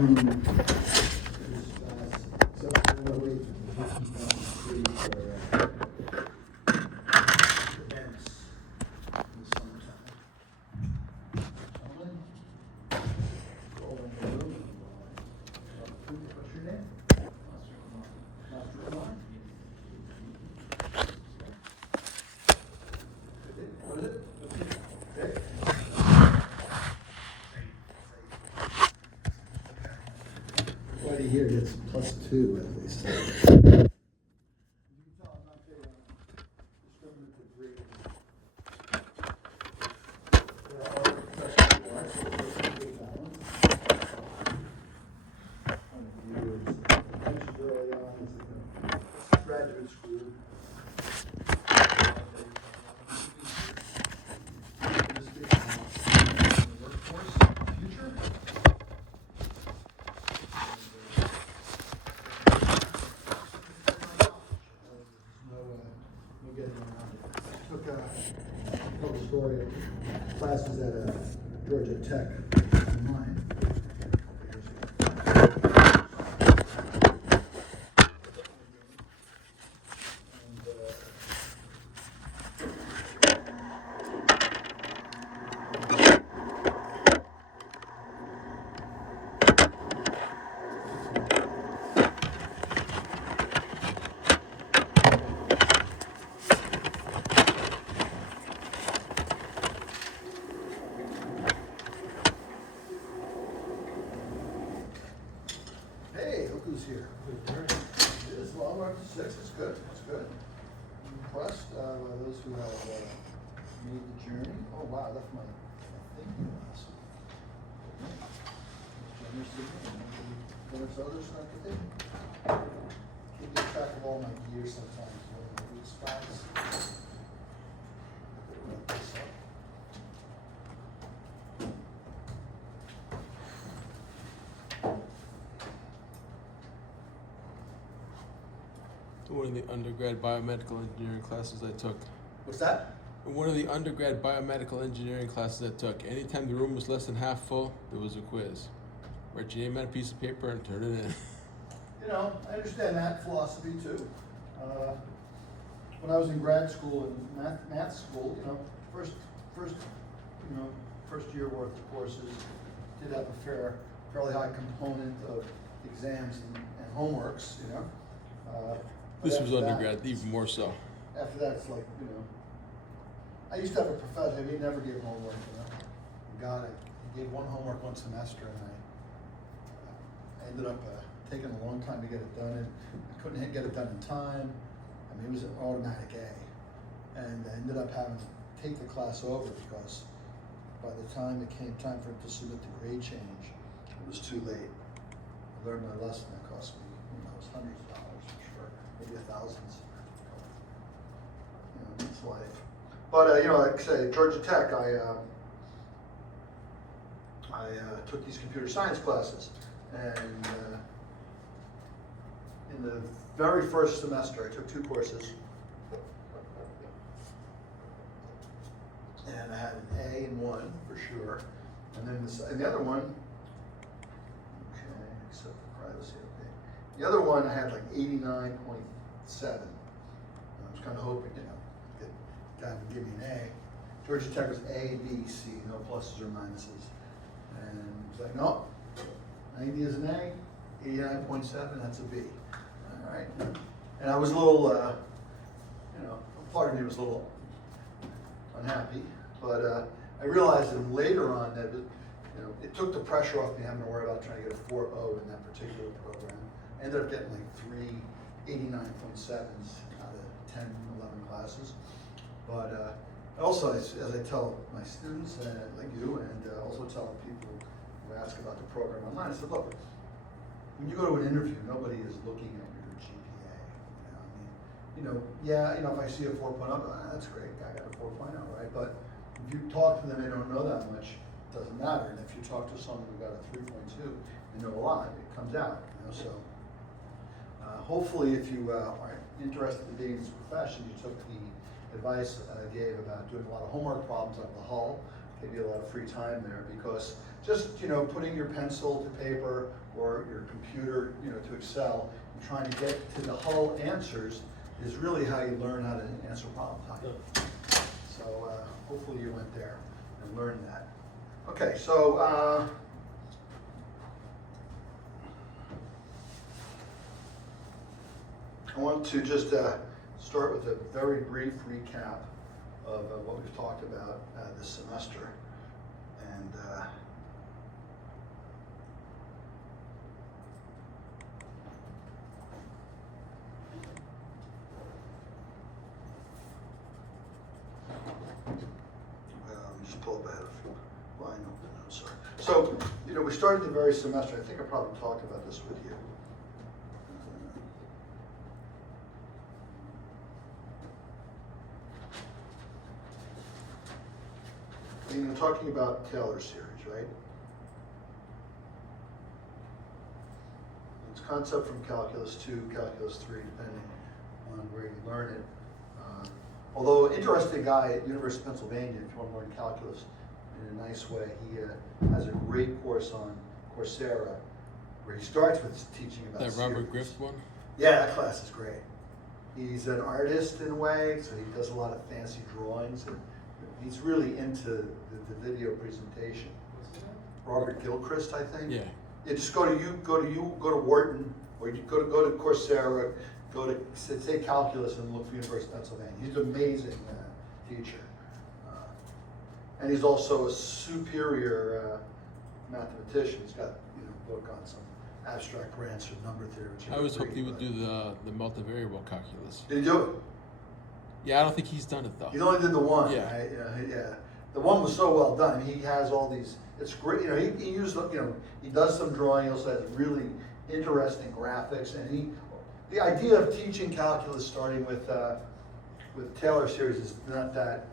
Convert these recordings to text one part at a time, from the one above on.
room is exceptionally free for events in the summertime. Gentlemen, go in the room. What's your name? Master Kumar. What is it? Okay. Everybody here gets +2, as they say. You can tell I'm not very discriminative reading. There are professional arts, so there's a good balance. Point of view is, I mentioned early on, is a graduate school. Workforce future. No getting around it. I took a story of classes at Georgia Tech online. Hey, look who's here. It is well, we're up to 6, it's good, it's good. I'm impressed by those who have made the journey. Oh wow, I left my thinking last week. Generous of me. There's others not today. Can't get track of all my gear sometimes when I read spots. Look this up. One of the undergrad biomedical engineering classes I took. What's that? One of the undergrad biomedical engineering classes I took, anytime the room was less than half full, there was a quiz. Write your name on a piece of paper and turn it in. You know, I understand that philosophy too. When I was in grad school and math school, you know, first year worth of courses did have a fairly high component of exams and homeworks, you know. But This was after that, undergrad, even more so. After that, it's like, you know, I used to have a professor, he never gave homework, you know. God, he gave one homework one semester, and I ended up taking a long time to get it done, and I couldn't get it done in time. I mean, it was an automatic A, and I ended up having to take the class over because by the time it came time for him to submit the grade change, it was too late. I learned my lesson. That cost me, you know, it was hundreds of dollars for sure, maybe thousands. You know, it's life. But you know, like I say, Georgia Tech, I took these computer science classes, and in the very first semester, I took 2 courses, and I had an A in one for sure, and then the other one, okay, except for privacy, okay. The other one I had like 89.7. I was kind of hoping, you know, that God would give me an A. Georgia Tech was A, B, C, no pluses or minuses, and it was like, no, 90 is an A, 89.7, that's a B. All right, and I was a little, you know, part of me was a little unhappy, but I realized that later on that you know, it took the pressure off me having to worry about trying to get a 4.0 in that particular program. I ended up getting like 3 89.7s out of 10, 11 classes. But also, as I tell my students, like you, and also tell people who ask about the program online, I said, look, when you go to an interview, nobody is looking at your GPA. You know, yeah, you know, if I see a 4.0, that's great, I got a 4.0, right? But if you talk to them, they don't know that much, it doesn't matter. And if you talk to someone who got a 3.2, they know a lot, it comes out, you know, so. Hopefully, if you are interested in being in this profession, you took the advice I gave about doing a lot of homework problems out of the hull, give you a lot of free time there, because just, you know, putting your pencil to paper or your computer, you know, to Excel, and trying to get to the whole answers is really how you learn how to answer problem type. So hopefully you went there and learned that. Okay, so I want to just start with a very brief recap of what we've talked about this semester. And let me just pull up ahead a few line notes. Sorry. So, you know, we started the very semester. I think I probably talked about this with you. You're talking about Taylor series, right? It's concept from Calculus 2, Calculus 3, depending on where you learn it. Although interesting guy at University of Pennsylvania, if you want to learn calculus in a nice way, he has a great course on Coursera where he starts with teaching about That series. Robert Griff one? Yeah, that class is great. He's an artist in a way, so he does a lot of fancy drawings, and he's really into the video presentation. Robert Gilchrist, I think. Yeah. Yeah, just go to Wharton, or you go to Coursera, go to say calculus and look for University of Pennsylvania. He's an amazing teacher, and he's also a superior mathematician. He's got a book on some abstract branch of number theory. Which I always hoped he would do the multivariable calculus. Did he do it? Yeah, I don't think he's done it though. He only did the one. Yeah. Right? Yeah. The one was so well done. He has all these. It's great. He used. He does some drawing. He also has really interesting graphics, and the idea of teaching calculus starting with Taylor series is not that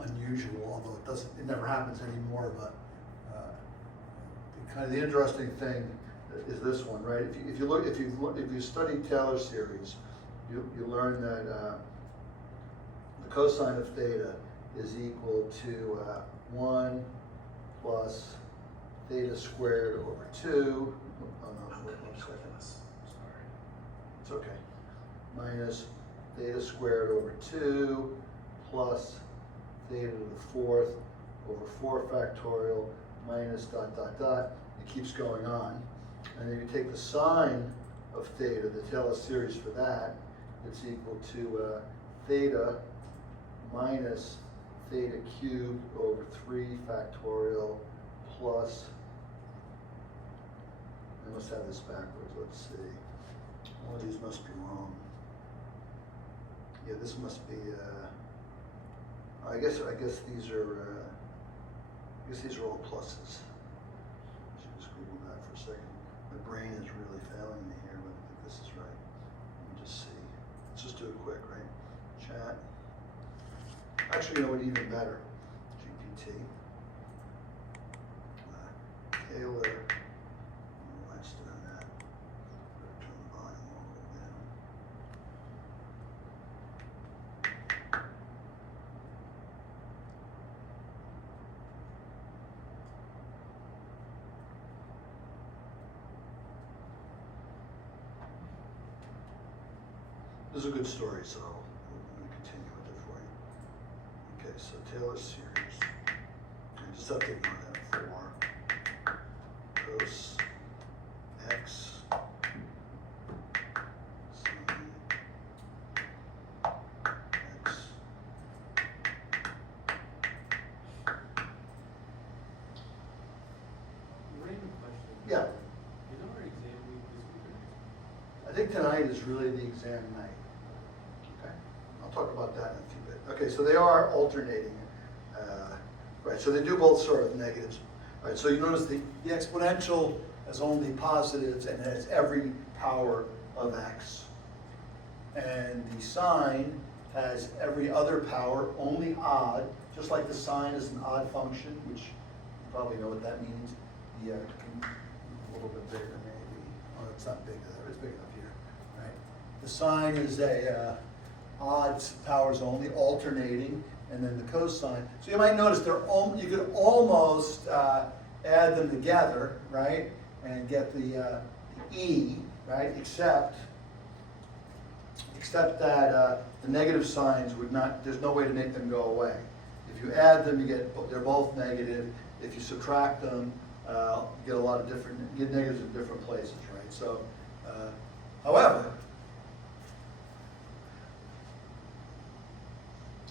unusual. Although it never happens anymore. But kind of the interesting thing is this one, right? If you study Taylor series, you learn that the cosine of theta is equal to 1 plus theta squared over 2. Oh no, wait 1 second. Sorry. It's okay. Minus theta squared over 2 plus theta to the 4th over 4 factorial minus dot dot dot. It keeps going on. And then you take the sine of theta, the Taylor series for that, it's equal to theta minus theta cubed over 3 factorial plus, I must have this backwards, let's see. One of these must be wrong. Yeah, this must be, I guess these are, all pluses. I should just Google that for a second. My brain is really failing me here, but I think this is right. Let me just see. Let's just do it quick, right? Chat. Actually, you know what, even better. GPT. Taylor. Let's do that. Better turn the volume all the way down. This is a good story, so I'm going to continue with it for you. Okay, so Taylor series. I just have to ignore that 4 cos x sin x. Random question. Yeah, You know our exam week this week or next? I think tonight is really the exam night. Okay, I'll talk about that in a few bit. Okay, so they are alternating, right? So they do both start with negatives. All right, so you notice the exponential has only positives and has every power of x. And the sine has every other power, only odd, just like the sine is an odd function, which you probably know what that means. The, a little bit bigger maybe. Oh, it's not big enough. It's big enough here, right? The sine is odd powers only, alternating, and then the cosine. So you might notice you could almost add them together, right, and get the E, right, except that the negative signs would not, there's no way to make them go away. If you add them, they're both negative. If you subtract them, you get negatives in different places, right? So, however,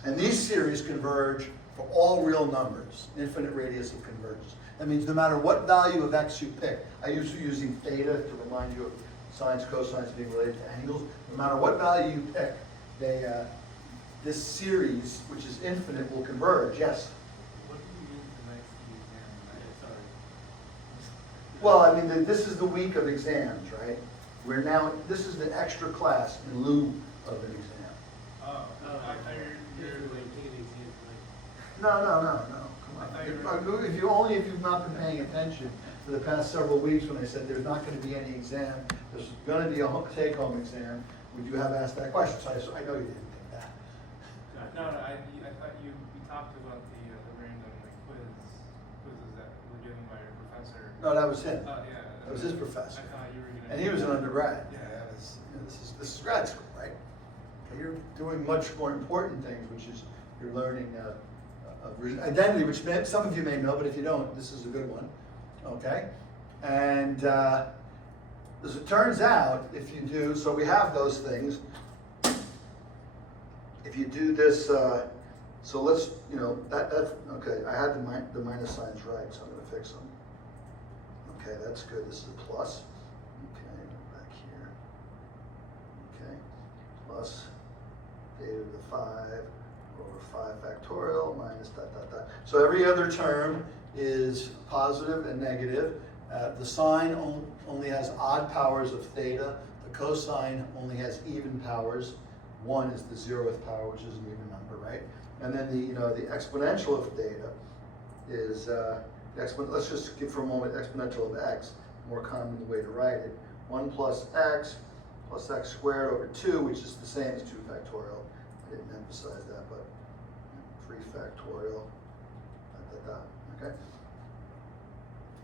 and these series converge for all real numbers, infinite radius of convergence. That means no matter what value of x you pick, I usually using theta to remind you of sines, cosines being related to angles. No matter what value you pick, this series, which is infinite, will converge. Yes? What do you mean tonight's the exam? Sorry. Well, I mean, this is the week of exams, right? This is the extra class in lieu of an exam. Oh, I thought you're like taking an exam tonight. No. Come on. If you've not been paying attention for the past several weeks when I said there's not going to be any exam, there's going to be a take-home exam, would you have asked that question? So I know you didn't think that. No, I thought you talked about the random quizzes that were given by your professor. No, that was him. Yeah. That was his professor. I thought you were gonna. And he was an undergrad. Yeah, this is grad school, right? Okay, you're doing much more important things, which is you're learning identity, which some of you may know, but if you don't, this is a good one. Okay? And as it turns out, if you do, so we have those things. If you do this, so let's, okay, I had the minus signs right, so I'm going to fix them. Okay, that's good. This is a plus. Okay, back here. Okay, plus theta to the 5 over 5 factorial minus ... So every other term is positive and negative. The sine only has odd powers of theta. The cosine only has even powers. 1 is the 0th power, which is an even number, right? And then the exponential of theta is let's just give for a moment exponential of x, more common way to write it. 1 plus x squared over 2, which is the same as 2 factorial. I didn't emphasize that, but 3 factorial, okay?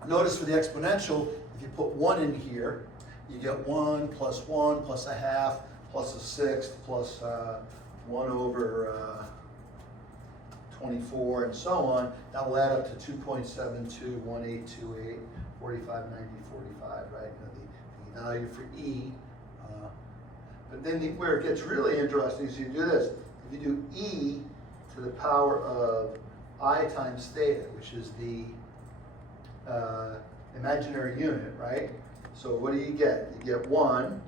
Notice for the exponential, if you put 1 in here, you get 1 plus a half plus a sixth plus 1 over 24 and so on. That will add up to 2.72, 1828, 45, 90, 45, right? The value for E. But then where it gets really interesting is you do this. If you do E to the power of I times theta, which is the imaginary unit, right? So what do you get? You get 1,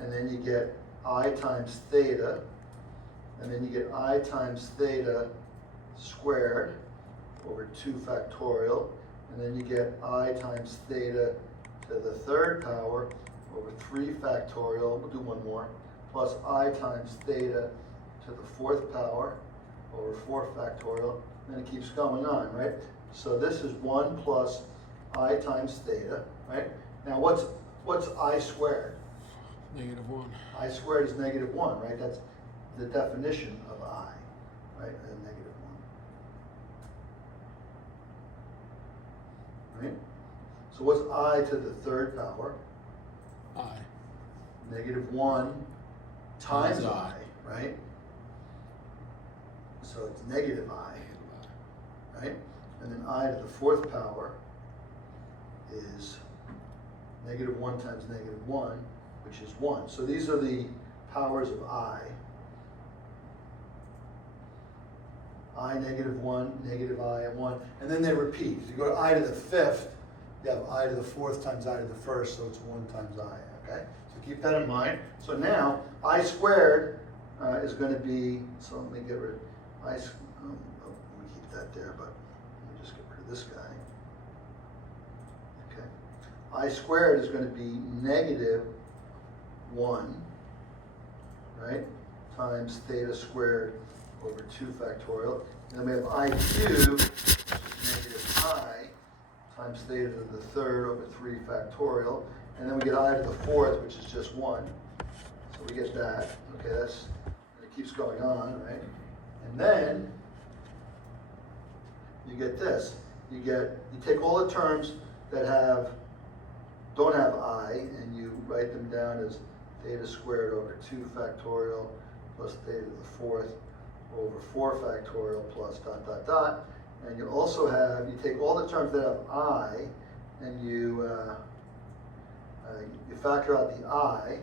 and then you get I times theta, and then you get I times theta squared over 2 factorial, and then you get I times theta to the 3rd power over 3 factorial, we'll do one more, plus I times theta to the 4th power over 4 factorial, and it keeps going on, right? So this is 1 plus I times theta, right? Now what's I squared? -1. I squared is -1, right? That's the definition of I, right? And -1. Right? So what's I to the 3rd power? I. -1 times Times I, right? So it's negative I, right? And then I to the 4th power is -1 times -1, which is 1. So these are the powers of I. I, -1, negative I, and 1. And then they repeat. If you go to I to the 5th, you have I to the 4th times I to the 1st, so it's 1 times I, okay? So keep that in mind. So now, I squared is going to be, so let me get rid of, let me keep that there, but let me just get rid of this guy. Okay. I squared is going to be -1, right, times theta squared over 2 factorial. And then we have I cubed, which is -I, times theta to the 3rd over 3 factorial. And then we get I to the 4th, which is just 1. So we get that. Okay, that's going to keeps going on, right? And then you get this. You take all the terms that don't have I, and you write them down as theta squared over 2 factorial plus theta to the fourth over 4 factorial plus dot dot dot. And you also you take all the terms that have I, and you factor out the I,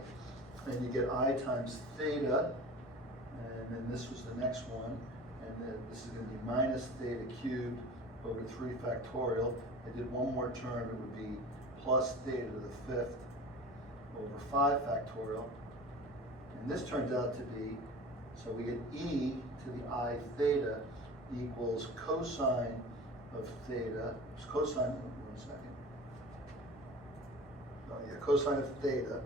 and you get I times theta, and then this was the next one, and then this is going to be minus theta cubed over 3 factorial. I did one more term, it would be plus theta to the fifth over 5 factorial. And this turns out to be, so we get e to the I theta equals cosine of theta, cosine, one second. Oh yeah, cosine of theta,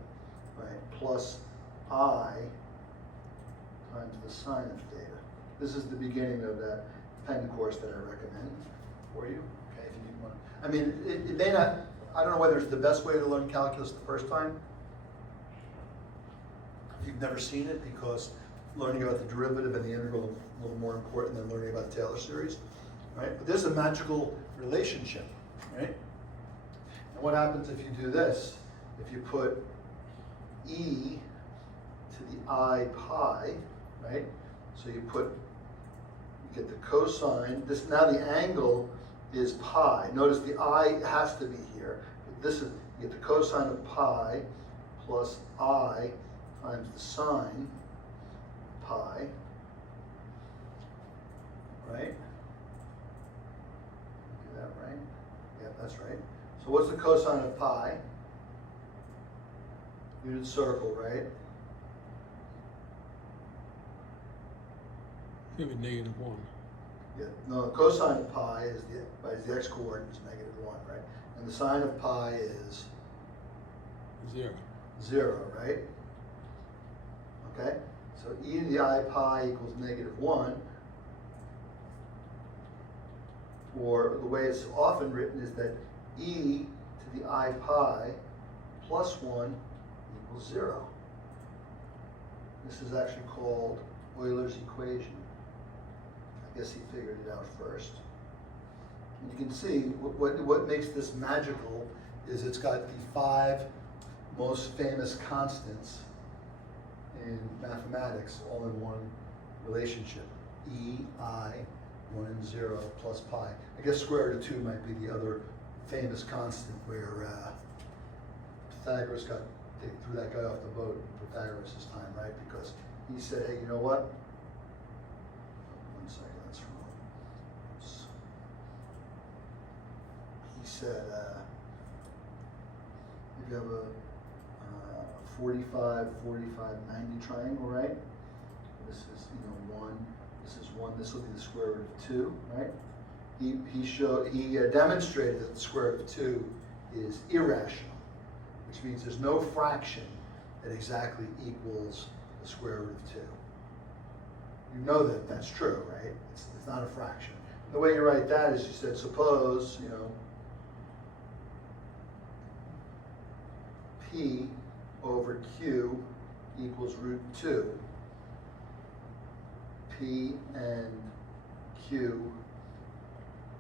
right, plus I times the sine of theta. This is the beginning of that Penn course that I recommend for you. Okay, if you need one. I mean, it may not, I don't know whether it's the best way to learn calculus the first time. If you've never seen it, because learning about the derivative and the integral is a little more important than learning about the Taylor series, right? But there's a magical relationship, right? And what happens if you do this? If you put e to the I pi, right? So you get the cosine. This, now the angle is pi. Notice the I has to be here. This is, you get the cosine of pi plus I times the sine pi, right? Do that right? Yeah, that's right. So what's the cosine of pi? Unit circle, right? Maybe -1. Yeah, no, the cosine of pi is the x-coordinate is -1, right? And the sine of pi is 0. 0, right? Okay, so e to the I pi equals -1, or the way it's often written is that e to the I pi plus 1 equals 0. This is actually called Euler's equation. I guess he figured it out first. And you can see what makes this magical is it's got the 5 most famous constants in mathematics all in one relationship. E, I, 1 and 0 plus pi. I guess square root of 2 might be the other famous constant where Pythagoras they threw that guy off the boat in Pythagoras' time, right? Because he said, hey, you know what? One second, that's wrong. Oops. He said, if you have a 45, 45, 90 triangle, right? This is, 1, this is 1, this will be the square root of 2, right? He demonstrated that the square root of 2 is irrational, which means there's no fraction that exactly equals the square root of 2. You know that that's true, right? It's not a fraction. The way you write that is you said, suppose, P over Q equals root 2. P and Q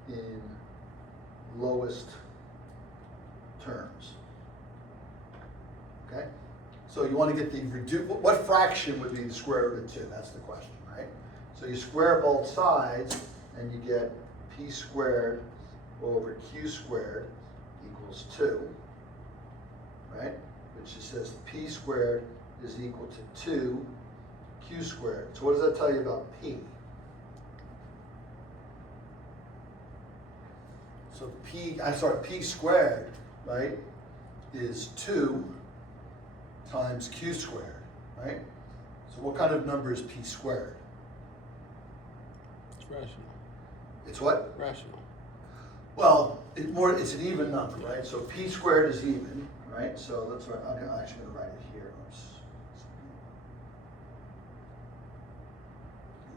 in lowest terms. Okay? So you want to get what fraction would be the square root of 2? That's the question, right? So you square both sides and you get P squared over Q squared equals 2, right? Which just says P squared is equal to 2 Q squared. So what does that tell you about P? So P squared, right, is 2 times Q squared, right? So what kind of number is P squared? It's rational. It's what? Rational. Well, it's an even number, right? So P squared is even, right? So that's right. I'm actually going to write it here. Oops.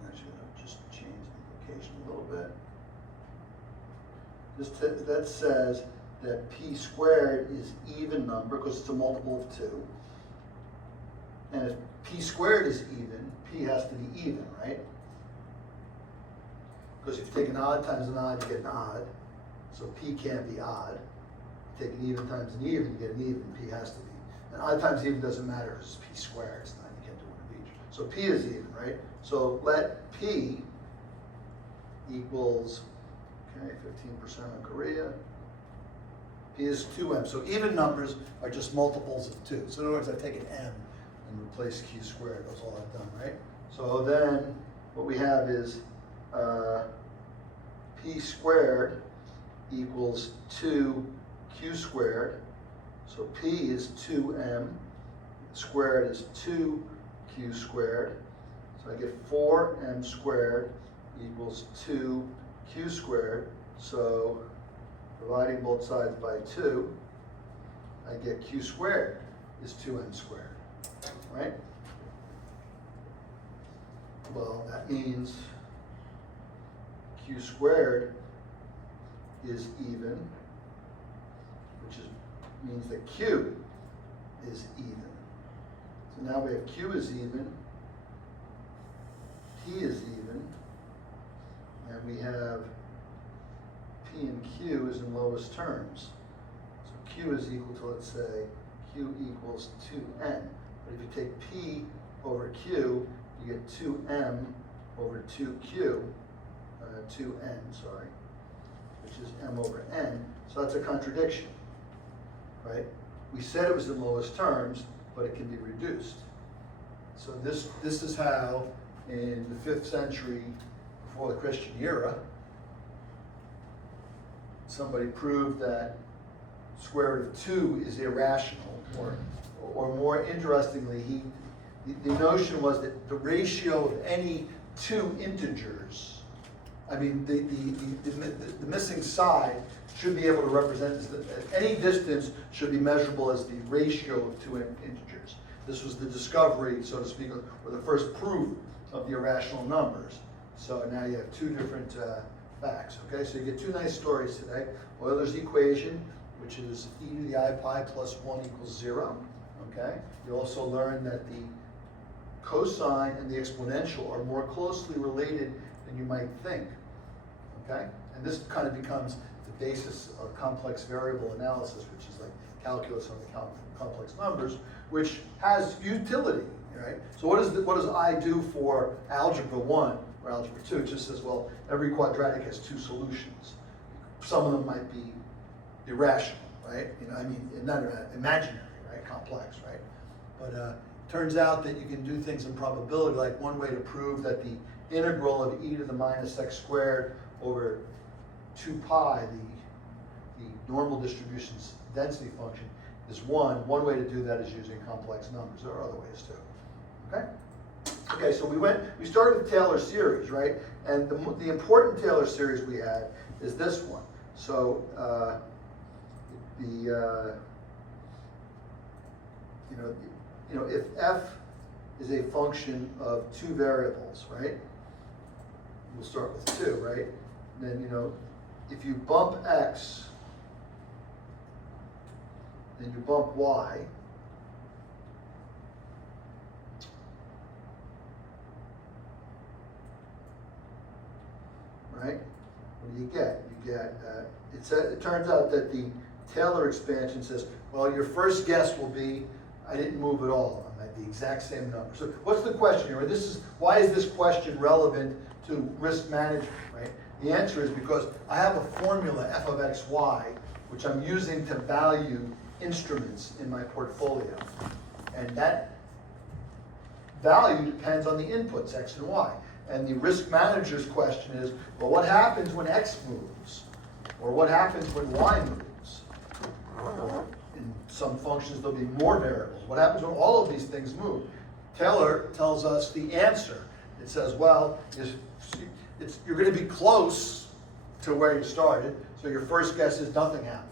I'm actually going to just change the location a little bit. That says that P squared is even number because it's a multiple of 2. And if p squared is even, p has to be even, right? Because if you take an odd times an odd, you get an odd. So p can't be odd. Take an even times an even, you get an even. P has to be. And odd times even doesn't matter because it's p squared. It's not, you can't do one of each. So p is even, right? So let p equals, okay, 15% on Korea. P is 2m. So even numbers are just multiples of 2. So in other words, I take an m and replace q squared. That's all I've done, right? So then what we have is p squared equals 2q squared. So p is 2m, squared is 2q squared. So I get 4m squared equals 2q squared. So dividing both sides by 2, I get q squared is 2m squared, right? Well, that means q squared is even, which means that q is even. So now we have q is even, p is even, and we have p and q is in lowest terms. So q is equal to, let's say, q equals 2n. But if you take p over q, you get 2m over 2q, 2n, sorry, which is m over n. So that's a contradiction, right? We said it was in lowest terms, but it can be reduced. So this is how, in the 5th century before the Christian era, somebody proved that square root of 2 is irrational, or more interestingly, the notion was that the ratio of any two integers, I mean, the missing side should be able to represent, any distance should be measurable as the ratio of two integers. This was the discovery, so to speak, or the first proof of the irrational numbers. So now you have two different facts, okay? So you get two nice stories today. Euler's equation, which is e to the I pi plus 1 equals 0, okay? You also learn that the cosine and the exponential are more closely related than you might think, okay? And this kind of becomes the basis of complex variable analysis, which is like calculus on the complex numbers, which has utility, right? So what does I do for algebra 1 or algebra 2? It just says, well, every quadratic has two solutions. Some of them might be irrational, right? You know, I mean, not imaginary, right? Complex, right? But turns out that you can do things in probability, like one way to prove that the integral of e to the minus x squared over 2 pi, the normal distribution's density function, is 1. One way to do that is using complex numbers. There are other ways too. Okay? Okay, so we started with Taylor series, right? And the important Taylor series we had is this one. So if f is a function of two variables, right? We'll start with 2, right? And then, if you bump x, then you bump y, right? What do you get? You get, it turns out that the Taylor expansion says, well, your first guess will be, I didn't move at all. I'm at the exact same number. So what's the question here? Why is this question relevant to risk management, right? The answer is because I have a formula, f of x, y, which I'm using to value instruments in my portfolio. And that value depends on the inputs, x and y. And the risk manager's question is, well, what happens when x moves? Or what happens when y moves? Or in some functions, there'll be more variables. What happens when all of these things move? Taylor tells us the answer. It says, well, you're going to be close to where you started, so your first guess is nothing happened.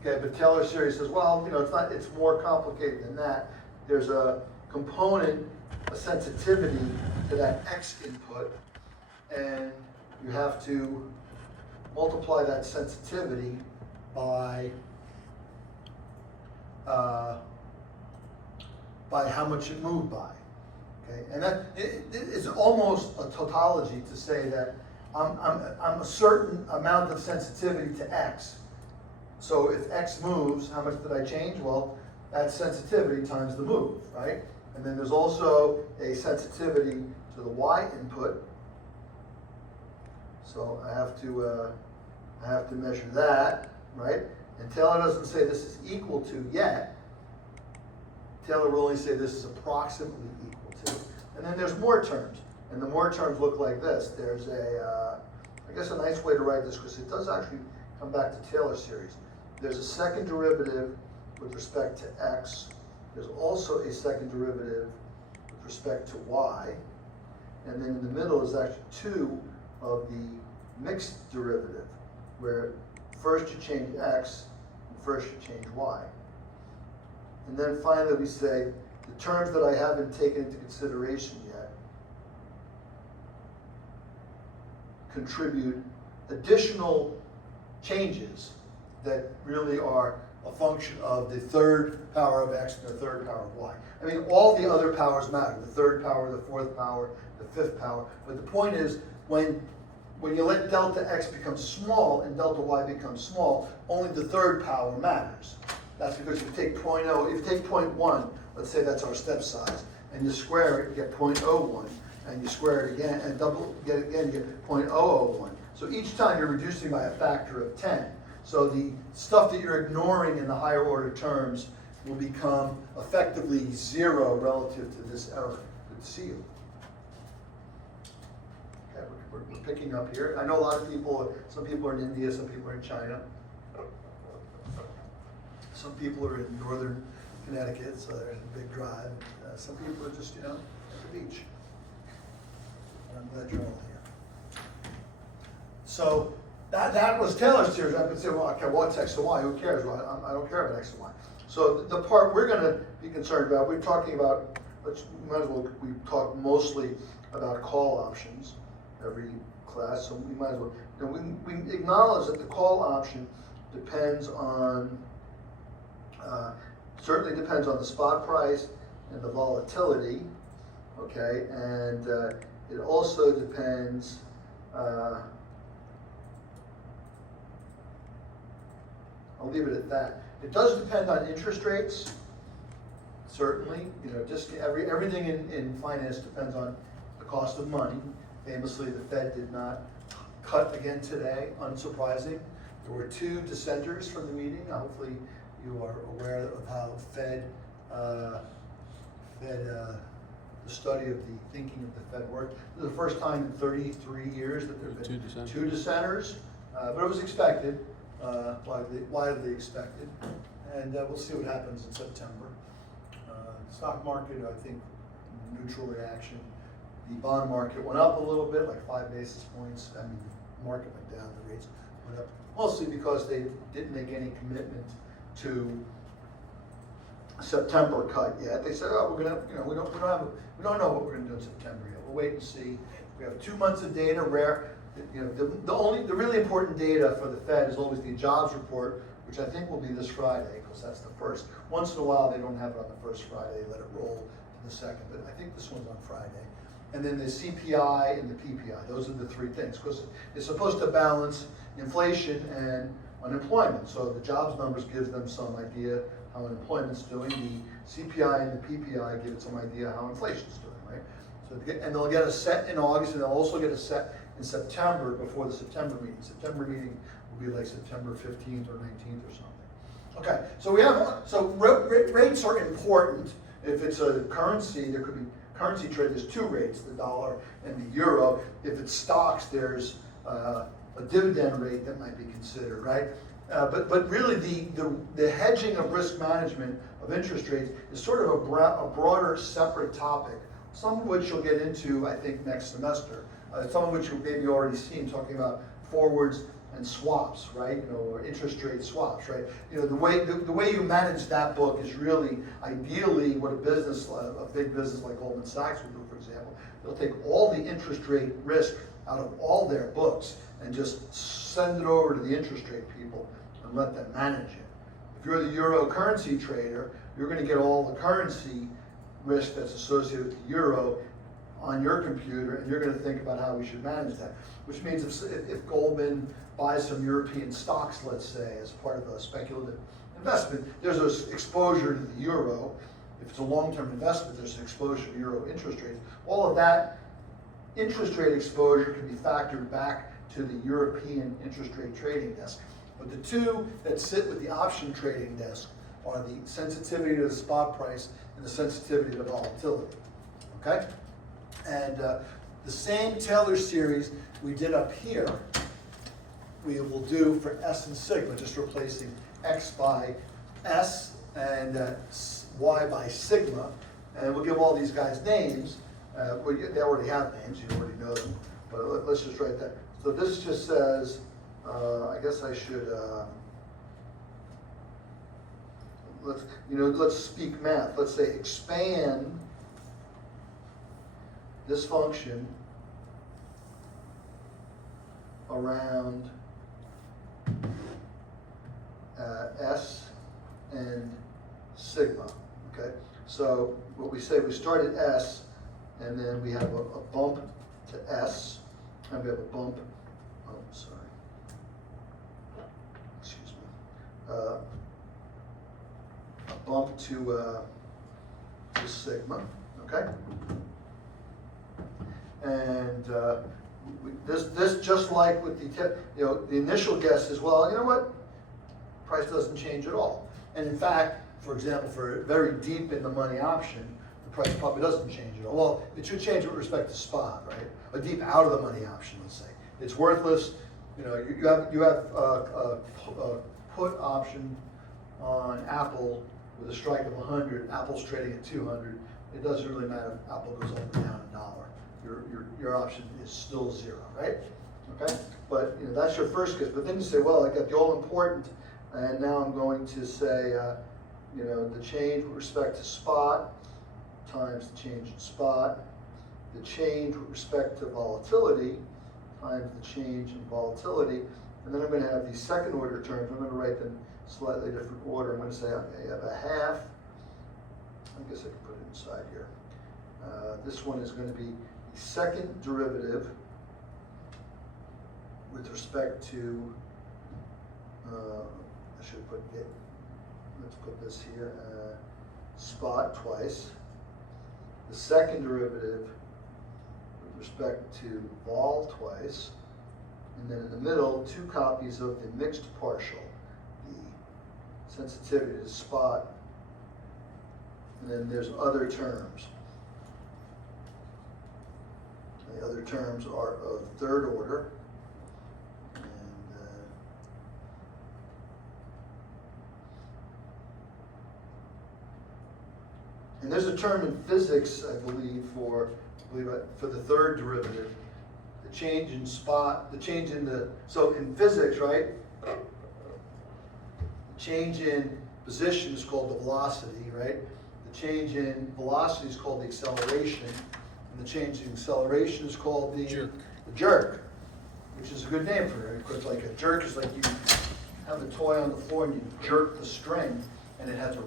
Okay, but Taylor series says, well, it's more complicated than that. There's a component, a sensitivity to that x input, and you have to multiply that sensitivity by by how much it moved by. Okay, and that it's almost a tautology to say that I'm a certain amount of sensitivity to X. So if X moves, how much did I change? Well, that's sensitivity times the move, right? And then there's also a sensitivity to the Y input. So I have to measure that, right? And Taylor doesn't say this is equal to yet. Taylor will only say this is approximately equal to. And then there's more terms. And the more terms look like this. There's I guess a nice way to write this, because it does actually come back to Taylor series. There's a second derivative with respect to X. There's also a second derivative with respect to Y. And then in the middle is actually two of the mixed derivative, where first you change X, and first you change Y. And then finally we say, the terms that I haven't taken into consideration yet contribute additional changes that really are a function of the third power of X and the third power of Y. I mean, all the other powers matter, the third power, the fourth power, the fifth power. But the point is, when you let delta X become small and delta Y become small, only the third power matters. That's because if you take 0.0, if you take 0.1, let's say that's our step size, and you square it, you get 0.01, and you square it again, and get it again, you get 0.001. So each time you're reducing by a factor of 10. So the stuff that you're ignoring in the higher order terms will become effectively zero relative to this error. Good to see you. Okay, we're picking up here. I know a lot of people, some people are in India, some people are in China. Some people are in northern Connecticut, so there's a big drive. Some people are just, at the beach. And I'm glad you're all here. So that was Taylor's series. I would say, well, okay, what's X and Y? Who cares? Well, I don't care about X and Y. So the part we're going to be concerned about, we're talking about, we talk mostly about call options every class, so we might as well, we acknowledge that the call option depends on, certainly depends on the spot price and the volatility, okay, and it also depends, I'll leave it at that. It does depend on interest rates, certainly. Just everything in finance depends on the cost of money. Famously, the Fed did not cut again today, unsurprising. There were two dissenters from the meeting. Hopefully, you are aware of how the study of the thinking of the Fed worked. This is the first time in 33 years that there have been two dissenters, but it was expected. Widely expected, and we'll see what happens in September. Stock market, I think, neutral reaction. The bond market went up a little bit, like 5 basis points. I mean, the market went down, the rates went up, mostly because they didn't make any commitment to September cut yet. They said, oh, we're gonna, we don't know what we're gonna do in September yet. We'll wait and see. We have 2 months of data. The really important data for the Fed is always the jobs report, which I think will be this Friday, because that's the first. Once in a while, they don't have it on the first Friday, they let it roll to the second, but I think this one's on Friday. And then the CPI and the PPI, those are the three things, because it's supposed to balance inflation and unemployment. So the jobs numbers gives them some idea how unemployment's doing. The CPI and the PPI give it some idea how inflation's doing, right? So and they'll get a set in August, and they'll also get a set in September before the September meeting. September meeting will be like September 15th or 19th or something. Okay, so rates are important. If it's a currency, there could be currency trade. There's two rates, the dollar and the euro. If it's stocks, there's a dividend rate that might be considered, right? But really the hedging of risk management of interest rates is sort of a broader separate topic, some of which you'll get into, I think, next semester. Some of which you've maybe already seen, talking about forwards and swaps, right? Or interest rate swaps, right? The way you manage that book is really ideally what a big business like Goldman Sachs will do, for example. They'll take all the interest rate risk out of all their books and just send it over to the interest rate people and let them manage it. If you're the euro currency trader, you're going to get all the currency risk that's associated with the euro on your computer, and you're gonna think about how we should manage that. Which means if Goldman buys some European stocks, let's say, as part of a speculative investment, there's an exposure to the euro. If it's a long-term investment, there's an exposure to euro interest rates. All of that interest rate exposure can be factored back to the European interest rate trading desk. But the two that sit with the option trading desk are the sensitivity to the spot price and the sensitivity to volatility, okay? And the same Taylor series we did up here, we will do for S and sigma, just replacing X by S and Y by sigma. And we'll give all these guys names. Well, they already have names, you already know them, but let's just write that. So this just says, I guess I should, let's speak math. Let's say expand this function around S and sigma, okay? So what we say, we start at S, and then we have a bump to S, and we have a bump, oh, sorry, excuse me, a bump to sigma, okay? And this just like with the initial guess is, well, you know what? Price doesn't change at all. And in fact, for example, for a very deep in the money option, the price probably doesn't change at all. Well, it should change with respect to spot, right? A deep out of the money option, let's say. It's worthless. You have a put option on Apple with a strike of 100. Apple's trading at 200. It doesn't really matter if Apple goes up or down $1. Your option is still 0, right? Okay? But that's your first guess. But then you say, well, I got the all important, and now I'm going to say, the change with respect to spot times the change in spot, the change with respect to volatility times the change in volatility, and then I'm going to have these second order terms. I'm going to write them slightly different order. I'm going to say, okay, I have a half. I guess I can put it inside here. This one is going to be the second derivative with respect to, I should put it, let's put this here, spot twice. The second derivative with respect to vol twice. And then in the middle, 2 copies of the mixed partial, the sensitivity to spot. And then there's other terms. The other terms are of third order. And there's a term in physics, I believe, for the third derivative, the change in spot, the change in the, so in physics, right? The change in position is called the velocity, right? The change in velocity is called the acceleration, and the change in acceleration is called the jerk, which is a good name for it. Because like a jerk is like you have a toy on the floor and you jerk the string, and it has a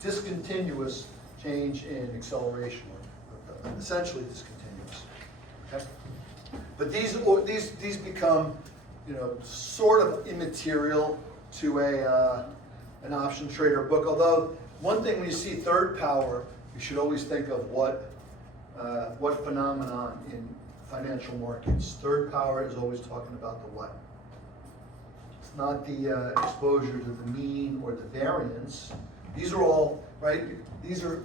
discontinuous change in acceleration, or essentially discontinuous. Okay? But these become, sort of immaterial to an option trader book. Although one thing when you see third power, you should always think of what phenomenon in financial markets. Third power is always talking about the what. It's not the exposure to the mean or the variance. These are all, right? These are,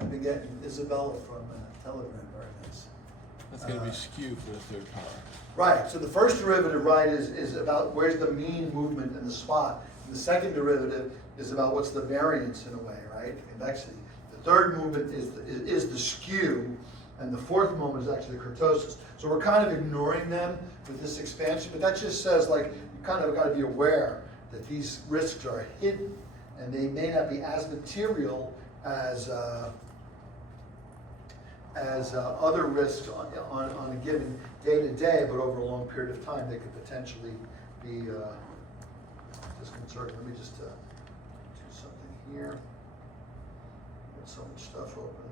I've been getting Isabella from Telegram very nice. That's going to be skewed for the third power. Right, so the first derivative, right, is about where's the mean movement in the spot. And the second derivative is about what's the variance in a way, right? The convexity. The third movement is the skew, and the fourth moment is actually the kurtosis. So we're kind of ignoring them with this expansion, but that just says, like, you kind of got to be aware that these risks are hidden, and they may not be as material as other risks on a given day-to-day, but over a long period of time, they could potentially be disconcerting. Let me just do something here. Got so much stuff open.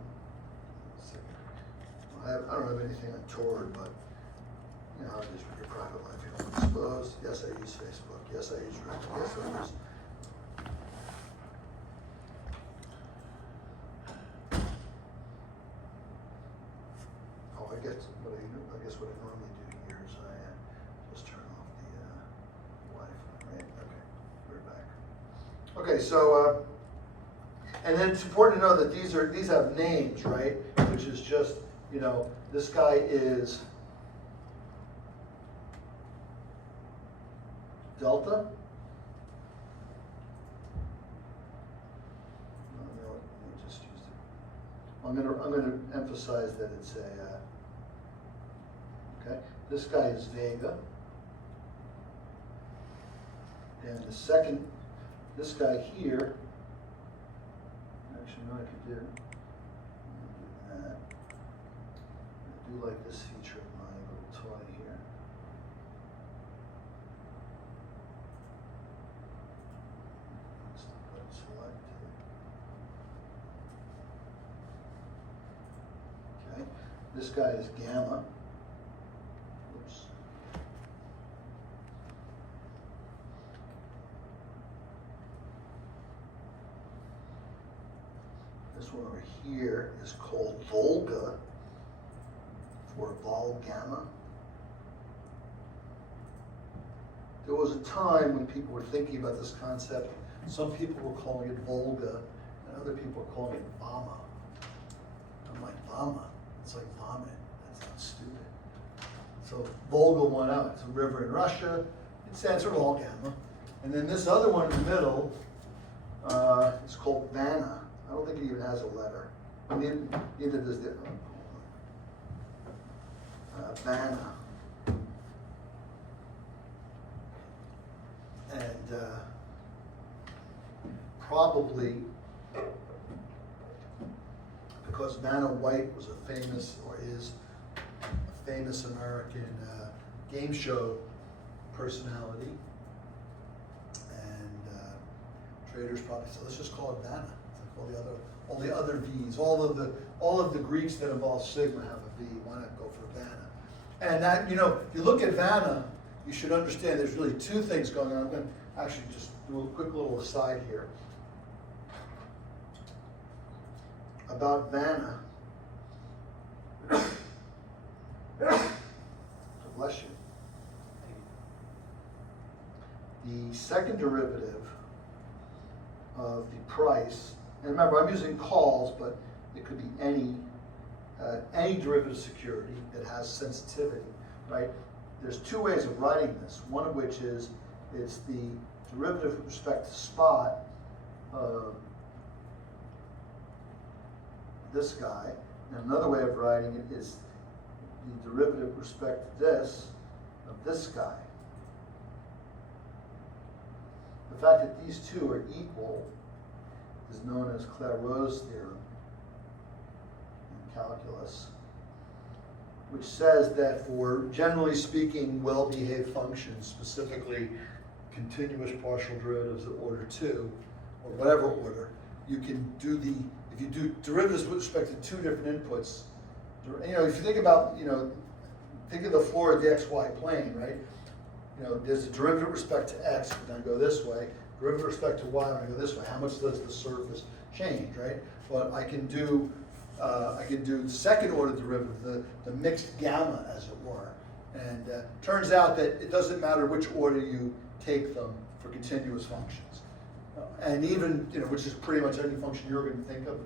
I don't have anything untoward, but, you know, how it is with your private life, you don't want to expose. Yes, I use Facebook, yes, I use Reddit, yes, I use. Oh, I guess what I normally do here is I just turn off the Wi-Fi, right? Okay, we're back. Okay, so, and then it's important to know that these have names, right? Which is just, you know, this guy is Delta. No, let me just use it. I'm gonna emphasize that it's a. Okay, this guy is Vega, and the second, this guy here. Actually, no, I could do that. I do like this feature of my little toy here. Let's put selected. Okay, this guy is Gamma. Oops. This one over here is called Volga, for Vol Gamma. There was a time when people were thinking about this concept. Some people were calling it Volga, and other people were calling it Vama. I'm like, Vama? It's like vomit. That sounds stupid. So Volga won out. It's a river in Russia. It stands for Vol Gamma. And then this other one in the middle, it's called Vanna. I don't think it even has a letter. Neither does the Vanna. And probably because Vanna White was a famous, or is a famous American game show personality, and traders probably said, let's just call it Vanna. It's like all the other V's, all of the Greeks that involve sigma have a V. Why not go for Vanna? And that, you know, if you look at Vanna, you should understand there's really two things going on. I'm going to actually just do a quick little aside here about Vanna. Bless you. The second derivative of the price, and remember I'm using calls, but it could be any derivative security that has sensitivity, right? There's two ways of writing this. One of which is it's the derivative with respect to spot of this guy, and another way of writing it is the derivative with respect to this of this guy. The fact that these two are equal is known as Clairaut's theorem in calculus, which says that for, generally speaking, well-behaved functions, specifically continuous partial derivatives of order 2, or whatever order, you can do if you do derivatives with respect to two different inputs, you know, if you think about, you know, think of the floor of the xy plane, right? You know, there's a derivative with respect to x, but then I go this way, derivative with respect to y, when I go this way. How much does the surface change, right? But I can do the second order derivative, the mixed gamma, as it were. And turns out that it doesn't matter which order you take them for continuous functions. And even, you know, which is pretty much any function you're going to think of.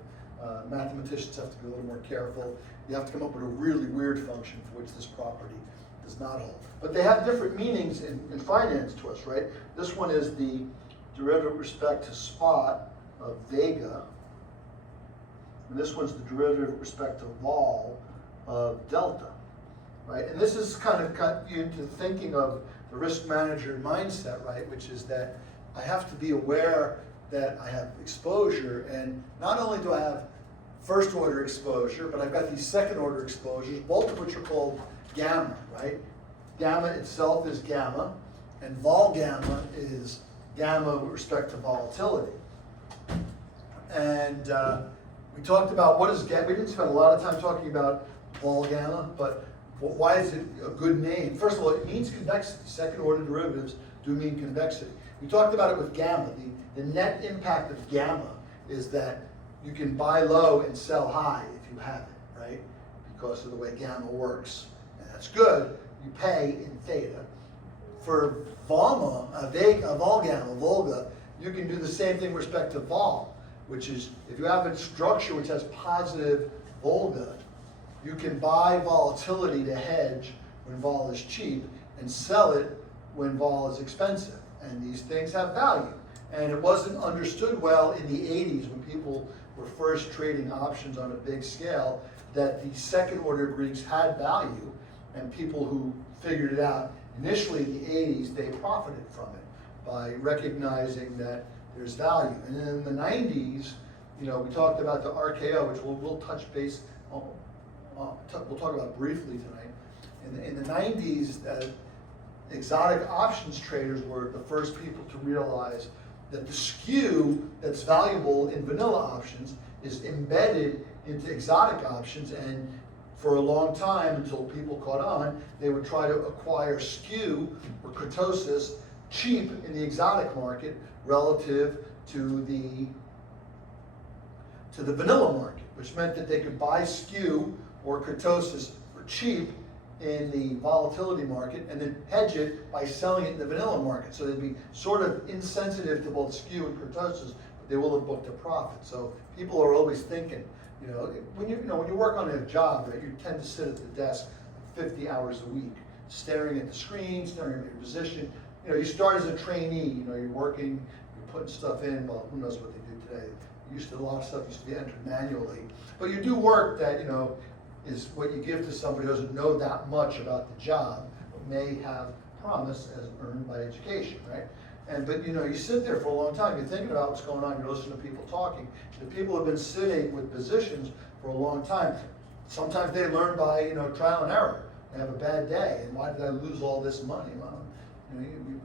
Mathematicians have to be a little more careful. You have to come up with a really weird function for which this property does not hold. But they have different meanings in finance to us, right? This one is the derivative with respect to spot of Vega. And this one's the derivative with respect to vol of delta, right? And this is kind of got you into thinking of the risk manager mindset, right? Which is that I have to be aware that I have exposure, and not only do I have first order exposure, but I've got these second order exposures, both of which are called gamma, right? Gamma itself is gamma, and vol gamma is gamma with respect to volatility. And We talked about what is gamma. We didn't spend a lot of time talking about vol gamma, but why is it a good name? First of all, it means convexity. Second order derivatives do mean convexity. We talked about it with gamma. The net impact of gamma is that you can buy low and sell high if you have it, right? Because of the way gamma works. And that's good. You pay in theta. For vol gamma, Volga, you can do the same thing with respect to vol, which is if you have a structure which has positive Volga, you can buy volatility to hedge when vol is cheap and sell it when vol is expensive. And these things have value. And it wasn't understood well in the 80s when people were first trading options on a big scale that the second order Greeks had value, and people who figured it out initially in the 80s, they profited from it by recognizing that there's value. And then in the 90s, we talked about the RKO, which we'll touch base on, we'll talk about briefly tonight. In the 90s, exotic options traders were the first people to realize that the skew that's valuable in vanilla options is embedded into exotic options, and for a long time, until people caught on, they would try to acquire skew or kurtosis cheap in the exotic market relative to the vanilla market, which meant that they could buy skew or kurtosis for cheap in the volatility market and then hedge it by selling it in the vanilla market. So they'd be sort of insensitive to both skew and kurtosis, but they will have booked a profit. So people are always thinking, when you work on a job, right, you tend to sit at the desk 50 hours a week, staring at the screen, staring at your position. You start as a trainee, you're working, you're putting stuff in, well, who knows what they do today. A lot of stuff used to be entered manually. But you do work that, is what you give to somebody who doesn't know that much about the job, but may have promise as earned by education, right? But you sit there for a long time, you're thinking about what's going on, you're listening to people talking. The people have been sitting with positions for a long time. Sometimes they learn by trial and error. They have a bad day, and why did I lose all this money? Well, you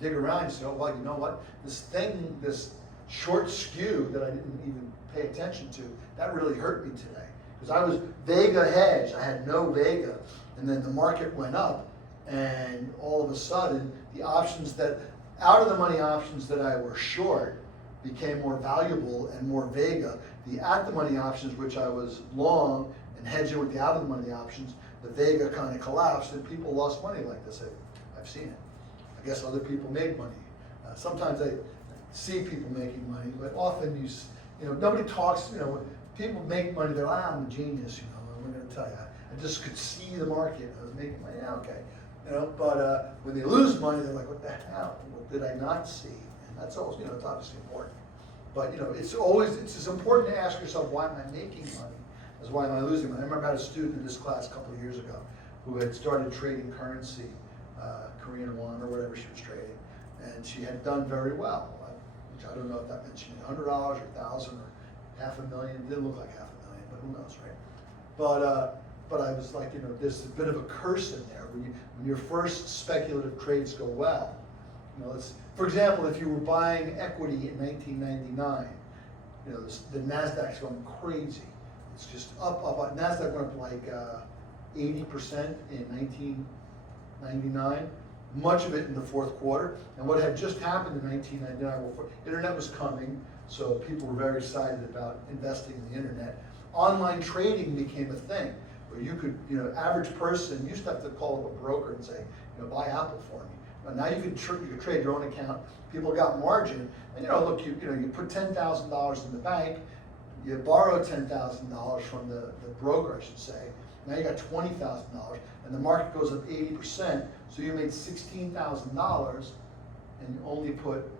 dig around and say, oh, well, you know what? This short skew that I didn't even pay attention to, that really hurt me today. Because I was Vega hedged, I had no Vega, and then the market went up, and all of a sudden, the options out of the money options that I were short became more valuable and more Vega. The at the money options, which I was long and hedging with the out of the money options, the Vega kind of collapsed, and people lost money like this. I've seen it. I guess other people made money. Sometimes I see people making money, but often nobody talks, when people make money, they're like, I'm a genius, I'm going to tell you. I just could see the market. I was making money, yeah, okay. But when they lose money, they're like, what the hell? What did I not see? And that's always, it's obviously important. But, it's as important to ask yourself, why am I making money as why am I losing money? I remember I had a student in this class a couple of years ago who had started trading currency, Korean won or whatever she was trading, and she had done very well, which I don't know if that meant she made $100 or $1,000 or $500,000. It didn't look like $500,000, but who knows, right? But I was like, there's a bit of a curse in there. When your first speculative trades go well, for example, if you were buying equity in 1999, the Nasdaq's going crazy. It's just up. Nasdaq went up like 80% in 1999. Much of it in the fourth quarter. And what had just happened in 1999, internet was coming, so people were very excited about investing in the internet. Online trading became a thing where you could, average person used to have to call up a broker and say, buy Apple for me. But now you can trade your own account. People got margin, and look, you put $10,000 in the bank, you borrow $10,000 from the broker, I should say. Now you got $20,000, and the market goes up 80%, so you made $16,000, and you only put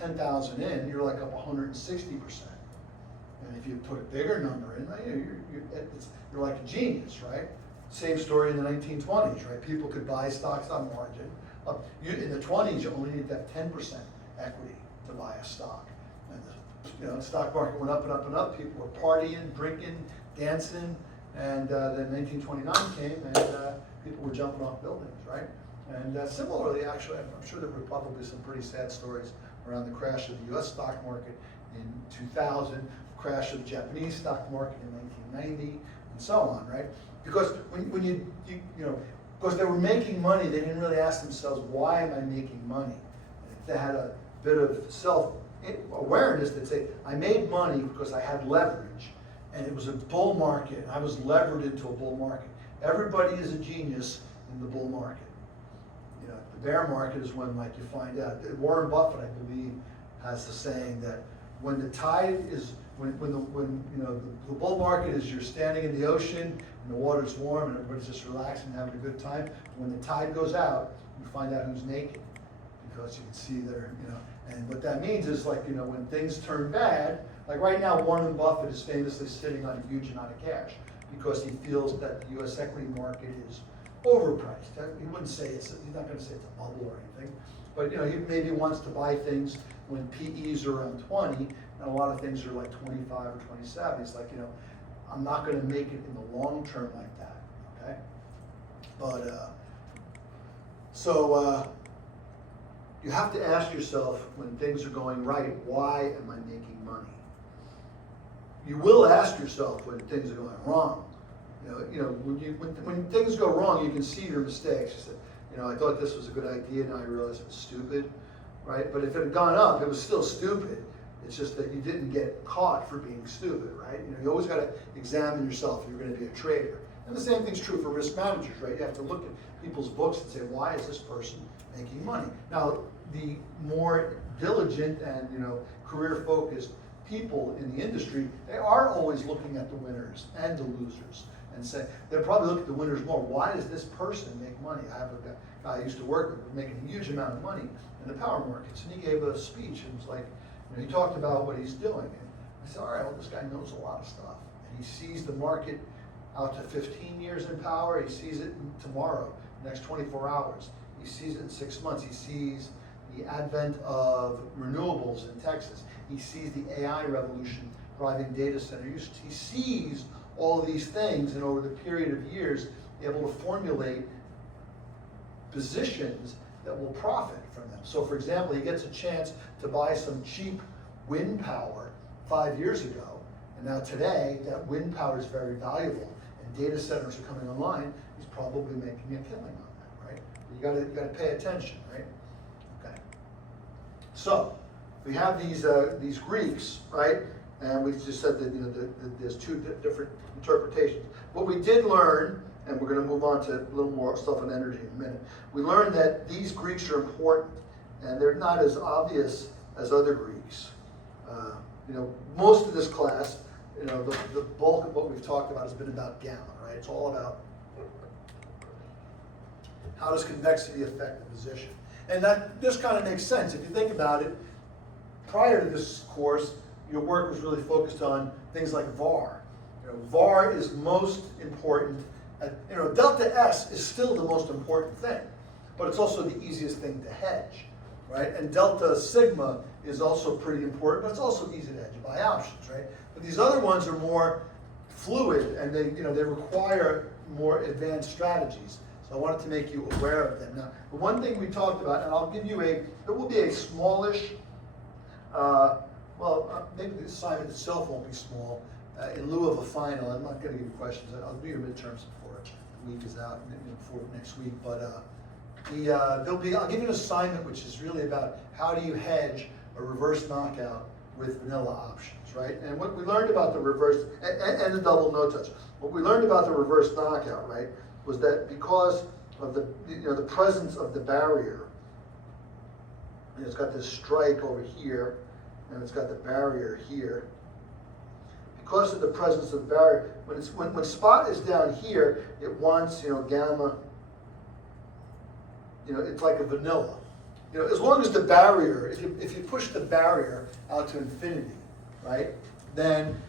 $10,000 in, you're like up 160%. And if you put a bigger number in, you're like a genius, right? Same story in the 1920s, right? People could buy stocks on margin. In the 20s, you only need to have 10% equity to buy a stock. And the stock market went up and up and up. People were partying, drinking, dancing, and then 1929 came, and people were jumping off buildings, right? And similarly, actually, I'm sure there were probably some pretty sad stories around the crash of the U.S. stock market in 2000, crash of the Japanese stock market in 1990, and so on, right? Because when you know, because they were making money, they didn't really ask themselves, why am I making money? And if they had a bit of self-awareness, they'd say, I made money because I had leverage, and it was a bull market, and I was levered into a bull market. Everybody is a genius in the bull market. You know, the bear market is when, like, you find out. Warren Buffett, I believe, has the saying that when the tide is, when you know, the bull market is you're standing in the ocean and the water's warm and everybody's just relaxing and having a good time. When the tide goes out, you find out who's naked, because you can see there, you know. And what that means is, like, you know, when things turn bad, like right now, Warren Buffett is famously sitting on a huge amount of cash because he feels that the U.S. equity market is overpriced. He wouldn't say he's not going to say it's a bubble or anything, but, you know, he maybe wants to buy things when PEs are around 20, and a lot of things are like 25 or 27. He's like, you know, I'm not going to make it in the long term like that, okay? But, you have to ask yourself, when things are going right, why am I making money? You will ask yourself when things are going wrong. You know, when things go wrong, you can see your mistakes. You say, you know, I thought this was a good idea, now I realize it was stupid, right? But if it had gone up, it was still stupid. It's just that you didn't get caught for being stupid, right? You know, you always got to examine yourself if you're going to be a trader. And the same thing's true for risk managers, right? You have to look at people's books and say, why is this person making money? Now, the more diligent and, you know, career-focused people in the industry, they are always looking at the winners and the losers and say, they'll probably look at the winners more. Why does this person make money? I have a guy I used to work with making a huge amount of money in the power markets, and he gave a speech and was like, you know, he talked about what he's doing. And I said, all right, well, this guy knows a lot of stuff. And he sees the market out to 15 years in power. He sees it tomorrow, the next 24 hours. He sees it in 6 months. He sees the advent of renewables in Texas. He sees the AI revolution driving data center use. He sees all of these things, and over the period of years, able to formulate positions that will profit from them. So, for example, he gets a chance to buy some cheap wind power 5 years ago, and now today, that wind power is very valuable, and data centers are coming online. He's probably making a killing on that, right? You gotta pay attention, right? Okay. So we have these Greeks, right? And we just said that, you know, there's two different interpretations. What we did learn, and we're going to move on to a little more stuff on energy in a minute. We learned that these Greeks are important, and they're not as obvious as other Greeks. You know, most of this class, you know, the bulk of what we've talked about has been about gamma, right? It's all about how does convexity affect the position. And this kind of makes sense. If you think about it, prior to this course, your work was really focused on things like VAR. You know, VAR is most important. You know, delta S is still the most important thing, but it's also the easiest thing to hedge, right? And delta sigma is also pretty important, but it's also easy to hedge. You buy options, right? But these other ones are more fluid, and they require more advanced strategies. So I wanted to make you aware of them. Now, the one thing we talked about, and I'll give you there will be a smallish, maybe the assignment itself won't be small. In lieu of a final, I'm not going to give you questions. I'll do your midterms before the week is out, before next week. But I'll give you an assignment which is really about how do you hedge a reverse knockout with vanilla options, right? And what we learned about the reverse, and the double no touch, what we learned about the reverse knockout, right, was that because of the presence of the barrier, and it's got this strike over here, and it's got the barrier here. Because of the presence of the barrier, when spot is down here, it wants, gamma, it's like a vanilla. As long as the barrier, if you push the barrier out to infinity, right, then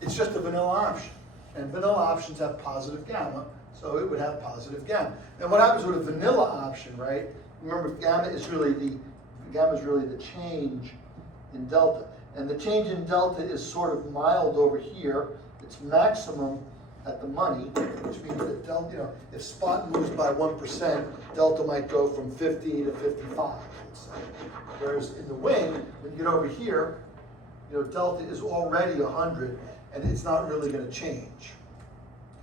it's just a vanilla option. And vanilla options have positive gamma, so it would have positive gamma. And what happens with a vanilla option, right? Remember, gamma is really the change in delta. And the change in delta is sort of mild over here. It's maximum at the money, which means that delta, if spot moves by 1%, delta might go from 50 to 55, let's say. Whereas in the wing, when you get over here, delta is already 100, and it's not really gonna change.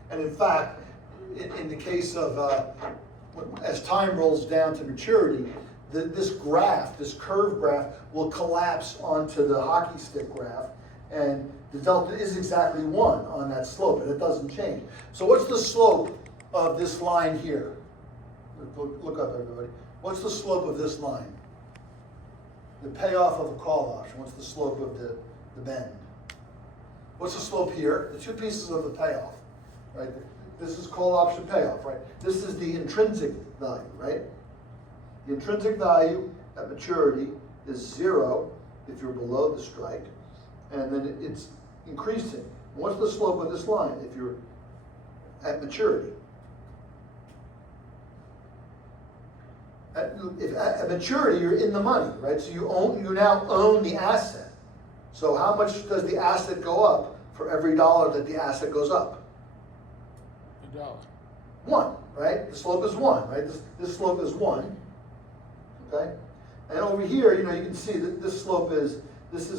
And in fact, in the case of, as time rolls down to maturity, this graph, this curve graph, will collapse onto the hockey stick graph, and the delta is exactly 1 on that slope, and it doesn't change. So what's the slope of this line here? Look up, everybody. What's the slope of this line? The payoff of a call option. What's the slope of the bend? What's the slope here? The two pieces of the payoff, right? This is call option payoff, right? This is the intrinsic value, right? The intrinsic value at maturity is 0 if you're below the strike, and then it's increasing. What's the slope of this line if you're at maturity? At maturity, you're in the money, right? So you now own the asset. So how much does the asset go up for every dollar that the asset goes up? $1. 1, right? The slope is 1, right? This slope is 1, okay? And over here, you can see that this slope is,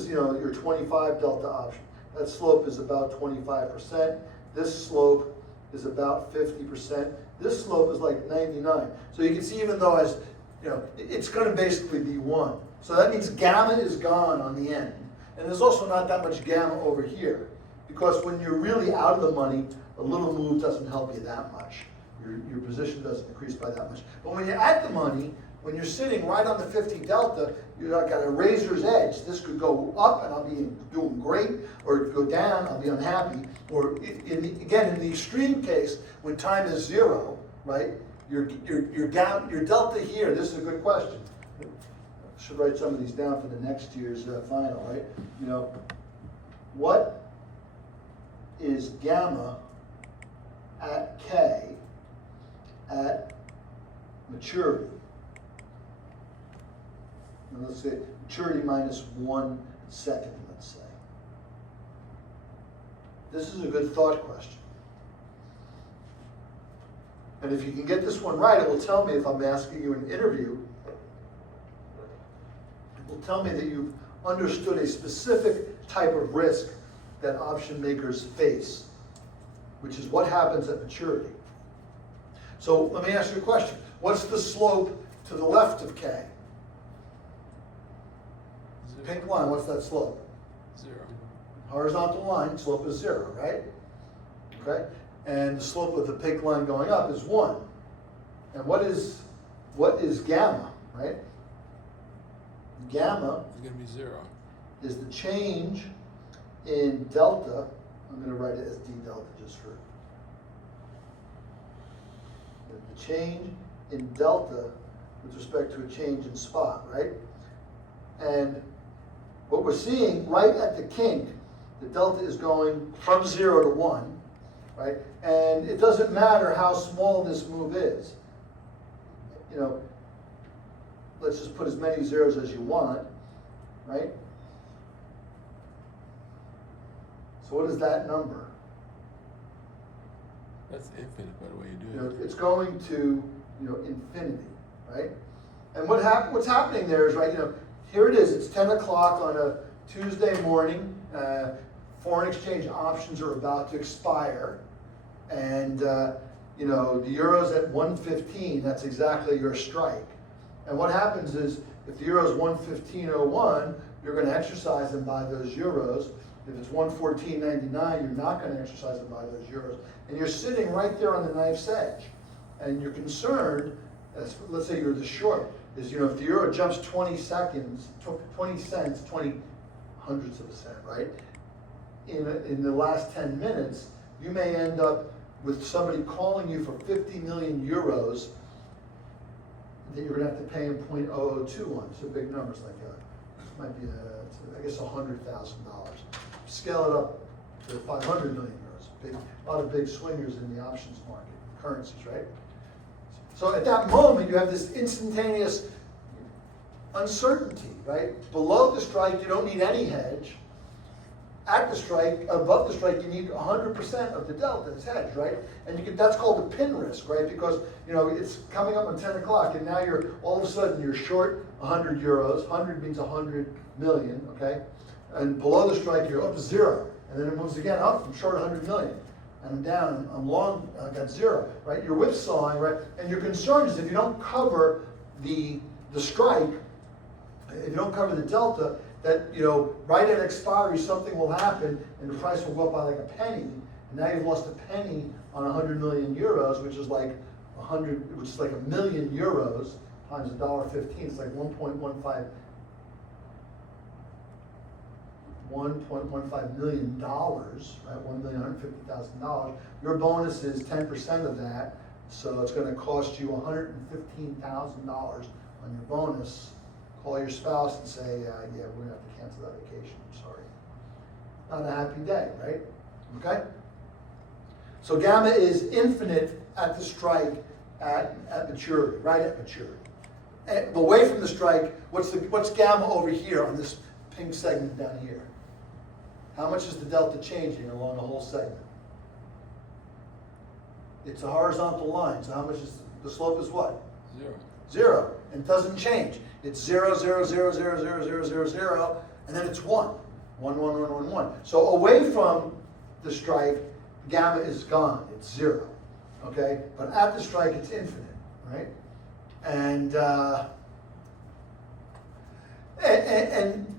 your 25 delta option. That slope is about 25%. This slope is about 50%. This slope is like 99. So you can see, even though it's going to basically be 1. So that means gamma is gone on the end. And there's also not that much gamma over here, because when you're really out of the money, a little move doesn't help you that much. Your position doesn't increase by that much. But when you're at the money, when you're sitting right on the 50 delta, you've got a razor's edge. This could go up and I'll be doing great, or it could go down, I'll be unhappy. Or in the extreme case, when time is 0, right? Your delta here, this is a good question. I should write some of these down for the next year's final, right? What is gamma at K at maturity? And let's say maturity minus 1 second, let's say. This is a good thought question. And if you can get this one right, it will tell me, if I'm asking you an interview, it will tell me that you've understood a specific type of risk that option makers face, which is what happens at maturity. So let me ask you a question. What's the slope to the left of K? 0. Pink line, what's that slope? 0. Horizontal line, slope is 0, right? Okay? And the slope of the pink line going up is 1. And what is gamma, right? Gamma It's going to be 0. is the change in delta. I'm going to write it as d delta just for the change in delta with respect to a change in spot, right? And what we're seeing right at the kink, the delta is going from 0 to 1, right? And it doesn't matter how small this move is. Let's just put as many zeros as you want, right? So what is that number? That's infinite by the way you do it. It's going to, infinity, right? And what's happening there is, right, here it is, it's 10 o'clock on a Tuesday morning, foreign exchange options are about to expire, and, the euro's at 115, that's exactly your strike. And what happens is, if the euro's 115.01, you're going to exercise and buy those euros. If it's 114.99, you're not going to exercise and buy those euros. And you're sitting right there on the knife's edge. And you're concerned, let's say you're the short, is, if the euro jumps 20 cents, 20 hundredths of a cent, right? In the last 10 minutes, you may end up with somebody calling you for 50 million euros that you're going to have to pay him 0.002 on. So big numbers like that. This might be, I guess, $100,000. Scale it up to 500 million euros. A lot of big swingers in the options market, currencies, right? So at that moment, you have this instantaneous uncertainty, right? Below the strike, you don't need any hedge. At the strike, above the strike, you need 100% of the delta as hedge, right? And that's called the pin risk, right? Because, it's coming up on 10 o'clock, and now all of a sudden, you're short 100 euros. 100 means 100 million, okay? and below the strike, you're up to 0, and then it moves again up, I'm short 100 million, and I'm down, I'm long, I got 0, right? You're whipsawing, right? And your concern is if you don't cover the strike, if you don't cover the delta, that, you know, right at expiry, something will happen, and the price will go up by like a penny, and now you've lost a penny on 100 million euros, which is like 100, which is like €1 million times $1.15, it's like $1.15 million, right? $1,150,000. Your bonus is 10% of that, so it's going to cost you $115,000 on your bonus. Call your spouse and say, yeah, we're going to have to cancel that vacation. I'm sorry. Not a happy day, right? Okay. So gamma is infinite at the strike at maturity, right at maturity. And away from the strike, what's gamma over here on this pink segment down here? How much is the delta changing along the whole segment? It's a horizontal line, so how much is the slope is what? 0. 0, and it doesn't change. It's 0, 0, 0, 0, 0, 0, 0, 0, and then it's 1. 1, 1, 1, 1, 1. So away from the strike, gamma is gone, it's 0. Okay? But at the strike, it's infinite, right? And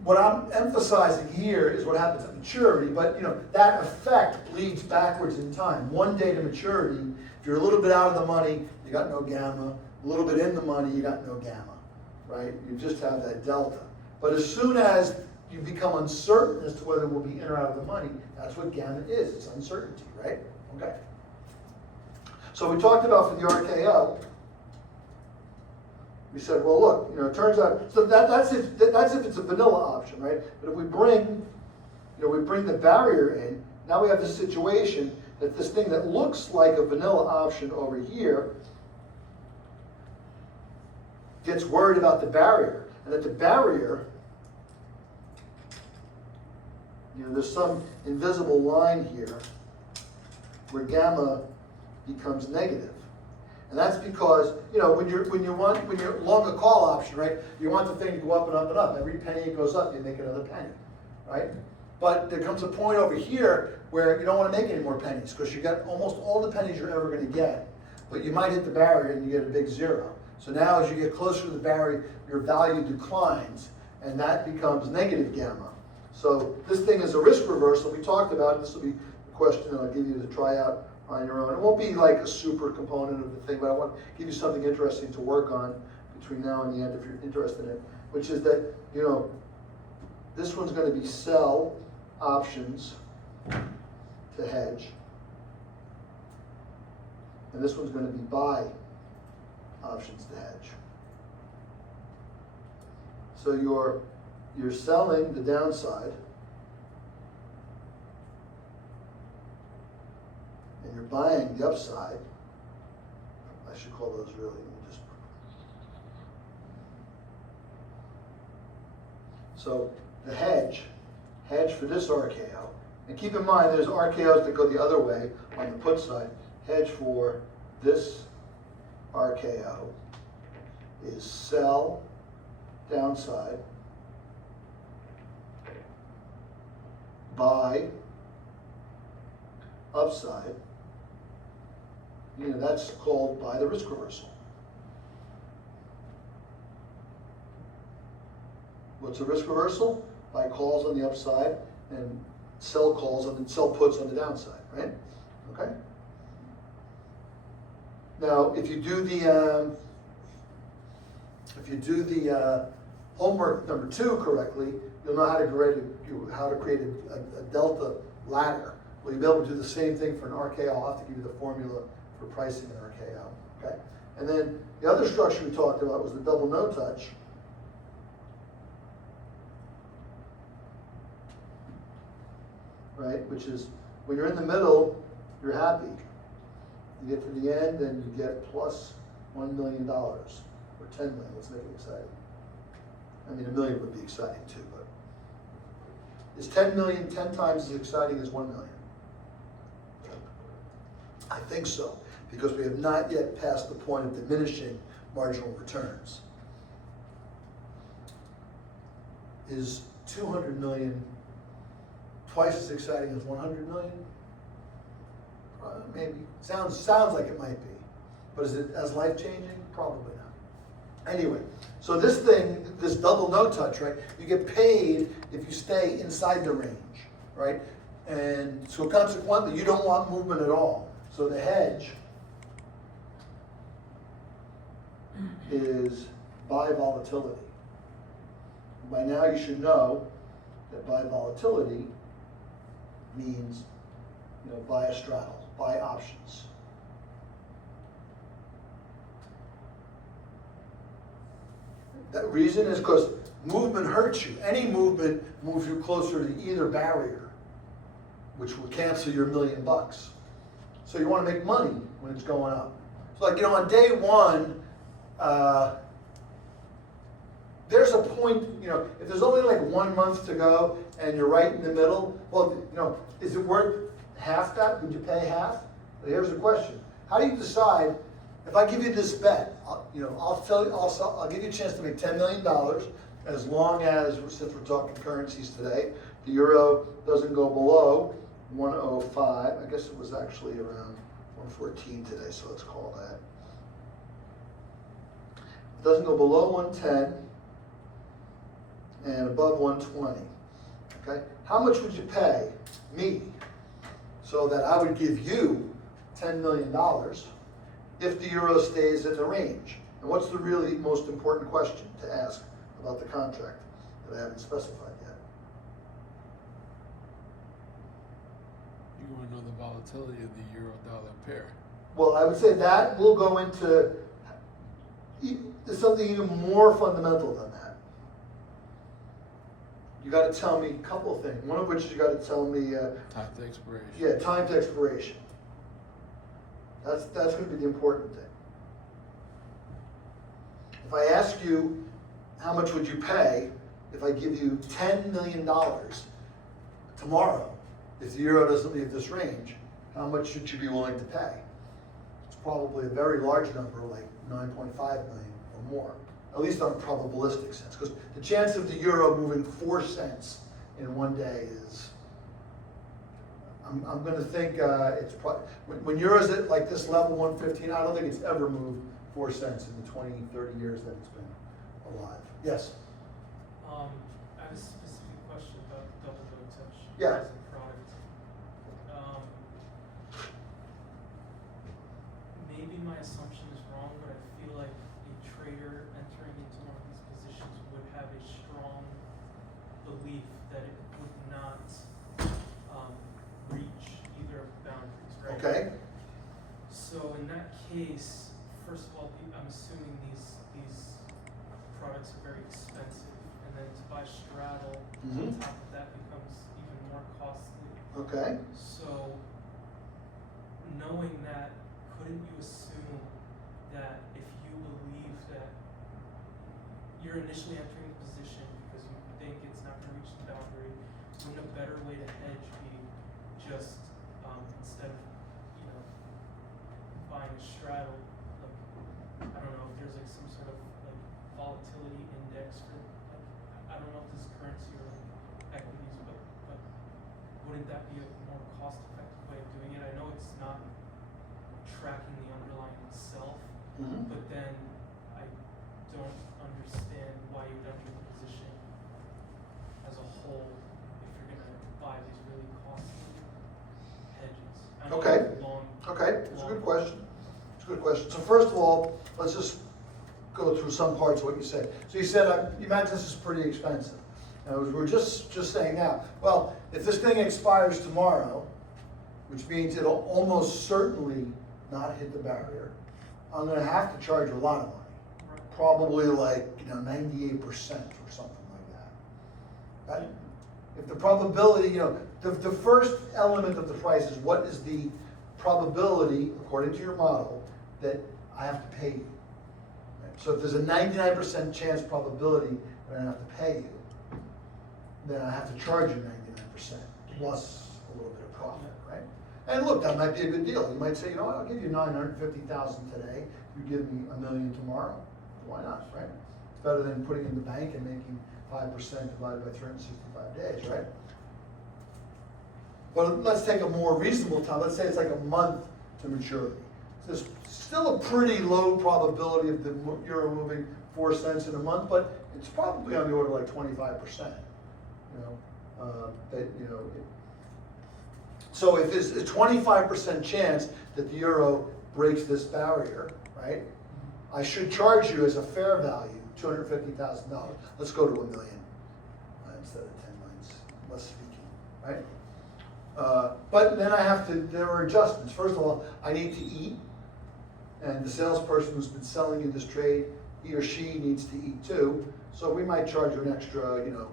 what I'm emphasizing here is what happens at maturity, but you know, that effect bleeds backwards in time. One day to maturity, if you're a little bit out of the money, you got no gamma. A little bit in the money, you got no gamma, right? You just have that delta. But as soon as you become uncertain as to whether we'll be in or out of the money, that's what gamma is, it's uncertainty, right? Okay. So we talked about for the RKO, we said, well, look, you know, it turns out, so that's if it's a vanilla option, right? But if we bring, you know, we bring the barrier in, now we have this situation that this thing that looks like a vanilla option over here gets worried about the barrier, and that the barrier, you know, there's some invisible line here where gamma becomes negative. And that's because, you know, when you're long a call option, right, you want the thing to go up and up and up. Every penny it goes up, you make another penny, right? But there comes a point over here where you don't want to make any more pennies because you got almost all the pennies you're ever going to get, but you might hit the barrier and you get a big 0. So now as you get closer to the barrier, your value declines, and that becomes negative gamma. So this thing is a risk reversal. We talked about it. This will be a question that I'll give you to try out on your own. It won't be like a super component of the thing, but I want to give you something interesting to work on between now and the end if you're interested in it, which is that, you know, this one's going to be sell options to hedge, and this one's going to be buy options to hedge. So you're selling the downside and you're buying the upside. I should call those really just. So the hedge for this RKO, and keep in mind there's RKOs that go the other way on the put side. Hedge for this RKO is sell downside, buy upside. You know, that's called buy the risk reversal. What's a risk reversal? Buy calls on the upside and sell puts on the downside, right? Okay. Now, if you do the homework number 2 correctly, you'll know how to create a delta ladder. Well, you'll be able to do the same thing for an RKO. I'll have to give you the formula for pricing an RKO. Okay. And then the other structure we talked about was the double no touch. Right, which is when you're in the middle, you're happy. You get to the end and you get plus $1 million or 10 million. Let's make it exciting. I mean, $1 million would be exciting too, but is 10 million 10 times as exciting as 1 million? I think so, because we have not yet passed the point of diminishing marginal returns. Is 200 million twice as exciting as 100 million? Maybe. Sounds like it might be. But is it as life-changing? Probably not. Anyway, so this thing, this double no-touch, right? You get paid if you stay inside the range, right? And so consequently, you don't want movement at all. So the hedge is buy volatility. By now you should know that buy volatility means, buy a straddle, buy options. That reason is because movement hurts you. Any movement moves you closer to either barrier, which will cancel your $1 million. So you want to make money when it's going up. So on day one, there's a point, if there's only like 1 month to go and you're right in the middle, well, is it worth half that? Would you pay half? Here's the question. How do you decide, if I give you this bet, I'll give you a chance to make $10 million as long as, since we're talking currencies today, the euro doesn't go below 105. I guess it was actually around 114 today, so let's call that. It doesn't go below 110 and above 120. Okay? How much would you pay me so that I would give you $10 million if the euro stays in the range? And what's the really most important question to ask about the contract that I haven't specified yet? You want to know the volatility of the euro-dollar pair. Well, I would say that will go into something even more fundamental than that. You got to tell me a couple of things. One of which you got to tell me. Time to expiration. Yeah, time to expiration. That's going to be the important thing. If I ask you, how much would you pay if I give you $10 million tomorrow, if the euro doesn't leave this range, how much should you be willing to pay? It's probably a very large number, like 9.5 million or more, at least on a probabilistic sense, because the chance of the euro moving 4 cents in one day is, I'm going to think it's probably, when euro's at like this level 115, I don't think it's ever moved 4 cents in the 20, 30 years that it's been alive. Yes? I have a specific question about the double no touch Yeah. as a product. Maybe my assumption is wrong, but I feel like a trader entering into one of these positions would have a strong belief that it would not reach either of the boundaries, right? Okay. So in that case, first of all, I'm assuming these products are very expensive, and then to buy straddle on top of that becomes even more costly. Okay. So knowing that, couldn't you assume that if you believe that you're initially entering the position because you think it's not going to reach the boundary, wouldn't a better way to hedge be just instead of buying a straddle, like, I don't know if there's like some sort of like volatility index for like, I don't know if this is currency or like equities, but wouldn't that be a more cost effective way of doing it? I know it's not tracking the underlying itself, but then I don't understand why you would enter the position as a whole if you're going to buy these really costly hedges. I know Okay. it's long. Okay, it's a good question. It's a good question. So first of all, let's just go through some parts of what you said. So you said, you imagine this is pretty expensive. Now, we're just saying now, well, if this thing expires tomorrow, which means it'll almost certainly not hit the barrier, I'm going to have to charge a lot of money. Probably like 98% or something like that. If the probability, the first element of the price is what is the probability, according to your model, that I have to pay you. Right? So if there's a 99% chance probability that I have to pay you, then I have to charge you 99% plus a little bit of profit, right? And look, that might be a good deal. You might say, you know what, I'll give you $950,000 today. You give me $1 million tomorrow. Why not, right? It's better than putting it in the bank and making 5% divided by 365 days, right? But let's take a more reasonable time, let's say it's like a month to maturity. There's still a pretty low probability of the euro moving 4 cents in a month, but it's probably on the order of like 25%. So if there's a 25% chance that the euro breaks this barrier, right? I should charge you as a fair value $250,000. Let's go to $1 million instead of 10 lines, less speaking, right? But then there are adjustments. First of all, I need to eat, and the salesperson who's been selling you this trade, he or she needs to eat too. So we might charge you an extra, $30,000,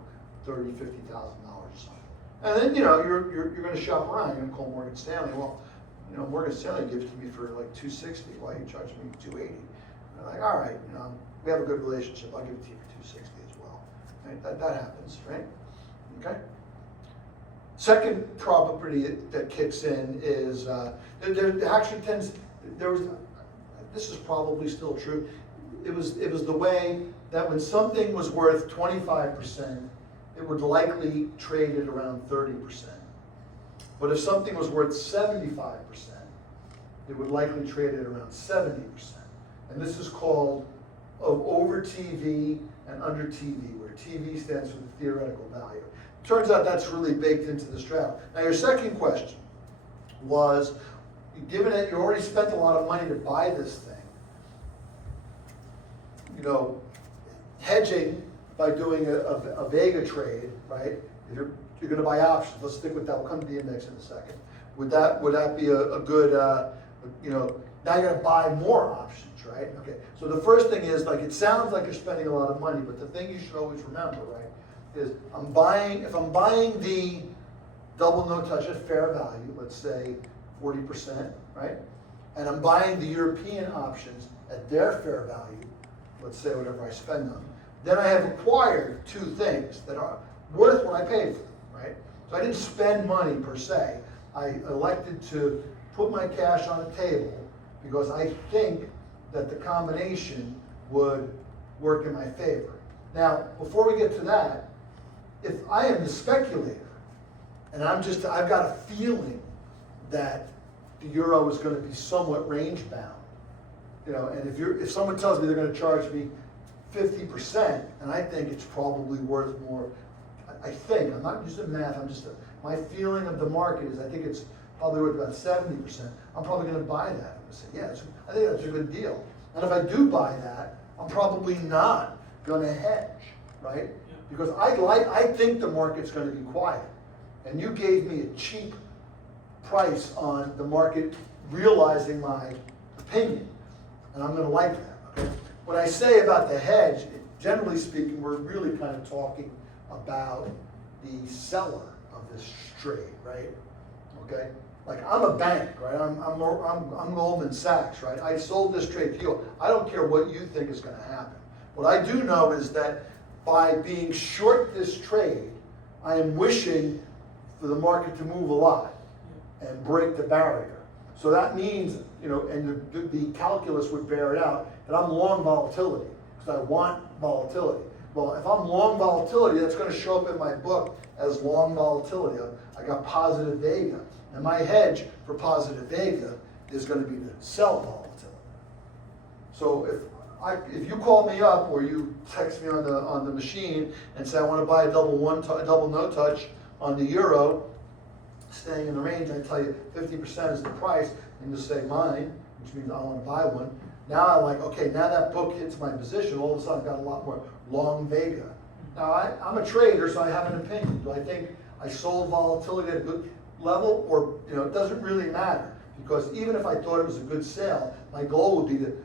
$50,000 or something. And then, you're going to shop around. You're going to call Morgan Stanley. Well, Morgan Stanley gives it to me for like $260. Why are you charging me $280? They're like, all right, we have a good relationship. I'll give it to you for $260 as well. Right? That happens, right? Okay. Second probability that kicks in is there actually tends. This is probably still true. It was the way that when something was worth 25%, it would likely trade at around 30%. But if something was worth 75%, it would likely trade at around 70%. And this is called over TV and under TV, where TV stands for the theoretical value. Turns out that's really baked into the strategy. Now your second question was, given that you already spent a lot of money to buy this thing, hedging by doing a Vega trade, right? If you're going to buy options, let's stick with that. We'll come to the index in a second. Would that be a good, now you're going to buy more options, right? Okay. So the first thing is, it sounds like you're spending a lot of money, but the thing you should always remember, right, is if I'm buying the double no touch at fair value, let's say 40%, right? And I'm buying the European options at their fair value, let's say whatever I spend on, then I have acquired two things that are worth what I paid for them, right? So I didn't spend money per se. I elected to put my cash on the table because I think that the combination would work in my favor. Now, before we get to that, if I am the speculator and I've got a feeling that the euro is going to be somewhat range bound, and if someone tells me they're going to charge me 50%, and I think it's probably worth more, I'm not using math, my feeling of the market is I think it's probably worth about 70%, I'm probably going to buy that. I'm going to say, yeah, I think that's a good deal. And if I do buy that, I'm probably not going to hedge, right? Yeah. Because I think the market's going to be quiet. And you gave me a cheap price on the market realizing my opinion. And I'm going to like that, okay? When I say about the hedge, generally speaking, we're really kind of talking about the seller of this trade, right? Okay? Like I'm a bank, right? I'm Goldman Sachs, right? I sold this trade to you. I don't care what you think is going to happen. What I do know is that by being short this trade, I am wishing for the market to move a lot and break the barrier. So that means, and the calculus would bear it out, that I'm long volatility because I want volatility. Well, if I'm long volatility, that's going to show up in my book as long volatility. I got positive Vega. And my hedge for positive Vega is going to be to sell volatility. So if you call me up or you text me on the machine and say I want to buy a double no touch on the euro, staying in the range, I tell you 50% is the price, and you say mine, which means I want to buy one. Now I'm like, okay, now that book hits my position, all of a sudden I've got a lot more long Vega. Now I'm a trader, so I have an opinion. Do I think I sold volatility at a good level, or it doesn't really matter, because even if I thought it was a good sale, my goal would be to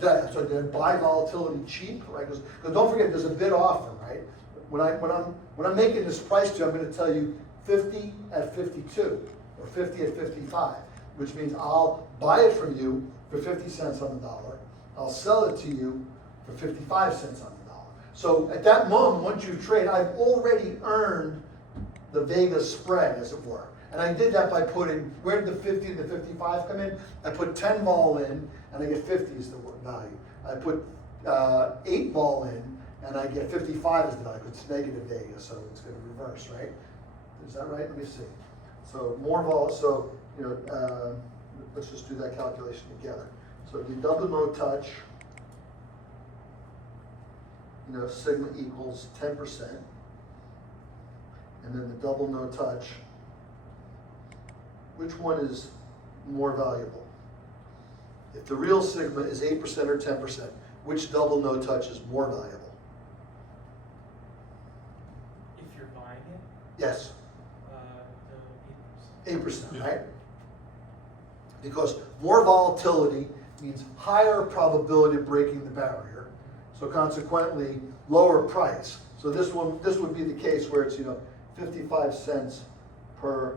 did I buy volatility cheap, right? Because don't forget, there's a bid offer, right? When I'm making this price to you, I'm going to tell you 50 at 52 or 50 at 55, which means I'll buy it from you for 50 cents on the dollar. I'll sell it to you for 55 cents on the dollar. So at that moment, once you trade, I've already earned the Vega spread, as it were. And I did that by putting, where did the 50 and the 55 come in? I put 10 vol in, and I get 50 as the value. I put 8 vol in, and I get 55 as the value, because it's negative Vega, so it's going to reverse, right? Is that right? Let me see. So let's just do that calculation together. So the double no touch, sigma equals 10%. And then the double no touch, which one is more valuable? If the real sigma is 8% or 10%, which double no touch is more valuable? If you're buying it, Yes, the 8%. 8%, Yeah. right? Because more volatility means higher probability of breaking the barrier. So consequently, lower price. So this would be the case where it's, 55 cents per,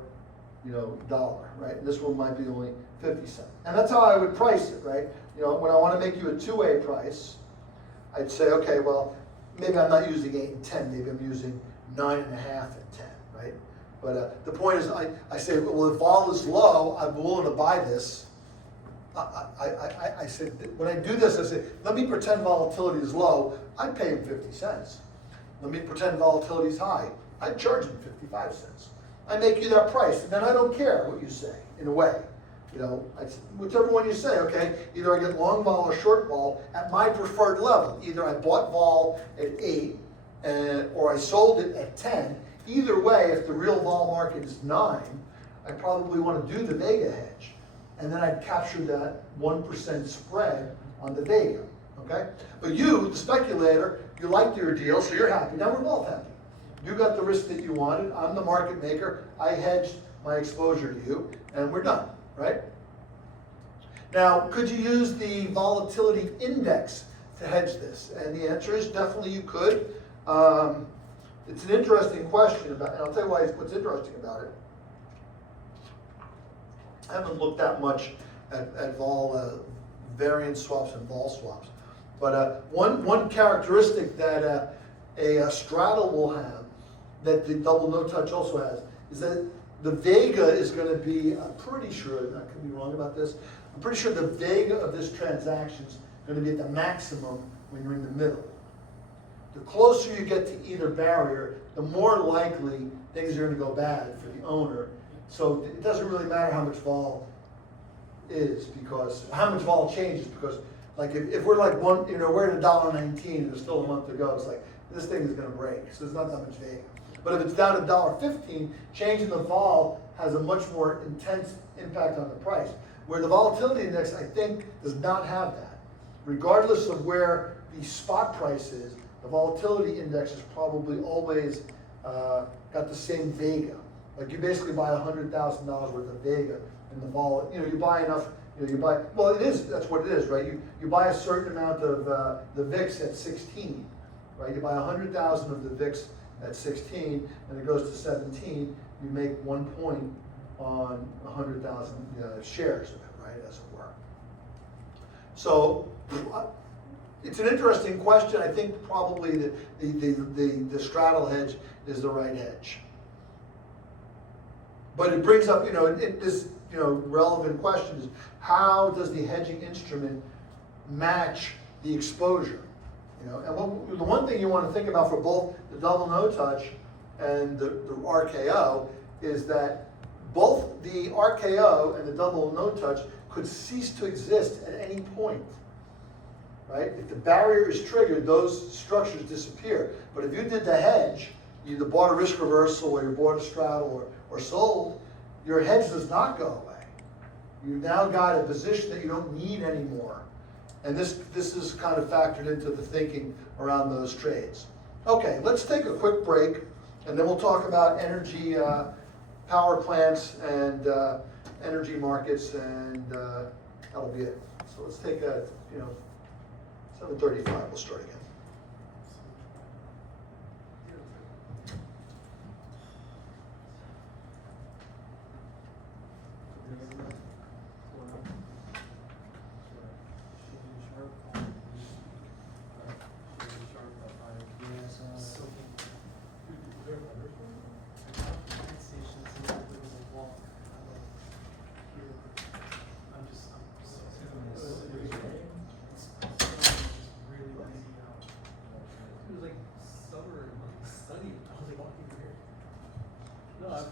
dollar, right? And this one might be only 50 cents. And that's how I would price it, right? When I want to make you a two-way price, I'd say, okay, well, maybe I'm not using 8 and 10, maybe I'm using 9.5 and 10, right? But the point is, I say, well, if vol is low, I'm willing to buy this. I said, when I do this, I say, let me pretend volatility is low, I'd pay him 50 cents. Let me pretend volatility is high, I'd charge him 55 cents. I make you that price, and then I don't care what you say, in a way. Whichever one you say, okay, either I get long vol or short vol at my preferred level. Either I bought vol at 8, or I sold it at 10. Either way, if the real vol market is 9, I probably want to do the Vega hedge. And then I'd capture that 1% spread on the Vega, okay? But you, the speculator, you liked your deal, so you're happy. Now we're both happy. You got the risk that you wanted. I'm the market maker. I hedged my exposure to you, and we're done, right? Now, could you use the volatility index to hedge this? And the answer is definitely you could. It's an interesting question about, and I'll tell you what's interesting about it. I haven't looked that much at vol variance swaps and vol swaps, but one characteristic that a straddle will have, that the double no touch also has, is that the Vega is going to be, I'm pretty sure, I could be wrong about this, I'm pretty sure the Vega of this transaction is going to be at the maximum when you're in the middle. The closer you get to either barrier, the more likely things are going to go bad for the owner. So it doesn't really matter how much vol is, because how much vol changes, because like if we're like we're at $1.19 and there's still a month to go, it's like this thing is going to break. So there's not that much Vega. But if it's down to $1.15, changing the vol has a much more intense impact on the price. Where the volatility index, I think, does not have that. Regardless of where the spot price is, the volatility index is probably always got the same Vega. Like you basically buy $100,000 worth of Vega, and the vol, you buy enough. Well, it is. That's what it is, right? You buy a certain amount of the VIX at 16, right? You buy 100,000 of the VIX at 16, and it goes to 17. You make 1 point on 100,000 shares of it, right, as it were. So it's an interesting question. I think probably the straddle hedge is the right hedge. But it brings up, this relevant question is, how does the hedging instrument match the exposure? And the one thing you want to think about for both the double no touch and the RKO is that both the RKO and the double no touch could cease to exist at any point, right? If the barrier is triggered, those structures disappear. But if you did the hedge, you either bought a risk reversal or you bought a straddle or sold, your hedge does not go away. You've now got a position that you don't need anymore. And this is kind of factored into the thinking around those trades. Okay, let's take a quick break, and then we'll talk about energy, power plants, and energy markets, and that'll be it. So let's take a, 7:35. We'll start again.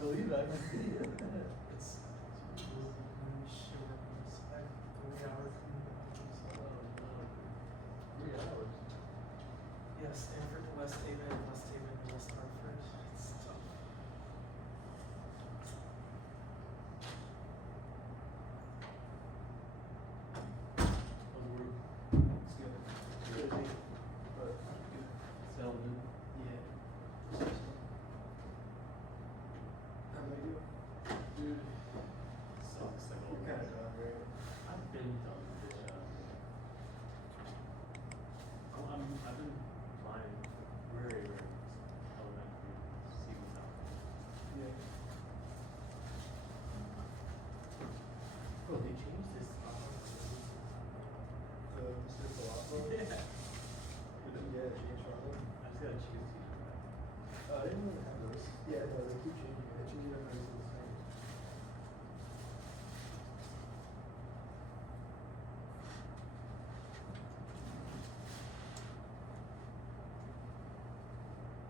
believe it, I can see it. It's shivering. It's like 3 hours from the office. Oh, no. 3 hours. Yeah, Stanford to West Haven, West Haven to West Hartford. It's tough. How's work? It's good. Busy, but good. Seldom. Yeah. How about you? Dude, sucks like all You're kinda done, right? I've been done with this job. I've been applying very, very elementary, see what's out there. Yeah. Bro, they changed this. The Mr. Falafel? Yeah. Yeah, change Charlotte. I just gotta choose teacher back. I didn't really have those. Yeah, no, they keep changing it. They change it every single time.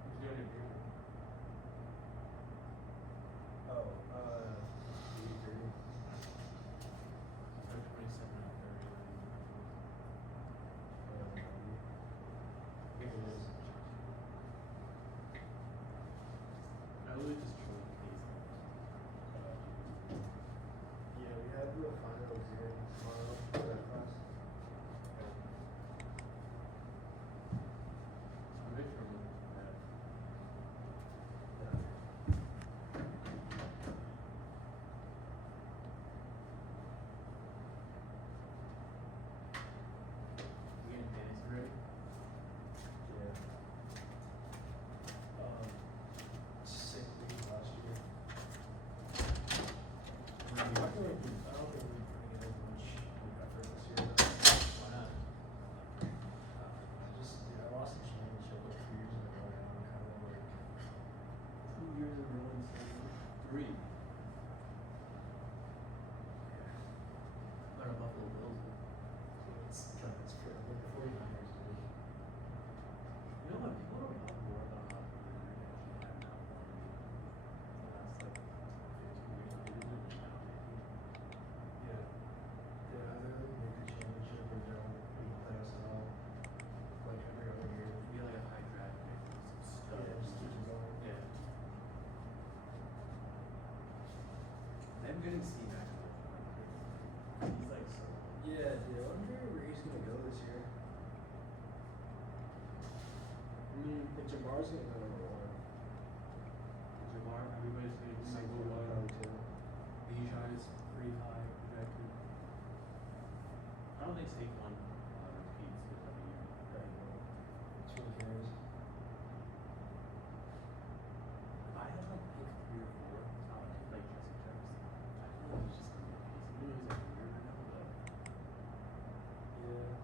Who's doing your paper? Oh, 83. Like 27 or 30. It is. I literally just trolled the case. Yeah, we have the final exam tomorrow for that class. I'm ready for that. You getting fantasy ready? Yeah. Sick leave last year. I don't think we're putting in as much effort this year though. Why not? I lost the championship like 2 years in a row now. I'm kind of like, 2 years in a row instead of 3. What are Buffalo Bills? it's for like the 49ers, dude. You know what? People don't talk more about how good they actually have now than the last like 15 years. They did it now, maybe. Yeah. Yeah, they're like make the championship or they don't make the playoffs at all. Like every other year. You get like a high draft pick and some stuff. Yeah, just keep it going. Yeah. Them getting Steve Maxwell. He's like so. Yeah, dude, I wonder where he's gonna go this year. I mean, if Jamar's gonna go number one. Jamar, everybody's saying he's gonna go Saquon one. probably too. Bijan is pretty high projected. I don't think Saquon repeats because every year. Right, well, it's really cares. If I had like pick 3 or 4, I would pick like Justin Jefferson. I feel like he's just gonna be a piece. He was like weird right now, but Yeah.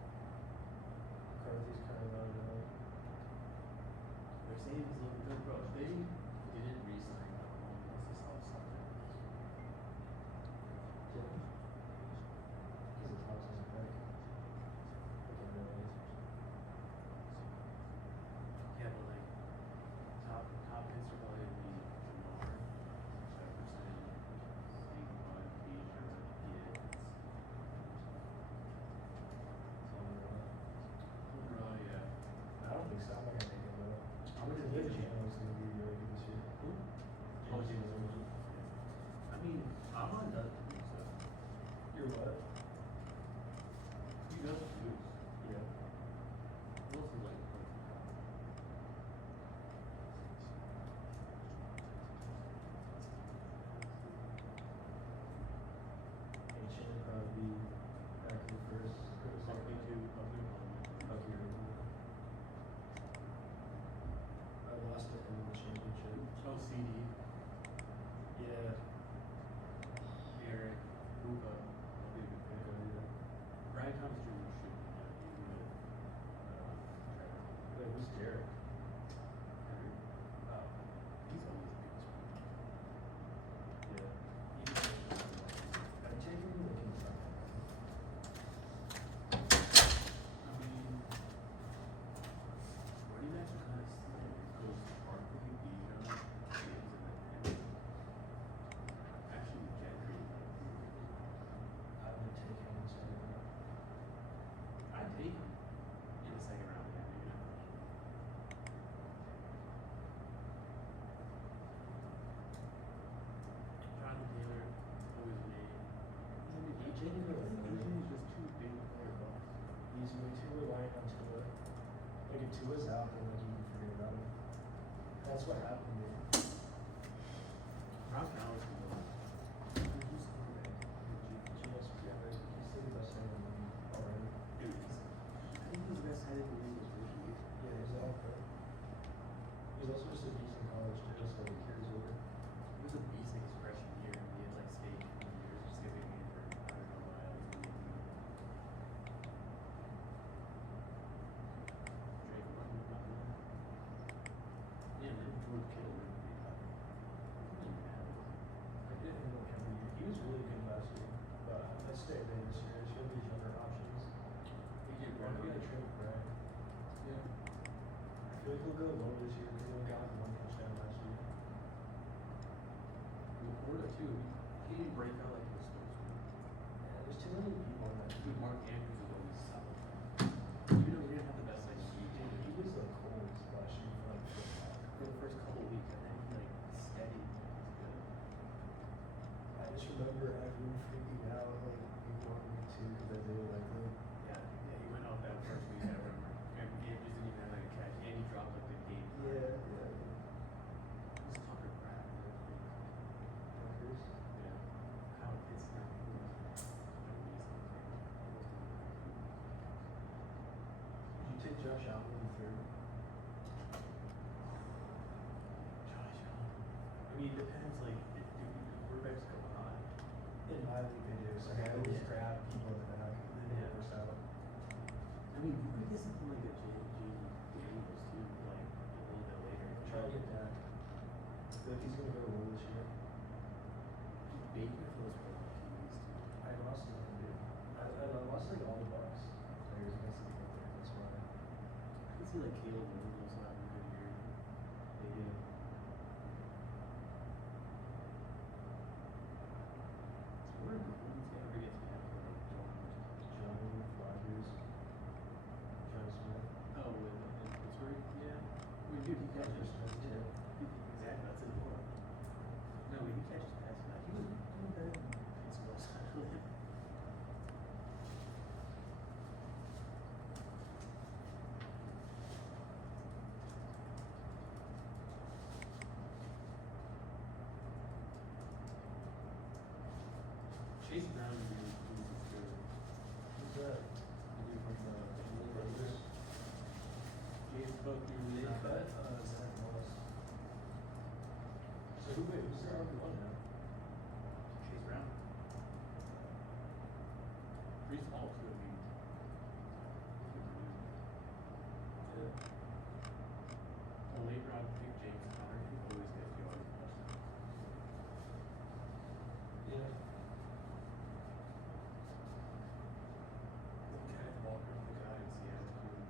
McCarthy's kind of out of it. they're saying he's looking good, bro. If they didn't re-sign Mahomes, this is how something. Yeah. Because it's Hawks isn't back. Like it really is. Yeah, but like top picks are probably gonna be Jamar, Jefferson, Saquon, Bijan, Gibbs. Overall, yeah. I don't think so. I'm not gonna take him though. I'm gonna Because take Nick him. Chandler's gonna be really good this that's what happened to me. Rock Howard's cool. Who's quarterback? Just, yeah, he's still the best center in the league already. Dude, I think he's the best tight end in the league his rookie year. Yeah, he's all pro. He's also just a decent college too, so he carries over. He was a beast like his freshman year, and he had like stayed 2 years just giving me for I don't know why. Drake London, nothing. Yeah, man, George Kittle would be up. I did him like every year. He was really good last year, but I stay away this year. There's gonna be younger options. AJ I'm Brown. gonna trade Brad. Yeah. I feel like he'll go low this year because he only got like 1 touchdown last year. Laporta too. He didn't break out like he was supposed to. Yeah, there's too many people on that team. Dude, Mark Andrews was always solid. Even though we didn't have the best like He was like cold last year for like for the first couple of weeks, and then he like steady. He's good. I just remember everyone freaking out like week 1, week 2 because they didn't like him. Yeah, yeah, he went off that first week. I remember. And Andrews didn't even have like a catch, and he dropped like the game. Yeah. He's Tucker Pratt. Tuckers. Yeah. How it's not. Did you take Josh Allen in the third? Josh Allen. I mean, it depends. Like, if quarterbacks go high. In my league they do, so I always grab people in the back and then Yeah. first out. I mean, you could get something like a Daniels too, like a little bit later. Try to get Dak. I feel like he's gonna go low this year. Baker throws for a lot of TVs too. I lost him, dude. I lost like all the Bucks players against the Panthers, that's why. I can see like Caleb Williams also having a good year. They do. What are the ones that ever get to have like John Rodgers, John Smith. Oh, in Pittsburgh? Yeah. I mean, dude, he catches. Smith, too. Exactly, that's his goal. No, he catches passes. He was doing better than Pittsburgh. Chase Brown is really good. Who's that? The dude from the Little Brothers. James Buckner, Lid Not Cut. that, Zach Moss. So who's their RB1 now? Chase Brown. Brees Hall's gonna be. A late round pick, James Conner, he always gets yards and touchdowns. Yeah. Kenneth Walker's the guy in Seattle too.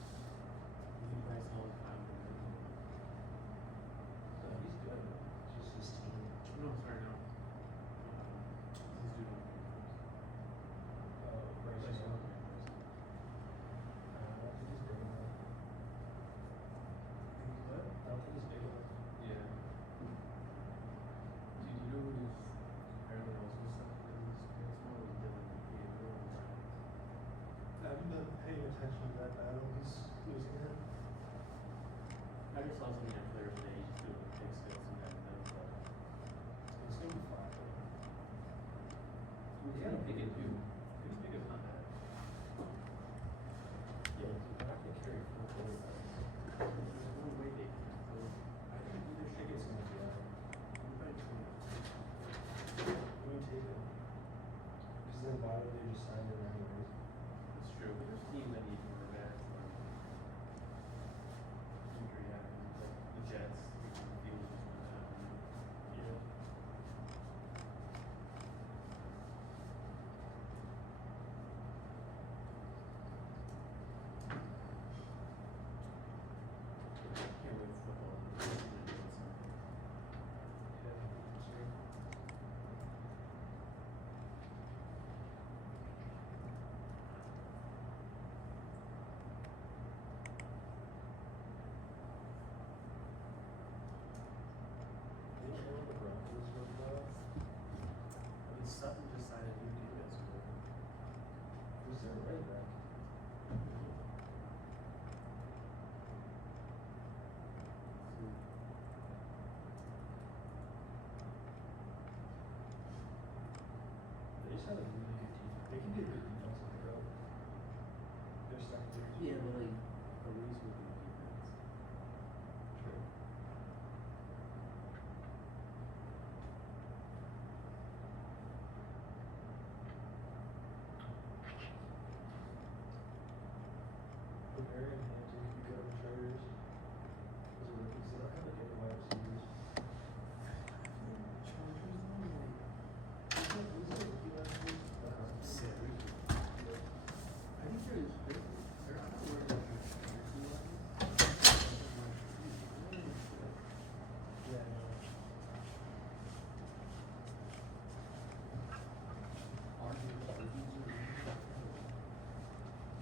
Levi Hall, Kyle Murray. He's good. It's just his team. No, sorry, no. He's doing. Bryce Young. I don't think he's big enough. What? I don't think he's big enough. Yeah. Dude, you know who is apparently also suffering in this baseball is Dylan Gabriel on the Browns. I haven't been paying attention to that battle he's losing in. I just saw something on Twitter today. He's just doing big skills and that and but It's gonna be fine. he's gonna pick it too. His pick is not bad. Yeah, he's not gonna carry full forward. There's no way they can. So I think either I think it's gonna be out. I'm probably trying to. Let me take it. Because then why would they just sign him anyways? That's true, but there's teams that need more backs. Like injury happens, like the Jets. The Fields just went down. Yeah. Can't wait for football. Yeah, sure. right back. They just have a really good team. They can get good defense on the road. Their secondary. Yeah, but like a reasonable defense. True. The Marion Hampton could be good on the Chargers. As a rookie, so they'll have like every wide receivers. I think they're not worried about their fantasy level. Yeah, I know.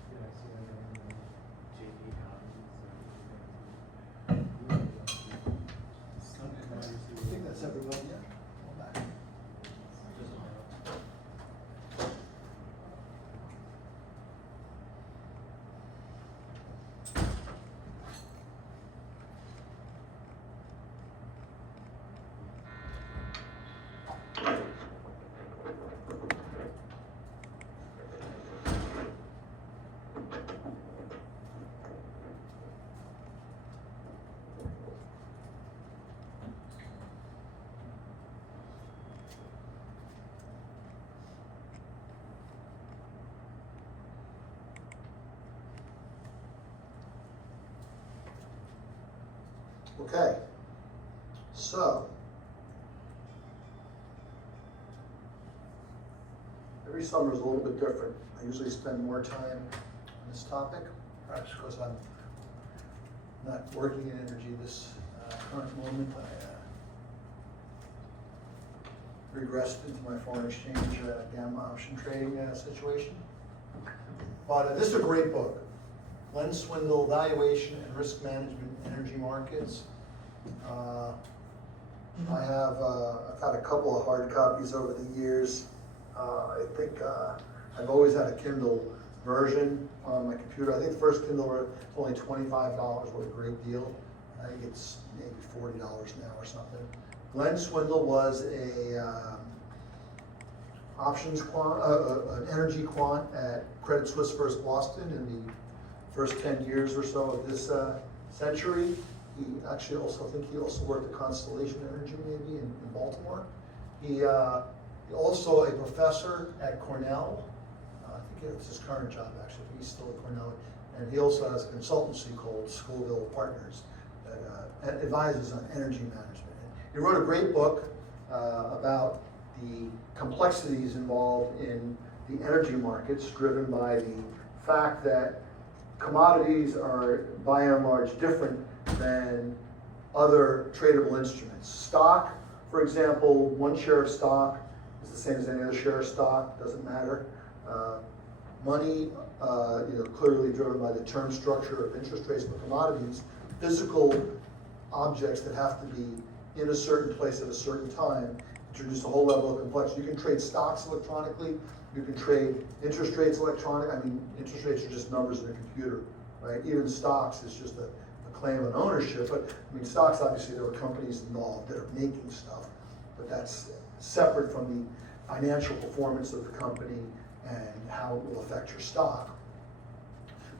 Yeah, I see that going on. JP I think that's everybody, yeah. All back. Just about. Okay, so. Every summer is a little bit different. I usually spend more time on this topic, perhaps because I'm not working in energy this current moment. I regressed into my foreign exchange gamma option trading situation. But this is a great book. Glenn Swindle, Valuation and Risk Management in Energy Markets. I've had a couple of hard copies over the years. I think I've always had a Kindle version on my computer. I think the first Kindle was only $25, what a great deal. I think it's maybe $40 now or something. Glenn Swindle was a options quant, an energy quant at Credit Suisse First Boston in the first 10 years or so of this century. He actually also, I think he also worked at Constellation Energy maybe in Baltimore. He also a professor at Cornell. I think it's his current job actually. He's still at Cornell. And he also has a consultancy called Scoville Partners that advises on energy management. He wrote a great book about the complexities involved in the energy markets, driven by the fact that commodities are by and large different than other tradable instruments. Stock, for example, one share of stock is the same as any other share of stock, doesn't matter. Money, clearly driven by the term structure of interest rates, but commodities, physical objects that have to be in a certain place at a certain time, introduce a whole level of complexity. You can trade stocks electronically, you can trade interest rates electronic. I mean, interest rates are just numbers in a computer, right? Even stocks is just a claim on ownership, but I mean, stocks, obviously there are companies involved that are making stuff, but that's separate from the financial performance of the company and how it will affect your stock.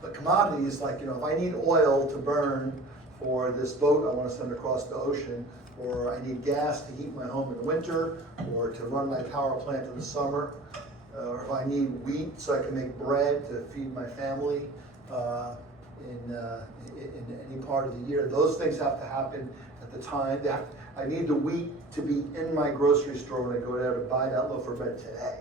But commodities, like, if I need oil to burn for this boat I want to send across the ocean, or I need gas to heat my home in the winter, or to run my power plant in the summer, or if I need wheat so I can make bread to feed my family in any part of the year, those things have to happen at the time. I need the wheat to be in my grocery store when I go there to buy that loaf of bread today,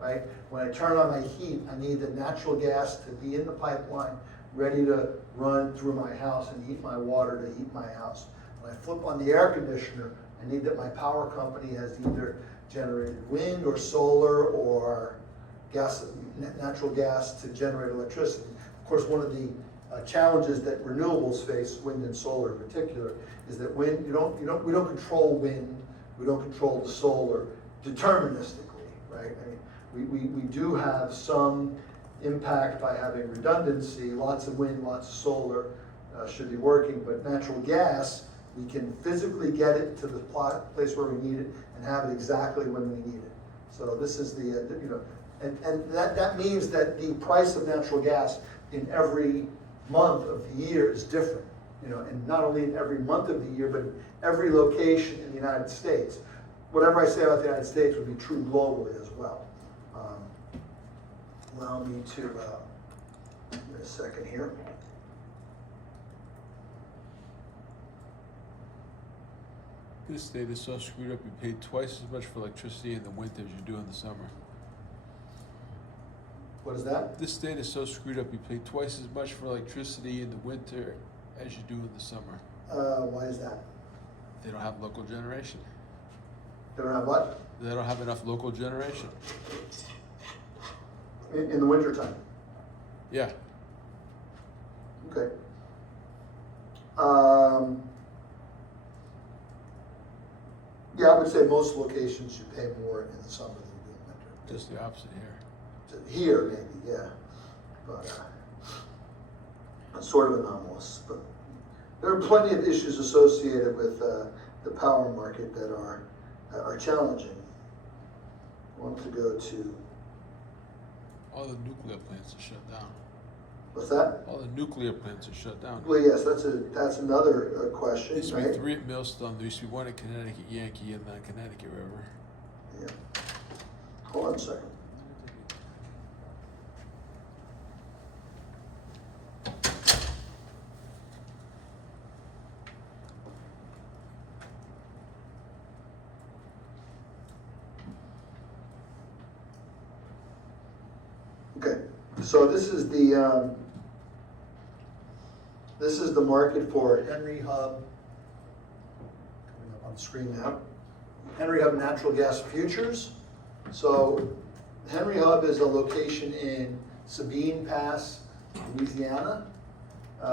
right? When I turn on my heat, I need the natural gas to be in the pipeline, ready to run through my house and heat my water to heat my house. When I flip on the air conditioner, I need that my power company has either generated wind or solar or gas, natural gas to generate electricity. Of course, one of the challenges that renewables face, wind and solar in particular, is that wind, we don't control wind, we don't control the solar deterministically, right? I mean, we do have some impact by having redundancy, lots of wind, lots of solar should be working, but natural gas, we can physically get it to the place where we need it and have it exactly when we need it. So this is the, and that means that the price of natural gas in every month of the year is different. And not only in every month of the year, but in every location in the United States. Whatever I say about the United States would be true globally as well. Allow me to, give me a second here. This state is so screwed up, you pay twice as much for electricity in the winter as you do in the summer. What is that? This state is so screwed up, you pay twice as much for electricity in the winter as you do in the summer. Why is that? They don't have local generation. They don't have what? They don't have enough local generation. In the wintertime? Yeah. Okay. Yeah, I would say most locations you pay more in the summer than you do in the winter. Just the opposite here. Here, maybe, yeah, but it's sort of anomalous. But there are plenty of issues associated with the power market that are challenging. I want to go to, All the nuclear plants are shut down. what's that? All the nuclear plants are shut down. Well, yes, that's another question, There used to be right? 3 at Millstone, there used to be 1 at Connecticut Yankee and the Connecticut River. Yeah. Hold on a second. Okay, so this is the market for Henry Hub. Coming up on the screen now. Henry Hub natural gas futures. So Henry Hub is a location in Sabine Pass, Louisiana,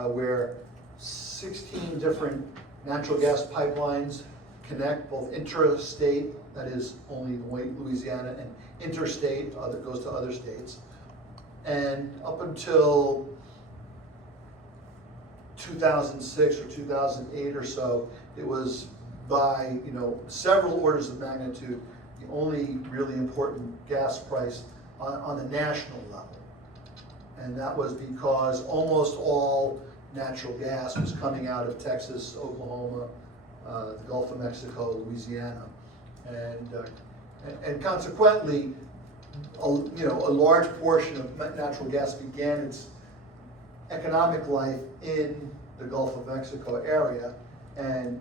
where 16 different natural gas pipelines connect both intrastate, that is only Louisiana, and interstate, goes to other states. And up until 2006 or 2008 or so, it was by several orders of magnitude the only really important gas price on the national level. And that was because almost all natural gas was coming out of Texas, Oklahoma, the Gulf of Mexico, Louisiana, and consequently, a large portion of natural gas began its economic life in the Gulf of Mexico area and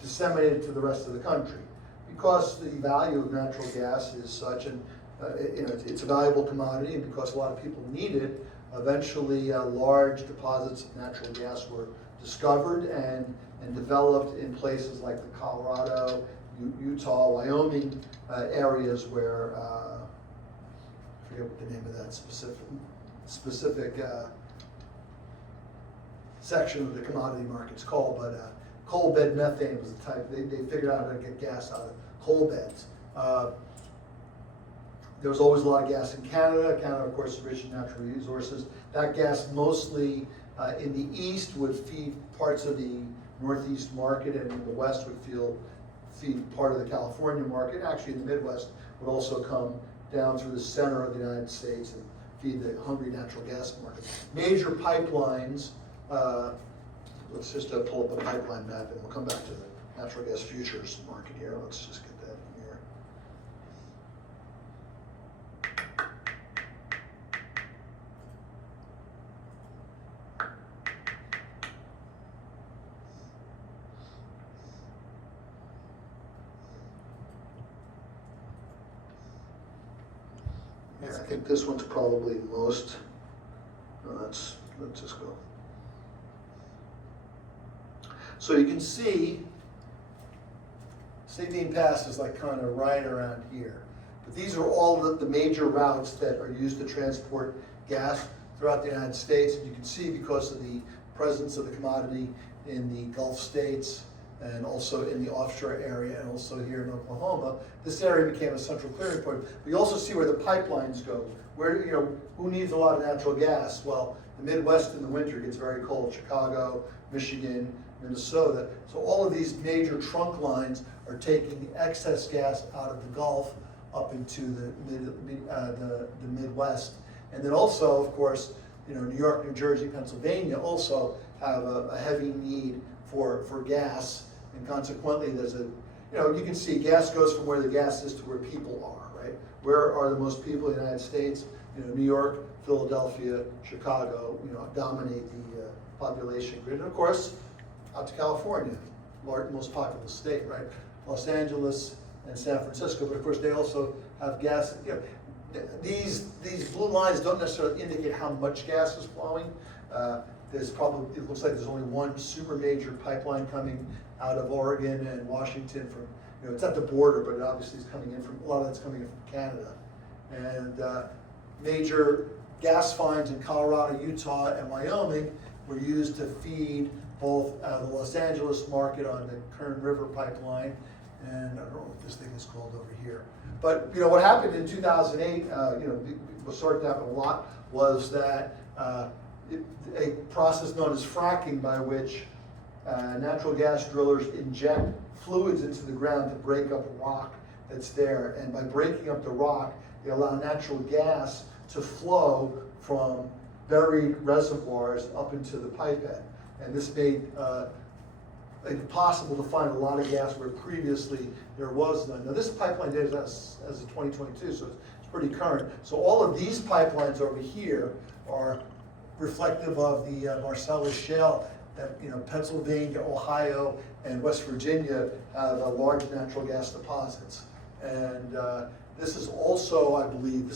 disseminated to the rest of the country. Because the value of natural gas is such, and it's a valuable commodity, and because a lot of people need it, eventually large deposits of natural gas were discovered and developed in places like the Colorado, Utah, Wyoming areas where, I forget what the name of that specific section of the commodity market's called, but coal bed methane was the type, they figured out how to get gas out of coal beds. There was always a lot of gas in Canada. Canada, of course, is rich in natural resources. That gas mostly in the east would feed parts of the northeast market, and in the west would feed part of the California market. Actually, in the Midwest would also come down through the center of the United States and feed the hungry natural gas market. Major pipelines, let's just pull up a pipeline map and we'll come back to the natural gas futures market here. Let's just get that in here. Yeah, I think this one's probably the most. No, let's just go. So you can see Sabine Pass is like kind of right around here. But these are all the major routes that are used to transport gas throughout the United States. And you can see because of the presence of the commodity in the Gulf states and also in the offshore area, and also here in Oklahoma. This area became a central clearing point. We also see where the pipelines go. Where, who needs a lot of natural gas? Well, the Midwest in the winter gets very cold. Chicago, Michigan, Minnesota. So all of these major trunk lines are taking the excess gas out of the Gulf up into the Midwest. And then also, of course, New York, New Jersey, Pennsylvania also have a heavy need for gas, and consequently there's you can see gas goes from where the gas is to where people are, right? Where are the most people in the United States? New York, Philadelphia, Chicago, dominate the population grid. And of course, out to California, most populous state, right? Los Angeles and San Francisco, but of course they also have gas. These blue lines don't necessarily indicate how much gas is flowing. It looks like there's only one super major pipeline coming out of Oregon and Washington from, it's at the border, but it obviously is coming in from, a lot of that's coming in from Canada. And major gas finds in Colorado, Utah, and Wyoming were used to feed both the Los Angeles market on the Kern River pipeline, and I don't know what this thing is called over here. But what happened in 2008, what started to happen a lot, was that a process known as fracking, by which natural gas drillers inject fluids into the ground to break up rock that's there. And by breaking up the rock, they allow natural gas to flow from buried reservoirs up into the pipehead. And this made it possible to find a lot of gas where previously there was none. Now this pipeline data is as of 2022, so it's pretty current. So all of these pipelines over here are reflective of the Marcellus Shale that Pennsylvania, Ohio, and West Virginia have large natural gas deposits. And this is also, I believe,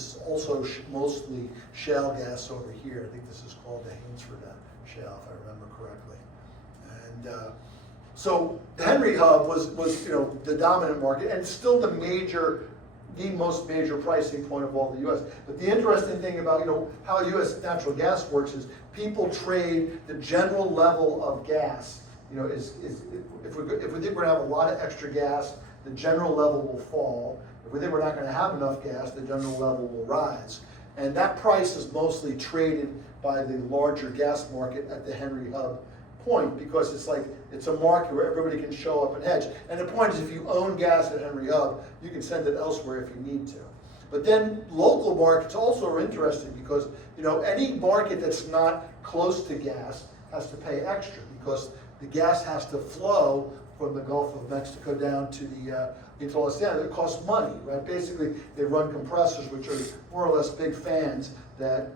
mostly shale gas over here. I think this is called the Haynesford Shale, if I remember correctly. And so the Henry Hub was the dominant market, and still the most major pricing point of all the U.S. But the interesting thing about how U.S. natural gas works is people trade the general level of gas. If we think we're going to have a lot of extra gas, the general level will fall. If we think we're not going to have enough gas, the general level will rise. And that price is mostly traded by the larger gas market at the Henry Hub point, because it's a market where everybody can show up and hedge. And the point is, if you own gas at Henry Hub, you can send it elsewhere if you need to. But then local markets also are interesting, because any market that's not close to gas has to pay extra, because the gas has to flow from the Gulf of Mexico down to the into Los Angeles. It costs money, right? Basically, they run compressors, which are more or less big fans that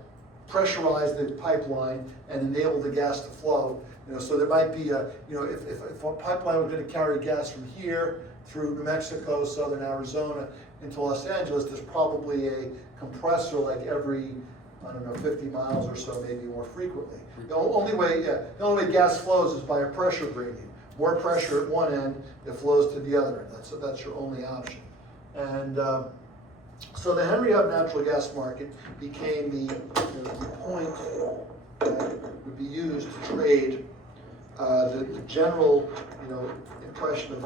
pressurize the pipeline and enable the gas to flow. So there might be if a pipeline was going to carry gas from here through New Mexico, southern Arizona, into Los Angeles, there's probably a compressor like every, 50 miles or so, maybe more frequently. The only way gas flows is by a pressure gradient. More pressure at one end, it flows to the other end. That's your only option. And so the Henry Hub natural gas market became the point that would be used to trade the general impression of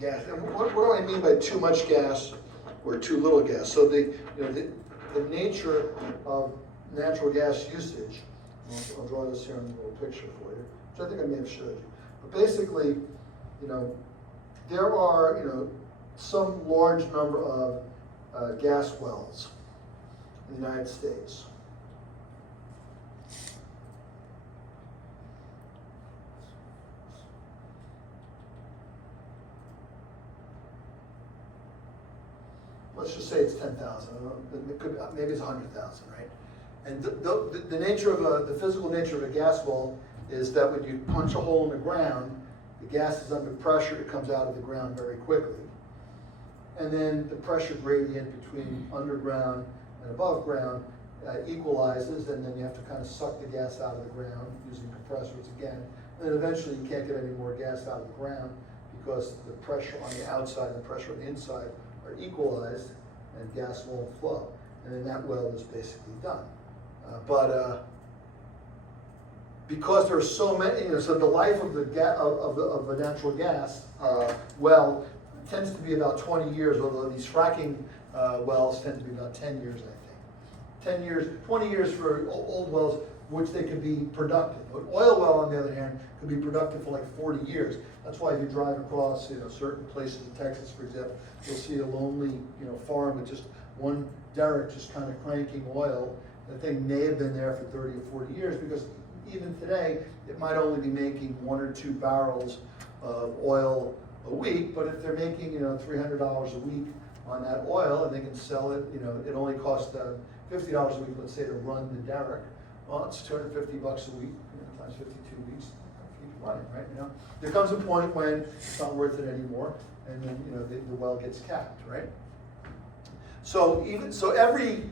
gas. And what do I mean by too much gas or too little gas? So the nature of natural gas usage. I'll draw this here on a little picture for you, which I think I may have showed you. But basically, there are some large number of gas wells in the United States. Let's just say it's 10,000. It could, maybe it's 100,000, right? And the nature of the physical nature of a gas well is that when you punch a hole in the ground, the gas is under pressure. It comes out of the ground very quickly. And then the pressure gradient between underground and above ground equalizes, and then you have to kind of suck the gas out of the ground using compressors again. And then eventually you can't get any more gas out of the ground because the pressure on the outside and the pressure on the inside are equalized, and gas won't flow. And then that well is basically done. But because there are so many, so the life of the of a natural gas well tends to be about 20 years, although these fracking wells tend to be about 10 years, I think. 10 years, 20 years for old wells, which they could be productive. An oil well, on the other hand, could be productive for like 40 years. That's why if you drive across, certain places in Texas, for example, you'll see a lonely, farm with just one derrick just kind of cranking oil. The thing may have been there for 30 or 40 years, because even today, it might only be making 1 or 2 barrels of oil a week, but if they're making, $300 a week on that oil, and they can sell it, it only costs $50 a week, let's say, to run the derrick. Well, it's $250 a week, times 52 weeks, keep it running, right? There comes a point when it's not worth it anymore, and then the well gets capped, right? So every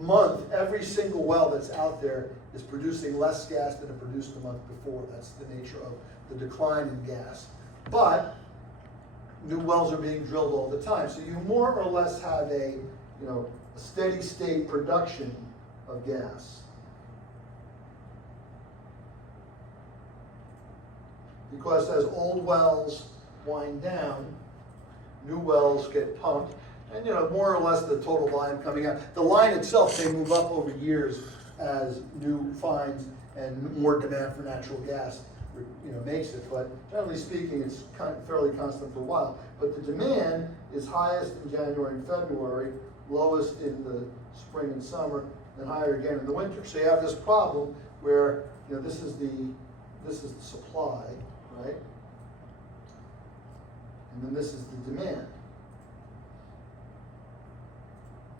month, every single well that's out there is producing less gas than it produced the month before. That's the nature of the decline in gas. But new wells are being drilled all the time, so you more or less have a steady state production of gas. Because as old wells wind down, new wells get pumped, and more or less the total volume coming out. The line itself may move up over years as new finds and more demand for natural gas makes it, but generally speaking, it's fairly constant for a while. But the demand is highest in January and February, lowest in the spring and summer, and higher again in the winter. So you have this problem where this is the supply, right? And then this is the demand.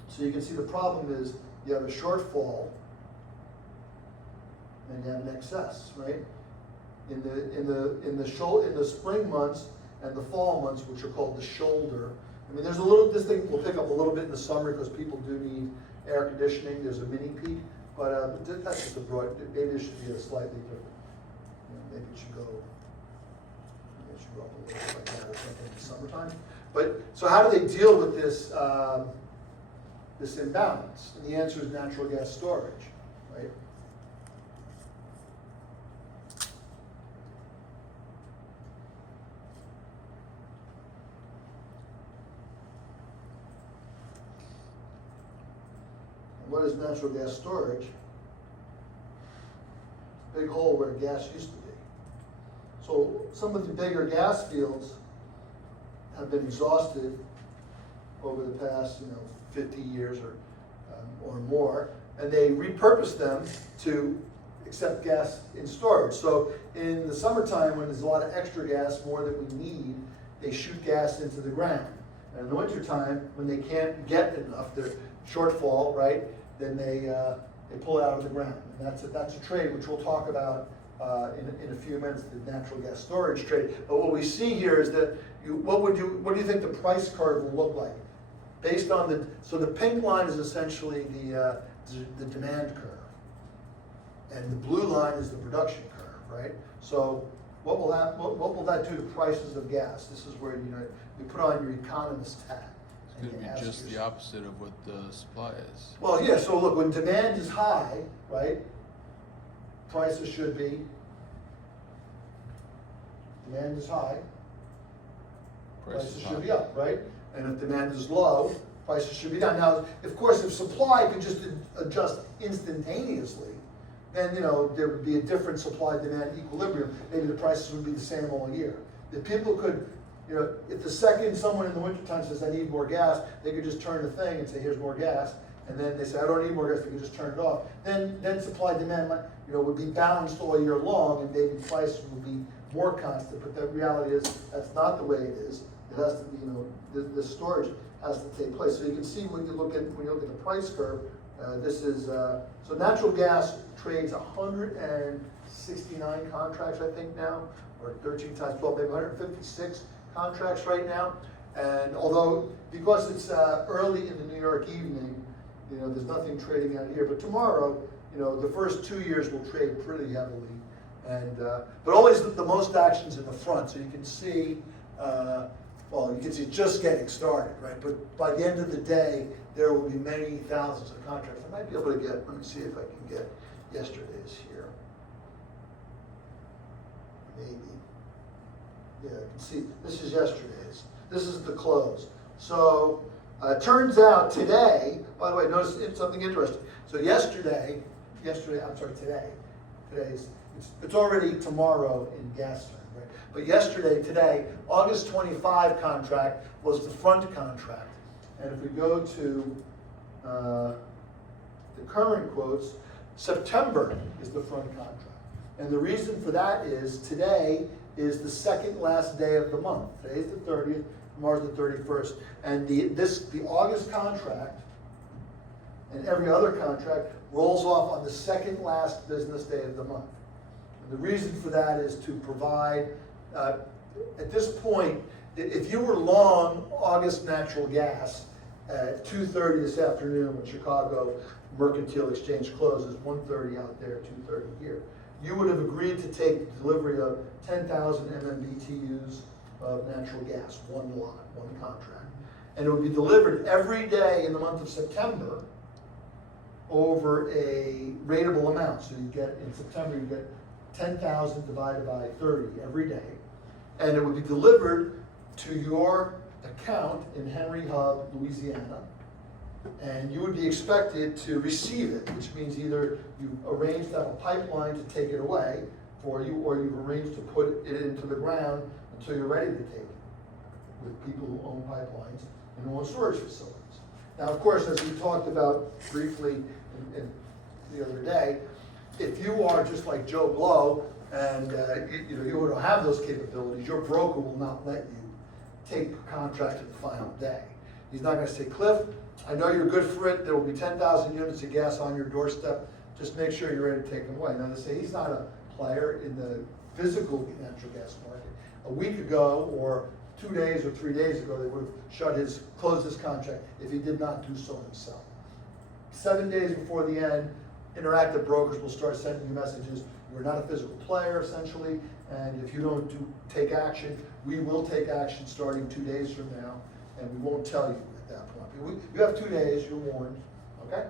So you can see the problem is you have a shortfall and you have an excess, right? In the spring months and the fall months, which are called the shoulder. I mean, this thing will pick up a little bit in the summer because people do need air conditioning. There's a mini peak, but that's just a broad. Maybe it should be a slightly different. Maybe it should go up a little bit like that or something in the summertime. But so how do they deal with this this imbalance? And the answer is natural gas storage, right? What is natural gas storage? Big hole where gas used to be. So some of the bigger gas fields have been exhausted over the past, 50 years or more, and they repurpose them to accept gas in storage. So in the summertime, when there's a lot of extra gas, more than we need, they shoot gas into the ground. And in the wintertime, when they can't get enough, they're shortfall, right? Then they pull it out of the ground, and that's a trade which we'll talk about in a few minutes, the natural gas storage trade. But what we see here is that what do you think the price curve will look like, based on so the pink line is essentially the demand curve, and the blue line is the production curve, right? So what will that do to prices of gas? This is where you put on your economist hat. It's going to be just the opposite of what the supply is. Well, yeah, so look, when demand is high, right, prices should be, demand is high, prices should be up, right? And if demand is low, prices should be down. Now, of course, if supply could just adjust instantaneously, then, there would be a different supply-demand equilibrium. Maybe the prices would be the same all year. If people could, if the second someone in the wintertime says, I need more gas, they could just turn the thing and say, here's more gas. And then they say, I don't need more gas, they could just turn it off. Then supply-demand, would be balanced all year long, and maybe prices would be more constant. But the reality is, that's not the way it is. It has to be, the storage has to take place. So you can see when you look at the price curve, this is, so natural gas trades 169 contracts, I think now, or 13 times 12, maybe 156 contracts right now. And although, because it's early in the New York evening, there's nothing trading out here. But tomorrow, the first 2 years will trade pretty heavily. And but always the most action's in the front, so you can see, you can see it just getting started, right? But by the end of the day, there will be many thousands of contracts. I might be able to let me see if I can get yesterday's here. maybe. Yeah, you can see, this is yesterday's. This is the close. So, turns out today, by the way, notice something interesting. So today, it's already tomorrow in gas terms, right? But today, August 25 contract was the front contract. And if we go to the current quotes, September is the front contract. And the reason for that is today is the second last day of the month. Today's the 30th, tomorrow's the 31st. And the August contract and every other contract rolls off on the second last business day of the month. And the reason for that is to provide, at this point, if you were long August natural gas at 2:30 this afternoon when Chicago Mercantile Exchange closes, 1:30 out there, 2:30 here, you would have agreed to take delivery of 10,000 MMBTUs of natural gas, one lot, one contract. And it would be delivered every day in the month of September over a rateable amount. So you get, in September, you get 10,000 divided by 30 every day. And it would be delivered to your account in Henry Hub, Louisiana. And you would be expected to receive it, which means either you've arranged to have a pipeline to take it away for you, or you've arranged to put it into the ground until you're ready to take it, with people who own pipelines and who own storage facilities. Now, of course, as we talked about briefly in the other day, if you are just like Joe Blow and you don't have those capabilities, your broker will not let you take the contract to the final day. He's not going to say, Cliff, I know you're good for it. There will be 10,000 units of gas on your doorstep. Just make sure you're ready to take them away. Now, they say he's not a player in the physical natural gas market. A week ago, or 2 days or 3 days ago, they would have closed his contract if he did not do so himself. 7 days before the end, Interactive Brokers will start sending you messages. You're not a physical player, essentially, and if you don't take action, we will take action starting 2 days from now, and we won't tell you at that point. You have 2 days, you're warned, okay?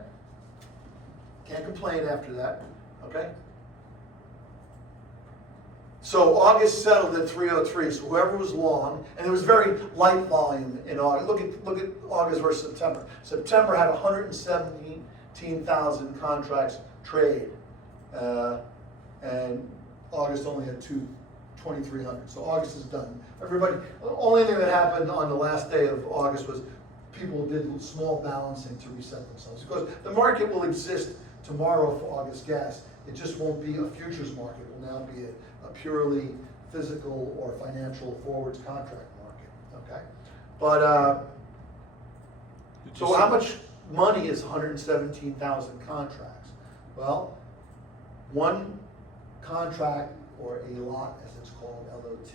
Can't complain after that, okay? So August settled at 303, so whoever was long, and it was very light volume in August. Look at August versus September. September had 117,000 contracts trade, and August only had 2,300. So August is done. Everybody, the only thing that happened on the last day of August was people did small balancing to reset themselves, because the market will exist tomorrow for August gas. It just won't be a futures market. It will now be a purely physical or financial forwards contract market, okay? But, so how much money is 117,000 contracts? Well, one contract, or a lot as it's called, LOT,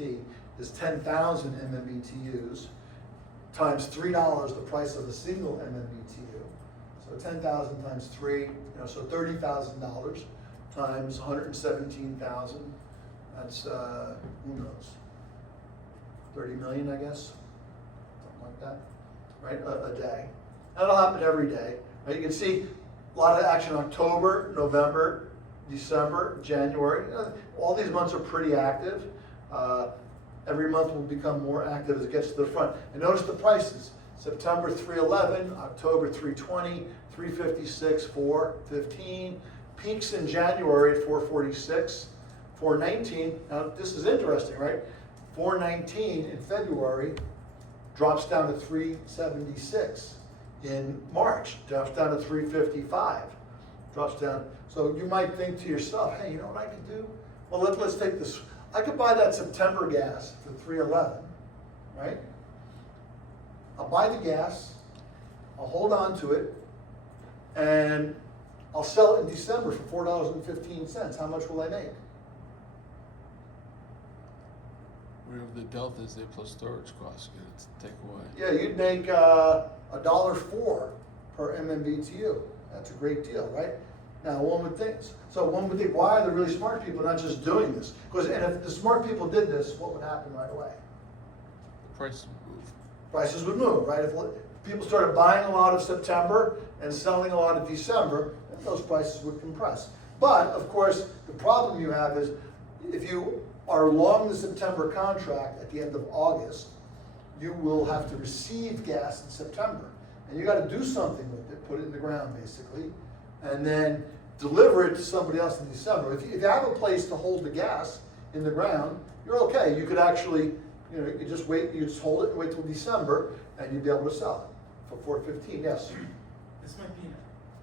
is 10,000 MMBTUs times $3, the price of a single MMBTU. So 10,000 times 3, so $30,000 times 117,000. That's, who knows, 30 million, I guess, something like that, right, a day. That'll happen every day. Right? You can see a lot of action October, November, December, January. All these months are pretty active. Every month will become more active as it gets to the front. And notice the prices. September 311, October 320, 356, 415. Peaks in January at 446. 419, now this is interesting, right? 419 in February drops down to 376. In March, drops down to 355. Drops down. So you might think to yourself, hey, you know what I could do? Well, let's take this. I could buy that September gas for 311, right? I'll buy the gas, I'll hold on to it, and I'll sell it in December for $4.15. How much will I make? Whatever the delta is there plus storage costs, you gotta take away. Yeah, you'd make $1.04 per MMBTU. That's a great deal, right? Now, one would think, why are the really smart people not just doing this? Because, and if the smart people did this, what would happen right away? The prices would move. Prices would move, right? If people started buying a lot of September and selling a lot of December, then those prices would compress. But, of course, the problem you have is if you are along the September contract at the end of August, you will have to receive gas in September. And you gotta do something with it, put it in the ground basically, and then deliver it to somebody else in December. If you have a place to hold the gas in the ground, you're okay. You could actually, you just wait, you just hold it and wait till December, and you'd be able to sell it for $4.15, yes. This might be an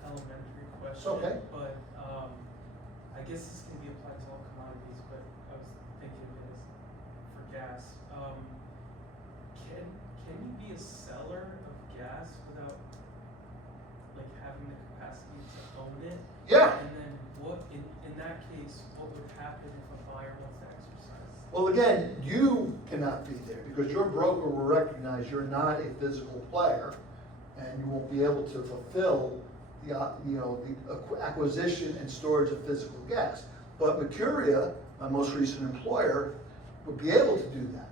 elementary question. It's okay. But, I guess this can be applied to all commodities, but I was thinking of it as for gas. Can you be a seller of gas without, like, having the capacity to own it? Yeah. And then what, in that case, what would happen if a buyer wants to exercise? Well, again, you cannot be there because your broker will recognize you're not a physical player, and you won't be able to fulfill the acquisition and storage of physical gas. But Mercuria, my most recent employer, would be able to do that.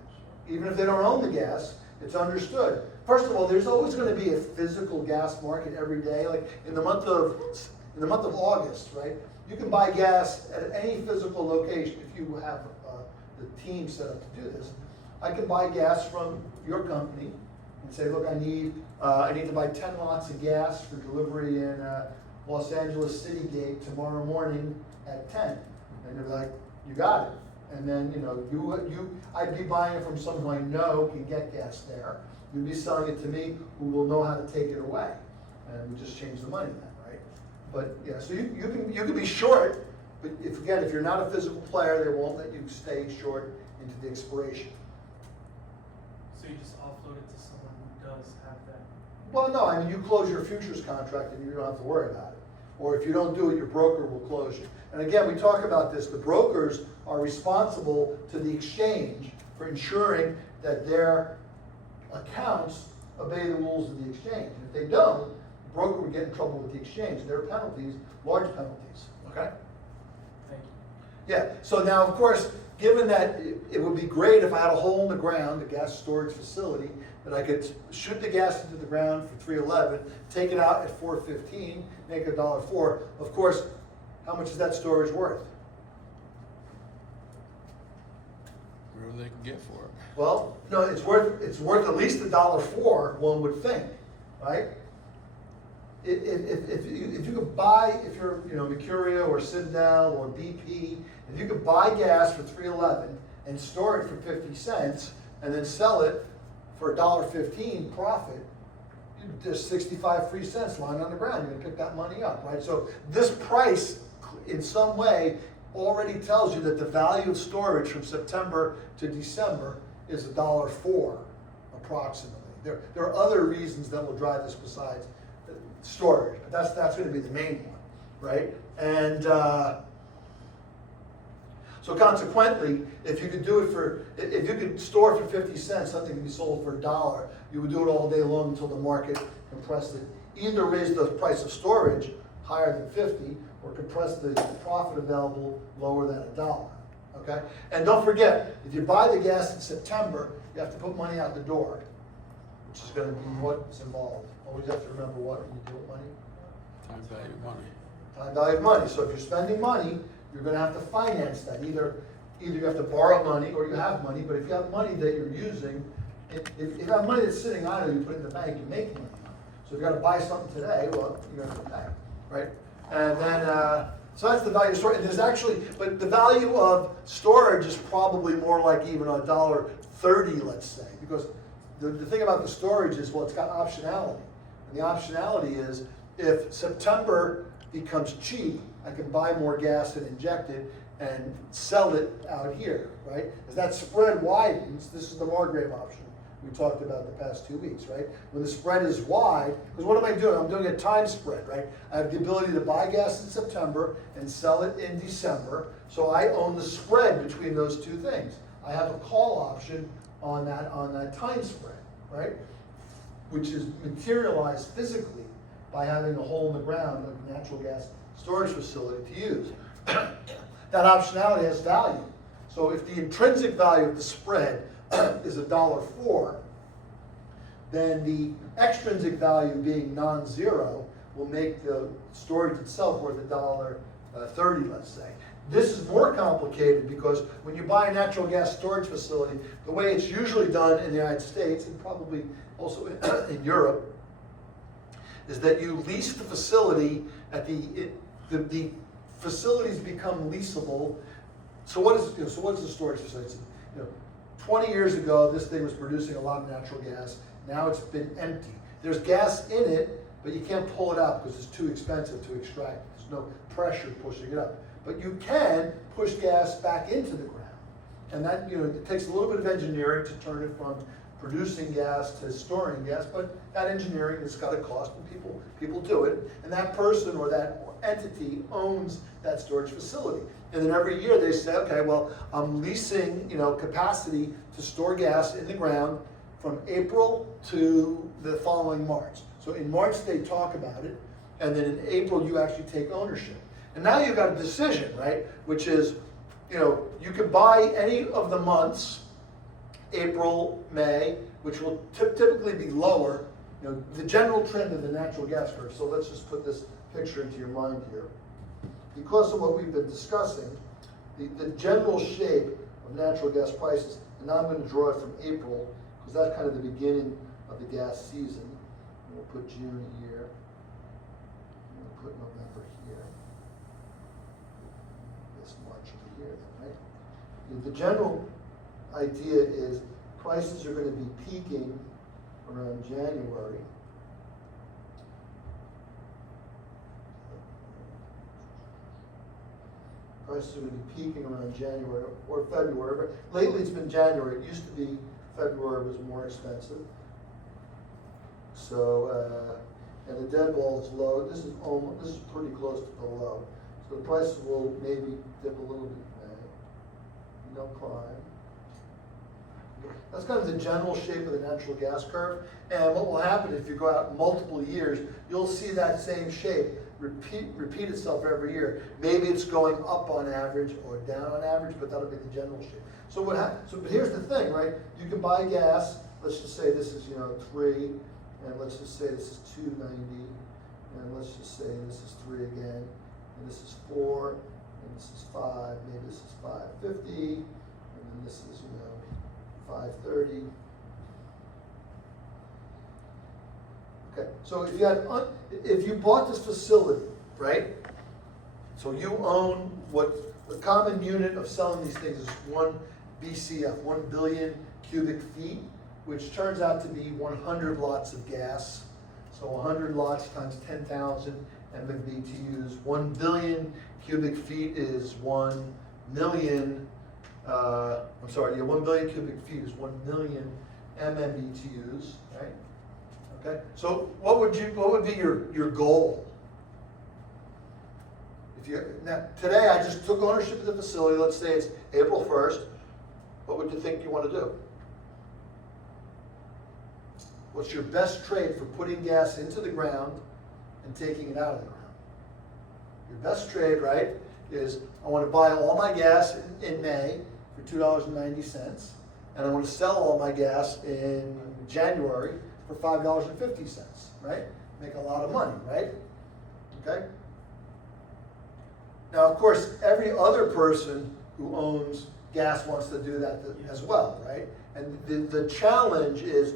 Even if they don't own the gas, it's understood. First of all, there's always going to be a physical gas market every day. Like in the month of August, right? You can buy gas at any physical location if you have the team set up to do this. I can buy gas from your company and say, look, I need to buy 10 lots of gas for delivery in Los Angeles City Gate tomorrow morning at 10. And they're like, you got it. And then, I'd be buying it from someone who I know can get gas there. You'd be selling it to me who will know how to take it away. And we just change the money then, right? But yeah, so you can be short, but if you're not a physical player, they won't let you stay short into the expiration. So you just offload it to someone who does have that? Well, no, I mean, you close your futures contract and you don't have to worry about it. Or if you don't do it, your broker will close you. And again, we talk about this, the brokers are responsible to the exchange for ensuring that their accounts obey the rules of the exchange. If they don't, the broker would get in trouble with the exchange. There are penalties, large penalties, okay? Thank you. Yeah, so now, of course, given that it would be great if I had a hole in the ground, a gas storage facility, that I could shoot the gas into the ground for $3.11, take it out at $4.15, make $1.04. Of course, how much is that storage worth? Whatever they can get for it. Well, no, it's worth at least $1.04, one would think, right? If you could buy, if you're Mercuria or Citadel or BP, if you could buy gas for $3.11 and store it for 50 cents and then sell it for $1.15 profit, there's 65 free cents lying on the ground. You're gonna pick that money up, right? So this price, in some way, already tells you that the value of storage from September to December is $1.04, approximately. There are other reasons that will drive this besides storage, but that's going to be the main one, right? And so consequently, if you could store for 50 cents, something can be sold for $1, you would do it all day long until the market compressed it. Either raise the price of storage higher than 50, or compress the profit available lower than $1, okay? And don't forget, if you buy the gas in September, you have to put money out the door, which is gonna be what's involved. Always have to remember what when you deal with money. Time value of money. Time value of money. So if you're spending money, you're gonna have to finance that. Either you have to borrow money or you have money, but if you have money that you're using, if you have money that's sitting idle, you put it in the bank, you make money. So if you gotta buy something today, well, you're gonna pay, right? And then, so that's the value of storage. And there's actually, but the value of storage is probably more like even $1.30, let's say, because the thing about the storage is, well, it's got optionality. And the optionality is, if September becomes cheap, I can buy more gas and inject it and sell it out here, right? As that spread widens, this is the Margrave option we talked about the past 2 weeks, right? When the spread is wide, because what am I doing? I'm doing a time spread, right? I have the ability to buy gas in September and sell it in December, so I own the spread between those two things. I have a call option on that time spread, right? Which is materialized physically by having a hole in the ground of a natural gas storage facility to use. That optionality has value. So if the intrinsic value of the spread is $1.04, then the extrinsic value being non-zero will make the storage itself worth $1.30, let's say. This is more complicated because when you buy a natural gas storage facility, the way it's usually done in the United States and probably also in Europe, is that you lease the facility at the facilities become leasable. So what is the storage facility? You know, 20 years ago, this thing was producing a lot of natural gas. Now it's been empty. There's gas in it, but you can't pull it out because it's too expensive to extract. There's no pressure pushing it up. But you can push gas back into the ground. And that, you know, it takes a little bit of engineering to turn it from producing gas to storing gas, but that engineering has got a cost and people do it. And that person or that entity owns that storage facility. And then every year they say, okay, well, I'm leasing, you know, capacity to store gas in the ground from April to the following March. So in March they talk about it, and then in April you actually take ownership. And now you've got a decision, right? Which is, you know, you can buy any of the months, April, May, which will typically be lower, you know, the general trend of the natural gas curve. So let's just put this picture into your mind here. Because of what we've been discussing, the general shape of natural gas prices, and now I'm going to draw it from April, because that's kind of the beginning of the gas season. And we'll put June here, and we'll put November here. This March over here, then, right? The general idea is prices are going to be peaking around January. Prices are going to be peaking around January or February. But lately it's been January. It used to be February was more expensive. So, and the dead ball is low. This is pretty close to the low. So the prices will maybe dip a little bit in May. Don't climb. That's kind of the general shape of the natural gas curve. And what will happen if you go out multiple years, you'll see that same shape repeat itself every year. Maybe it's going up on average or down on average, but that'll be the general shape. So but here's the thing, right? You can buy gas. Let's just say this is, you know, 3, and let's just say this is 290, and let's just say this is 3 again, and this is 4, and this is 5. Maybe this is 550, and then this is, you know, 530. Okay, so if you bought this facility, right? So you own what the common unit of selling these things is 1 BCF, 1 billion cubic feet, which turns out to be 100 lots of gas. So 100 lots times 10,000 MMBTUs. 1 billion cubic feet is 1 million. 1 billion cubic feet is 1 million MMBTUs, right? Okay. So what would be your goal? Now today I just took ownership of the facility. Let's say it's April 1st. What would you think you want to do? What's your best trade for putting gas into the ground and taking it out of the ground? Your best trade, right, is I want to buy all my gas in May for $2.90, and I want to sell all my gas in January for $5.50, right? Make a lot of money, right? Okay? Now, of course, every other person who owns gas wants to do that as well, right? And the challenge is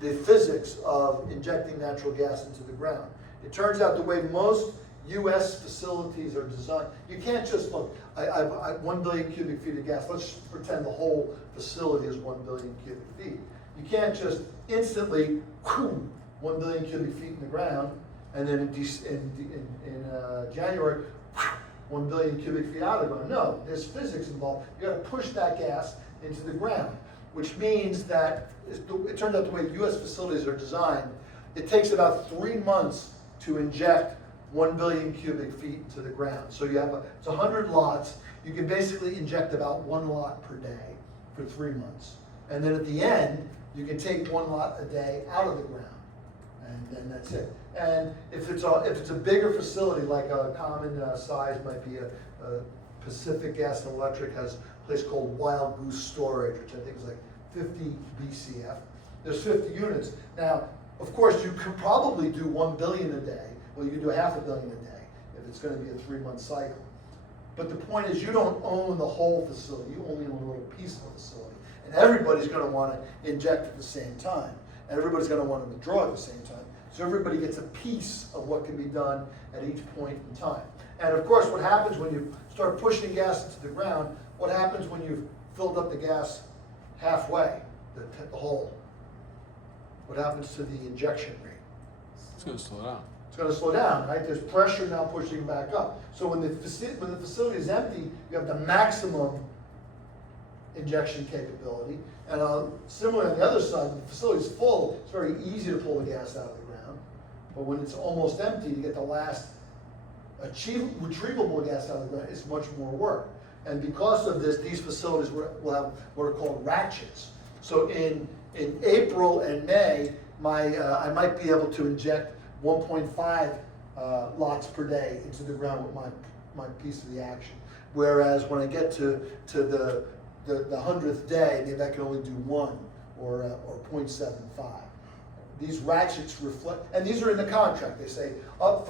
the physics of injecting natural gas into the ground. It turns out the way most U.S. facilities are designed, you can't just look, I 1 billion cubic feet of gas, let's pretend the whole facility is 1 billion cubic feet. You can't just instantly, 1 billion cubic feet in the ground, and then in January, 1 billion cubic feet out of the ground. No, there's physics involved. You gotta push that gas into the ground, which means that it turns out the way U.S. facilities are designed, it takes about 3 months to inject 1 billion cubic feet into the ground. So you have it's 100 lots. You can basically inject about 1 lot per day for 3 months. And then at the end, you can take 1 lot a day out of the ground. And then that's it. And if it's a bigger facility, like a common size might be a Pacific Gas and Electric has a place called Wild Goose Storage, which I think is like 50 BCF. There's 50 units. Now, of course, you could probably do 1 billion a day. Well, you can do 500 million a day if it's going to be a 3-month cycle. But the point is, you don't own the whole facility, you only own a little piece of the facility. And everybody's gonna wanna inject at the same time, and everybody's gonna wanna withdraw at the same time. So everybody gets a piece of what can be done at each point in time. And of course, what happens when you start pushing gas into the ground, what happens when you've filled up the gas halfway, the hole? What happens to the injection rate? It's gonna slow down. It's gonna slow down, right? There's pressure now pushing back up. So when the facility is empty, you have the maximum injection capability. And similarly on the other side, when the facility's full, it's very easy to pull the gas out of the ground. But when it's almost empty, to get the last retrievable gas out of the ground, it's much more work. And because of this, these facilities will have what are called ratchets. So in April and May, I might be able to inject 1.5 lots per day into the ground with my piece of the action. Whereas when I get to the 100th day, maybe I can only do 1 or 0.75. These ratchets reflect, and these are in the contract. They say up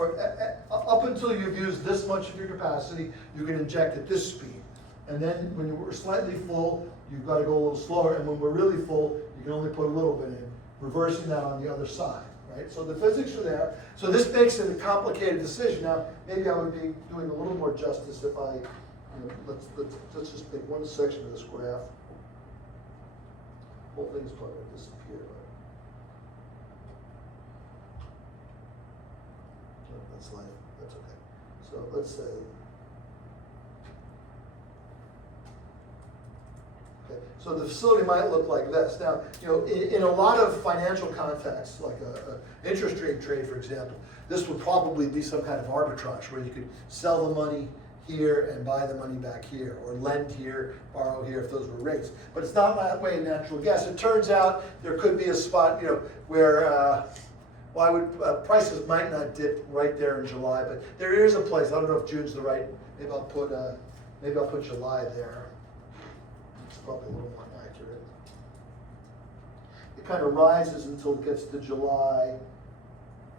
until you've used this much of your capacity, you can inject at this speed. And then when we're slightly full, you've got to go a little slower. And when we're really full, you can only put a little bit in, reversing that on the other side. Right? So the physics are there. So this makes it a complicated decision. Now, maybe I would be doing a little more justice if I, let's just pick one section of this graph. The whole thing is probably going to disappear. Right? No, that's life. That's okay. So let's say. Okay. So the facility might look like this. Now, in a lot of financial contexts, like a interest rate trade, for example, this would probably be some kind of arbitrage where you could sell the money here and buy the money back here, or lend here, borrow here if those were rates. But it's not that way in natural gas. It turns out there could be a spot, where prices might not dip right there in July, but there is a place. I don't know if June's the right. Maybe I'll put July there. It's probably a little more accurate. It kind of rises until it gets to July,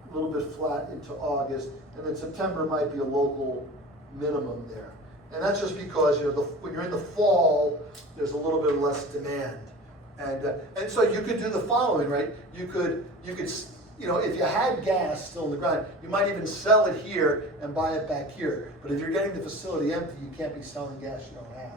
a little bit flat into August, and then September might be a local minimum there. And that's just because when you're in the fall, there's a little bit less demand, and so you could do the following, right? You could if you had gas still in the ground, you might even sell it here and buy it back here. But if you're getting the facility empty, you can't be selling gas you don't have.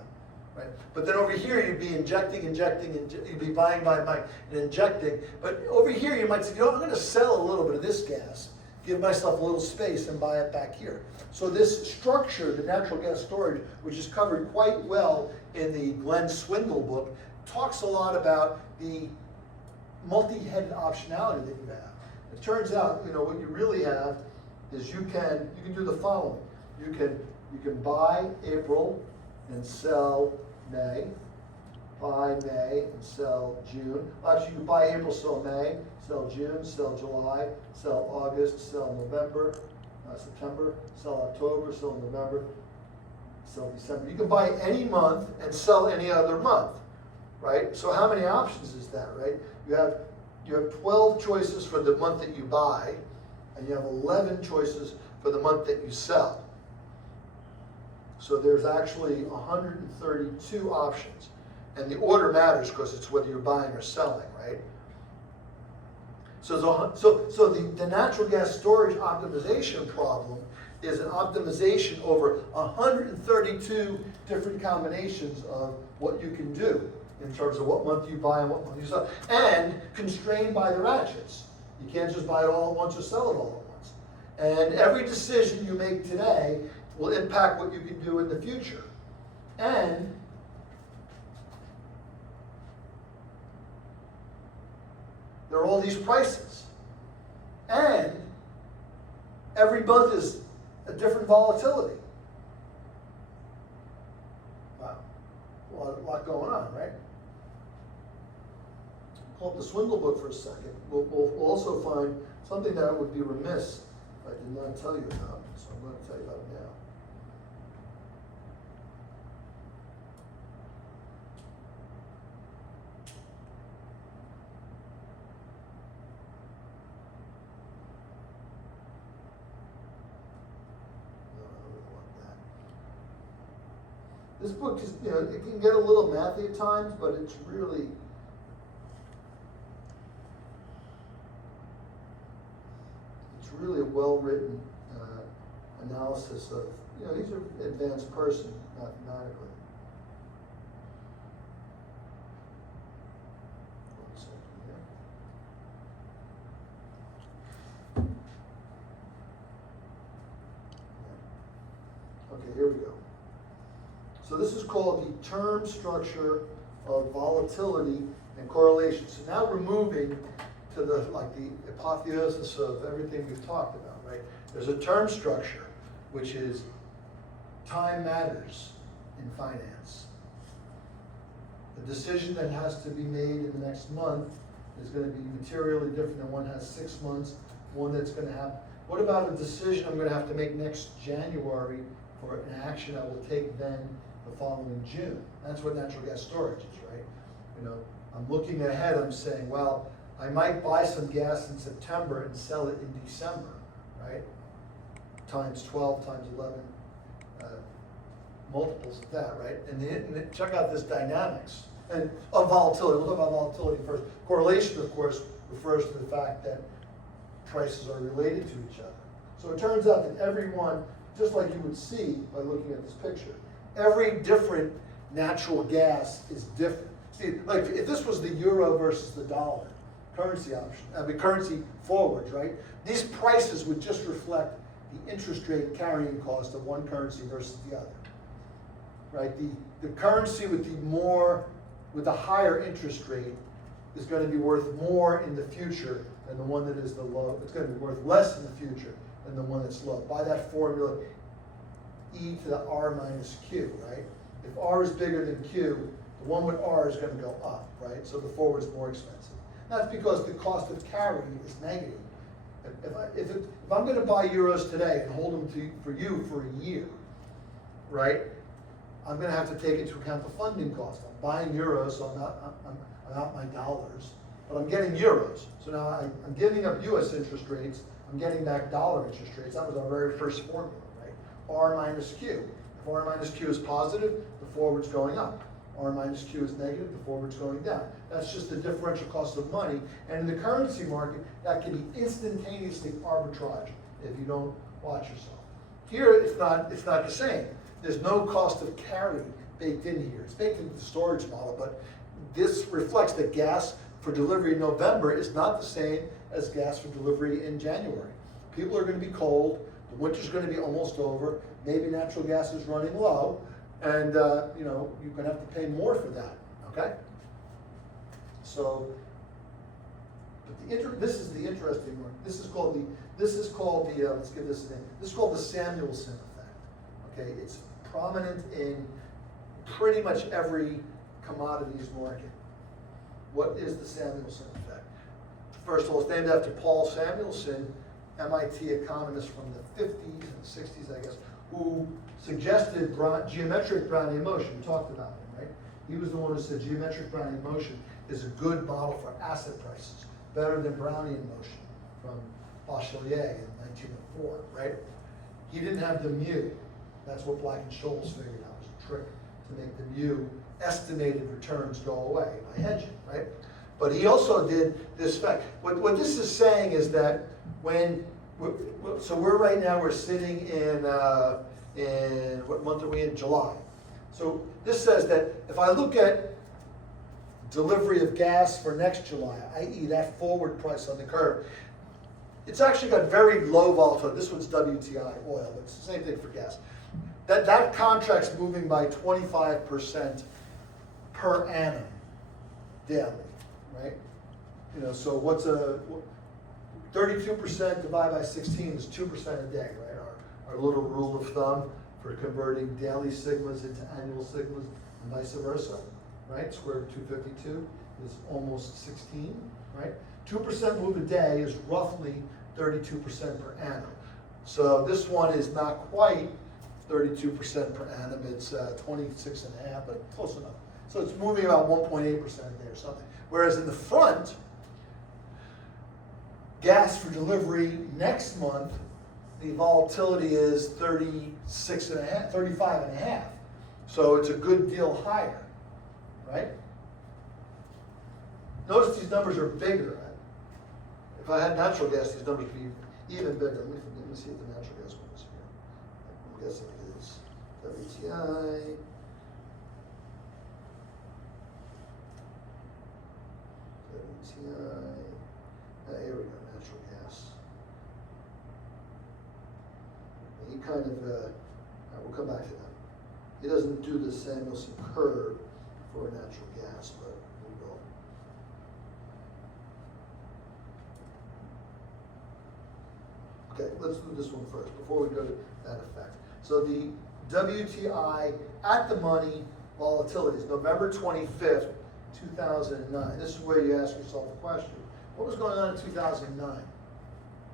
Right? But then over here, you'd be injecting, you'd be buying, and injecting. But over here, you might say, I'm going to sell a little bit of this gas, give myself a little space, and buy it back here. So this structure, the natural gas storage, which is covered quite well in the Glenn Swindle book, talks a lot about the multi-headed optionality that you have. It turns out, what you really have is you can do the following. You can buy April and sell May, buy May and sell June. Actually, you can buy April, sell May, sell June, sell July, sell August, sell November, September, sell October, sell November, sell December. You can buy any month and sell any other month, right? So how many options is that, right? You have 12 choices for the month that you buy, and you have 11 choices for the month that you sell. So there's actually 132 options. And the order matters because it's whether you're buying or selling, right? So the natural gas storage optimization problem is an optimization over 132 different combinations of what you can do in terms of what month you buy and what month you sell, and constrained by the ratchets. You can't just buy it all at once or sell it all at once. And every decision you make today will impact what you can do in the future. And there are all these prices. And every month is a different volatility. Wow. A lot going on, right? Pull up the Swindle book for a second. We'll also find something that I would be remiss if I did not tell you about. So I'm going to tell you about it now. No, I don't want that. This book is, you know, it can get a little mathy at times, but it's really, a well-written analysis of, you know, he's an advanced person mathematically. One second here. Okay, here we go. So this is called the term structure of volatility and correlation. So now we're moving to the apotheosis of everything we've talked about, right? There's a term structure, which is time matters in finance. The decision that has to be made in the next month is going to be materially different than one has 6 months, one that's going to have. What about a decision I'm going to have to make next January for an action I will take then the following June? That's what natural gas storage is, right? You know, I'm looking ahead, I'm saying, well, I might buy some gas in September and sell it in December, right? Times 12, times 11, multiples of that, right? And check out this dynamics and of volatility. We'll talk about volatility first. Correlation, of course, refers to the fact that prices are related to each other. So it turns out that everyone, just like you would see by looking at this picture, every different natural gas is different. See, like if this was the euro versus the dollar, currency option, currency forwards, right? These prices would just reflect the interest rate carrying cost of one currency versus the other, right? The currency with the higher interest rate is going to be worth more in the future than the one that is the low. It's going to be worth less in the future than the one that's low. By that formula, e to the r minus q, right? If r is bigger than q, the one with r is going to go up, right? So the forward is more expensive. That's because the cost of carry is negative. If I'm going to buy euros today and hold them for you for a year, right? I'm going to have to take into account the funding cost. I'm buying euros, so I'm out my dollars, but I'm getting euros. So now I'm giving up U.S. interest rates. I'm getting back dollar interest rates. That was our very first formula, right? R minus Q. If R minus Q is positive, the forward's going up. R minus Q is negative, the forward's going down. That's just the differential cost of money. And in the currency market, that can be instantaneously arbitrage if you don't watch yourself. Here, it's not the same. There's no cost of carry baked in here. It's baked into the storage model, but this reflects that gas for delivery in November is not the same as gas for delivery in January. People are going to be cold. The winter's going to be almost over. Maybe natural gas is running low. And you know, you're going to have to pay more for that, okay? So, but this is the interesting one. This is called the let's give this a name. This is called the Samuelson effect. Okay, it's prominent in pretty much every commodities market. What is the Samuelson effect? First of all, it's named after Paul Samuelson, MIT economist from the 50s and 60s, I guess, who suggested geometric Brownian motion. We talked about him, right? He was the one who said geometric Brownian motion is a good model for asset prices, better than Brownian motion from Bachelier in 1904, right? He didn't have the mu. That's what Black and Scholes figured out was a trick to make the mu estimated returns go away by hedging, right? But he also did this fact. What this is saying is that when we're right now we're sitting in what month are we in? July. So this says that if I look at delivery of gas for next July, i.e. that forward price on the curve, it's actually got very low volatility. This one's WTI oil, but it's the same thing for gas. That contract's moving by 25% per annum daily, right? You know, so what's 32% divided by 16 is 2% a day, right? Our little rule of thumb for converting daily sigmas into annual sigmas and vice versa, right? Square root of 252 is almost 16, right? 2% move a day is roughly 32% per annum. So this one is not quite 32% per annum, it's 26.5, but close enough. So it's moving about 1.8% a day or something. Whereas in the front, gas for delivery next month, the volatility is 35.5. So it's a good deal higher, right? Notice these numbers are bigger. If I had natural gas, these numbers would be even bigger. Let me see what the natural gas one is here. I'm guessing it is WTI. Here we go, natural gas. He kind of, we'll come back to that. He doesn't do the Samuelson curve for natural gas, but we will. Okay, let's do this one first, before we go to that effect. So the WTI at the money volatilities, November 25th, 2009. This is where you ask yourself the question, what was going on in 2009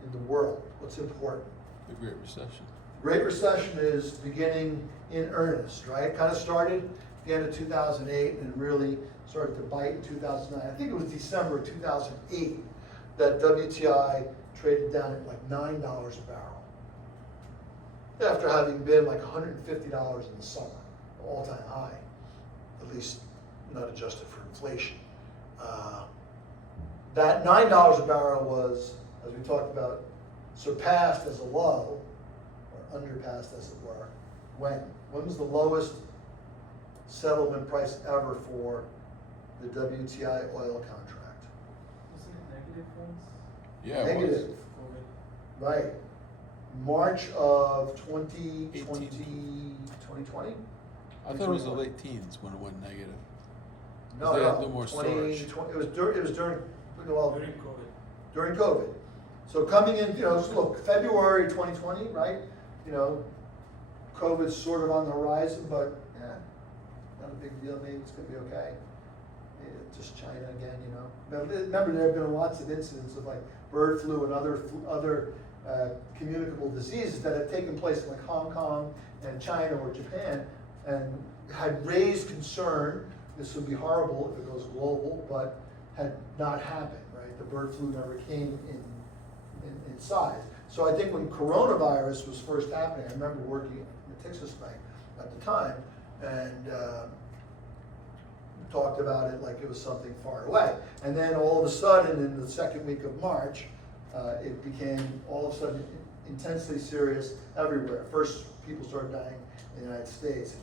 in the world? What's important? The Great Recession. Great Recession is beginning in earnest, right? Kind of started at the end of 2008 and really started to bite in 2009. I think it was December 2008 that WTI traded down at like $9 a barrel. After having been like $150 in the summer, all-time high, at least not adjusted for inflation. That $9 a barrel was, as we talked about, surpassed as a low, or underpassed as it were, when? When was the lowest settlement price ever for the WTI oil contract? Wasn't it negative once? Yeah, it Negative, was. COVID. right. March of 2020? I thought it was the late teens when it went negative. No, They no. had no more 2020 storage. It was during, well, During COVID. during COVID. So coming in, so look, February 2020, right? COVID's sort of on the horizon, but not a big deal. Maybe it's gonna be okay. Maybe it's just China again, Remember, there have been lots of incidents of like bird flu and other communicable diseases that have taken place in like Hong Kong and China or Japan, and had raised concern. This would be horrible if it goes global, but had not happened, right? The bird flu never came in size. So I think when coronavirus was first happening, I remember working at Natixis Bank at the time, and talked about it like it was something far away. And then all of a sudden, in the second week of March, it became all of a sudden intensely serious everywhere. First, people started dying in the United States, and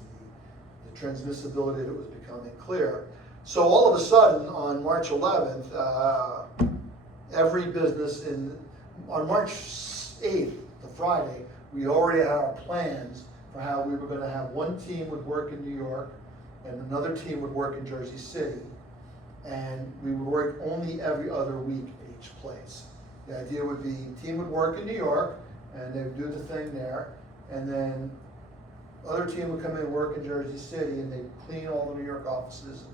the transmissibility of it was becoming clear. So all of a sudden, on March 11th, every business on March 8th, the Friday, we already had our plans for how we were going to have one team would work in New York, and another team would work in Jersey City, and we would work only every other week at each place. The idea would be, team would work in New York, and they would do the thing there, and then other team would come in and work in Jersey City, and they'd clean all the New York offices. And,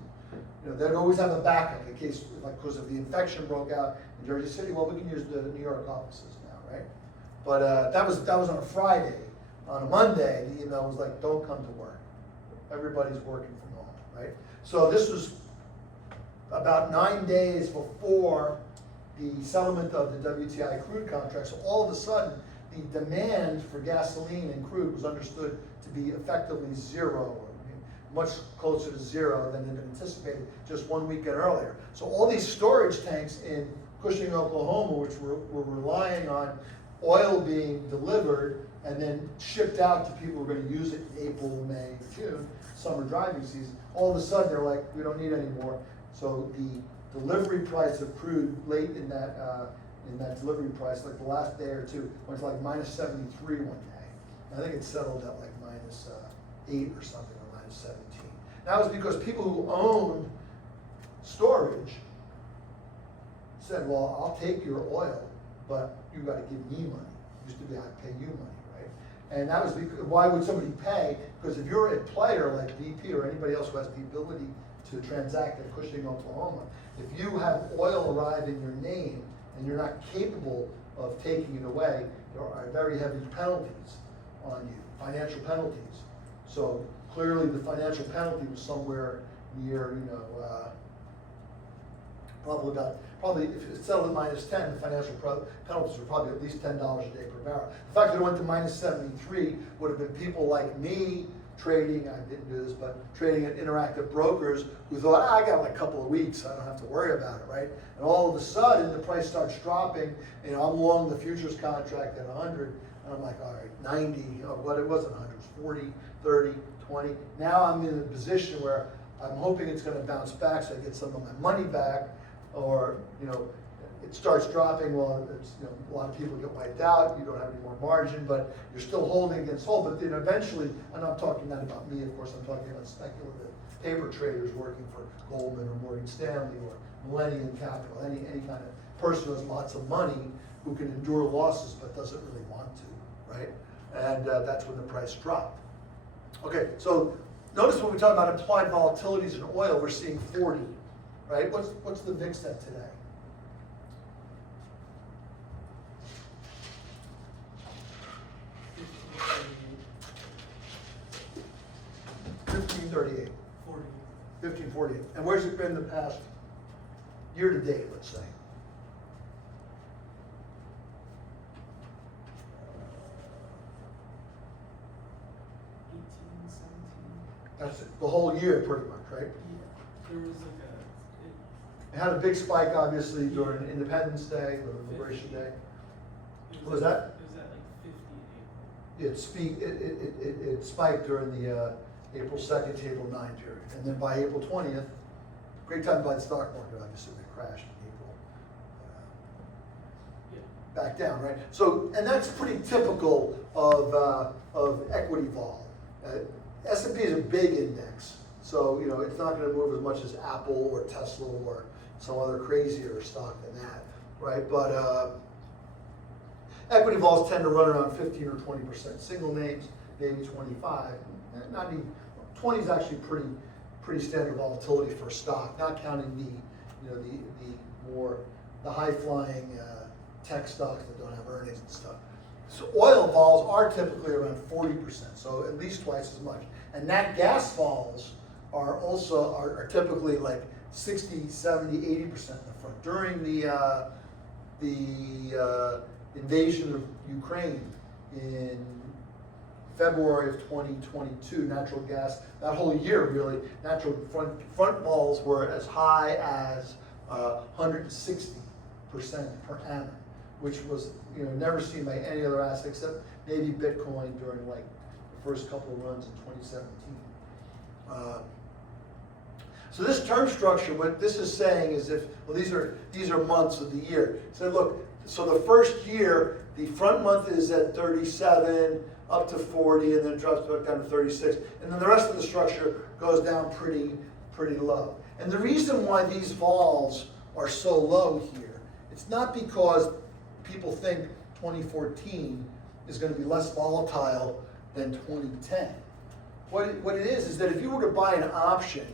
they'd always have a backup in case, because if the infection broke out in Jersey City, well, we can use the New York offices now, right? But that was on a Friday. On a Monday, the email was like, don't come to work. Everybody's working from home, right? So this was about 9 days before the settlement of the WTI crude contract. So all of a sudden, the demand for gasoline and crude was understood to be effectively zero, or much closer to zero than had been anticipated just 1 weekend earlier. So all these storage tanks in Cushing, Oklahoma, which were relying on oil being delivered and then shipped out to people who are going to use it in April, May, June, summer driving season, all of a sudden they're like, we don't need any more. So the delivery price of crude late in that delivery price, like the last day or two, went to like -73 one day. I think it settled at like -8 or something, or -17. That was because people who owned storage said, well, I'll take your oil, but you got to give me money. It used to be I'd pay you money, right? And that was because, why would somebody pay? Because if you're a player like BP or anybody else who has the ability to transact at Cushing, Oklahoma, if you have oil arrive in your name and you're not capable of taking it away, there are very heavy penalties on you, financial penalties. So clearly the financial penalty was somewhere near, probably if it settled at -10, the financial penalties were probably at least $10 a day per barrel. The fact that it went to -73 would have been people like me trading, I didn't do this, but trading at Interactive Brokers who thought, I got like a couple of weeks, I don't have to worry about it, right? And all of a sudden, the price starts dropping, you know, I'm long the futures contract at 100, and I'm like, all right, 90, or what it wasn't 100, it was 40, 30, 20. Now I'm in a position where I'm hoping it's gonna bounce back so I get some of my money back, or, you know, it starts dropping, well, it's, you know, a lot of people get wiped out, you don't have any more margin, but you're still holding against hold, but then eventually, and I'm talking not about me, of course, I'm talking about speculative paper traders working for Goldman or Morgan Stanley or Millennium Capital, any kind of person who has lots of money who can endure losses but doesn't really want to, right? And that's when the price dropped. Okay, so notice when we talk about implied volatilities in oil, we're seeing 40, right? What's the VIX at today? 1538, 40. 1548. And where's it been the past year to date, let's say? That's it, the whole year pretty much, right? Yeah, there was like a, It had a big spike obviously during Independence Day, or Liberation Day. What was that? It was at like 50 in April. It spiked during the April 2nd to April 9 period. And then by April 20th, great time to buy the stock market, obviously, it crashed in April. Yeah. Back down, right? So, and that's pretty typical of equity vol. S&P is a big index, so you know it's not going to move as much as Apple or Tesla or some other crazier stock than that, right? But equity vols tend to run around 15 or 20%. Single names, maybe 25. Not even 20 is actually pretty standard volatility for a stock, not counting the high flying tech stocks that don't have earnings and stuff. So oil vols are typically around 40%, so at least twice as much. And nat gas vols are also are typically like 60, 70, 80% in the front. During the invasion of Ukraine in February of 2022, natural gas, that whole year really, natural front vols were as high as 160% per annum, which was never seen by any other asset except maybe Bitcoin during like the first couple of runs in 2017. So this term structure, what this is saying is these are months of the year. So look, so the first year, the front month is at 37, up to 40, and then drops back down to 36. And then the rest of the structure goes down pretty low. And the reason why these vols are so low here, it's not because people think 2014 is going to be less volatile than 2010. What it is that if you were to buy an option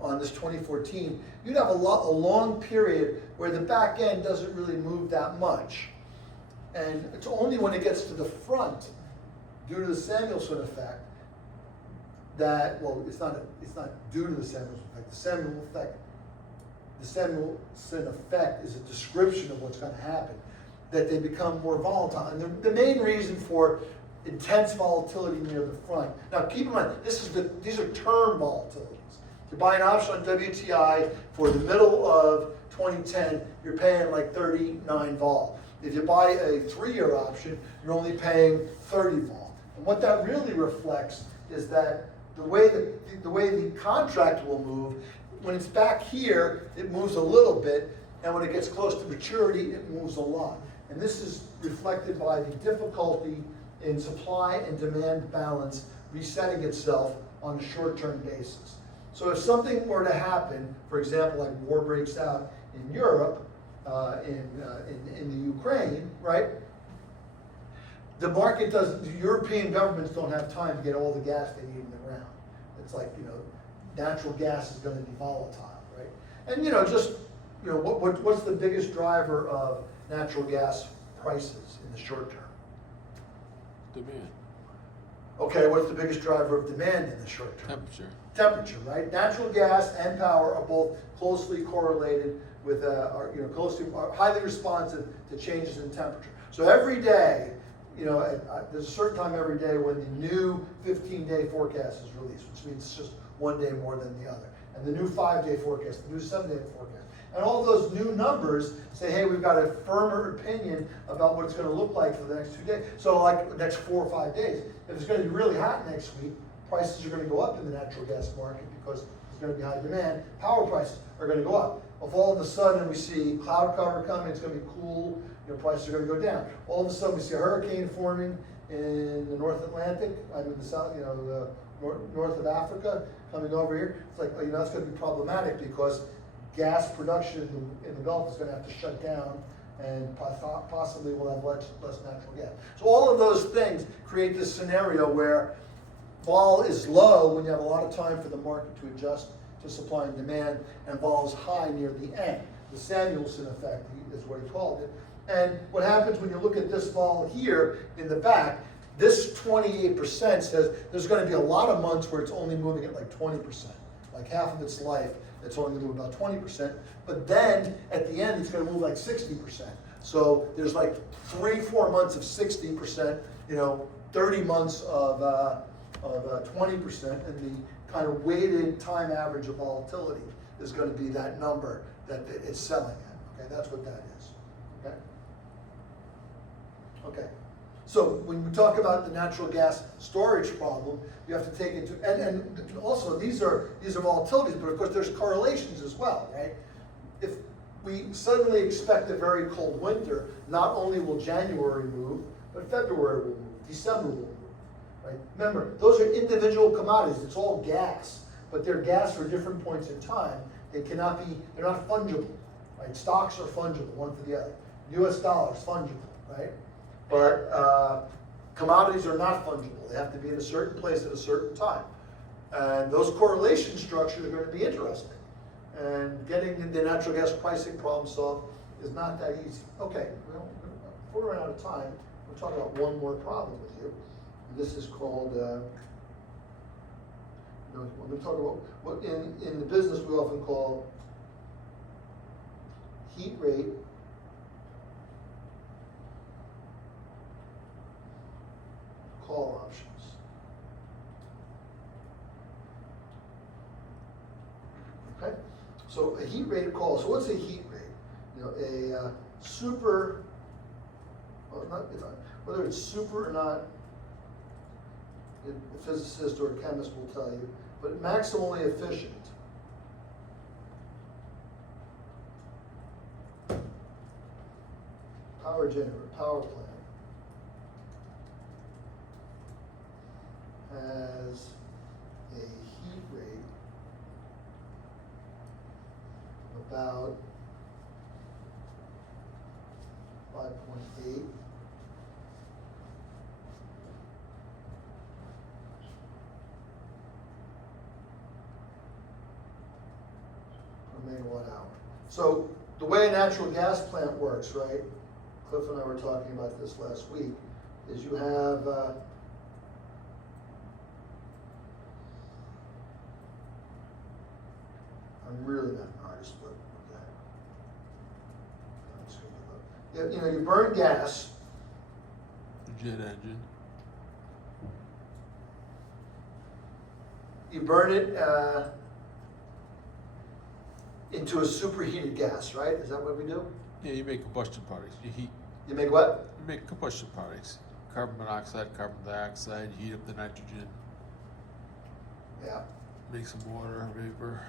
on this 2014, you'd have a long period where the back end doesn't really move that much. And it's only when it gets to the front, due to the Samuelson effect, that, well, it's not due to the Samuelson effect. The Samuelson effect is a description of what's going to happen, that they become more volatile. And the main reason for intense volatility near the front. Now keep in mind, these are term volatilities. If you buy an option on WTI for the middle of 2010, you're paying like 39 vol. If you buy a 3-year option, you're only paying 30 vol. And what that really reflects is that the way the contract will move, when it's back here, it moves a little bit, and when it gets close to maturity, it moves a lot. And this is reflected by the difficulty in supply and demand balance resetting itself on a short-term basis. So if something were to happen, for example, like war breaks out in Europe, in the Ukraine, right? The European governments don't have time to get all the gas they need in the ground. It's like, natural gas is going to be volatile, right? And what's the biggest driver of natural gas prices in the short term? Demand. Okay, what's the biggest driver of demand in the short term? Temperature. Temperature, right? Natural gas and power are both closely correlated with, are highly responsive to changes in temperature. So every day, you know, there's a certain time every day when the new 15-day forecast is released, which means it's just one day more than the other. And the new 5-day forecast, the new 7-day forecast. And all those new numbers say, hey, we've got a firmer opinion about what it's gonna look like for the next 2 days. So like the next 4 or 5 days. If it's gonna be really hot next week, prices are gonna go up in the natural gas market because there's gonna be high demand. Power prices are gonna go up. If all of a sudden we see cloud cover coming, it's gonna be cool, you know, prices are gonna go down. All of a sudden we see a hurricane forming in the North Atlantic, I mean the south, you know, the north of Africa coming over here. It's like, you know, that's gonna be problematic because gas production in the Gulf is gonna have to shut down and possibly we'll have less natural gas. So all of those things create this scenario where vol is low when you have a lot of time for the market to adjust to supply and demand, and vol is high near the end. The Samuelson effect is what he called it. And what happens when you look at this vol here in the back, this 28% says there's gonna be a lot of months where it's only moving at like 20%, like half of its life, it's only gonna move about 20%, but then at the end, it's gonna move like 60%. So there's like 3-4 months of 60%, you know, 30 months of 20%, and the kind of weighted time average of volatility is gonna be that number that it's selling at, okay? That's what that is, okay? Okay. So when we talk about the natural gas storage problem, you have to take into, and also these are volatilities, but of course there's correlations as well, right? If we suddenly expect a very cold winter, not only will January move, but February will move, December will move, right? Remember, those are individual commodities, it's all gas, but they're gas for different points in time. They cannot be, they're not fungible, right? Stocks are fungible, one for the other. US dollar is fungible, right? But commodities are not fungible. They have to be in a certain place at a certain time. And those correlation structures are going to be interesting. And getting the natural gas pricing problem solved is not that easy. Okay, well, before we run out of time, we'll talk about one more problem with you. And this is called, we're going to talk about what in the business we often call heat rate call options. Okay, so a heat rate of call. So what's a heat rate? You know, a super. Well, whether it's super or not, a physicist or a chemist will tell you, but maximally efficient. Power generator, power plant. Has a heat rate of about 5.8 per megawatt hour. So the way a natural gas plant works, right? Cliff and I were talking about this last week, is you have I'm really not an artist, but okay. I'm just gonna look. You know, you burn gas. Jet engine. You burn it into a superheated gas, right? Is that what we do? Yeah, you make combustion products. You heat. You make what? You make combustion products. Carbon monoxide, carbon dioxide. You heat up the nitrogen. Yeah. Make some water, vapor.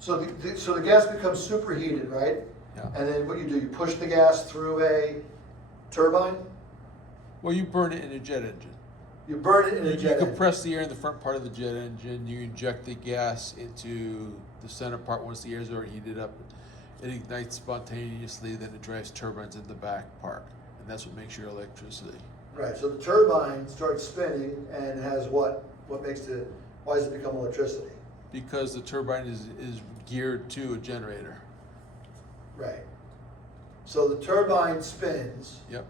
So the gas becomes superheated, right? Yeah. And then what you do, you push the gas through a turbine. Well, you burn it in a jet engine. You burn it in a You jet engine. compress the air in the front part of the jet engine. You inject the gas into the center part once the air is already heated up. It ignites spontaneously, then it drives turbines in the back part. And that's what makes your electricity. Right, so the turbine starts spinning and has what? What makes it, why does it become electricity? Because the turbine is geared to a generator. Right. So the turbine spins Yep.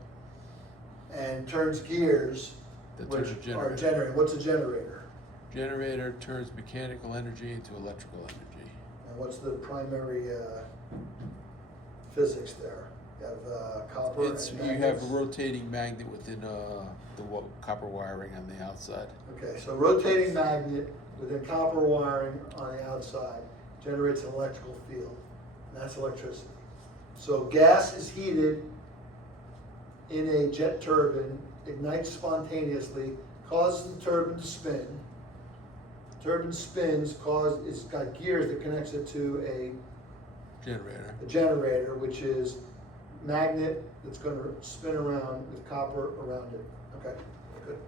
and turns gears, That which turns a are generator. a generator. What's a generator? Generator turns mechanical energy into electrical energy. And what's the primary physics there? You have copper. It's, and you have magnets. a rotating magnet within, copper wiring on the outside. Okay, so rotating magnet within copper wiring on the outside generates an electrical field, and that's electricity. So gas is heated in a jet turbine, ignites spontaneously, causes the turbine to spin. Turbine spins, it's got gears that connects it to Generator. a generator, which is magnet that's gonna spin around with copper around it. Okay, good.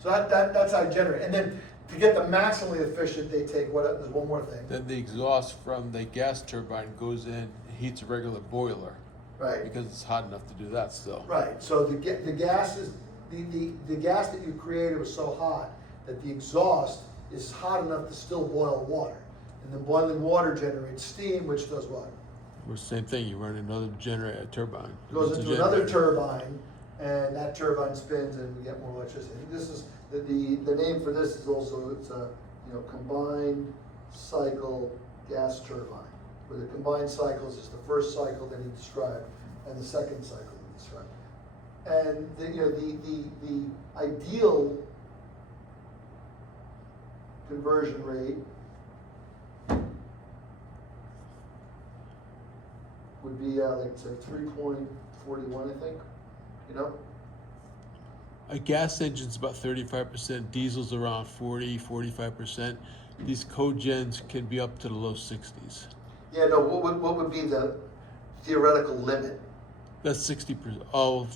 So that's how you generate. And then to get the maximally efficient, they take, there's one more thing. Then the exhaust from the gas turbine goes in, and heats a regular boiler, Right, because it's hot enough to do that still. right. So the gas is, the gas that you created was so hot that the exhaust is hot enough to still boil water. And then boiling water generates steam, which does what? Or same thing, you run another generator, turbine. Goes It's a into another generator. turbine, and that turbine spins and we get more electricity. This is, the name for this is also, it's a, combined cycle gas turbine, where the combined cycles is the first cycle that he described, and the second cycle he described. And the ideal conversion rate would be, like, say, 3.41, I think, A gas engine's about 35%, diesel's around 40-45%. These cogens can be up to the low 60s. Yeah, no, what would be the theoretical limit? That's 60%. Oh,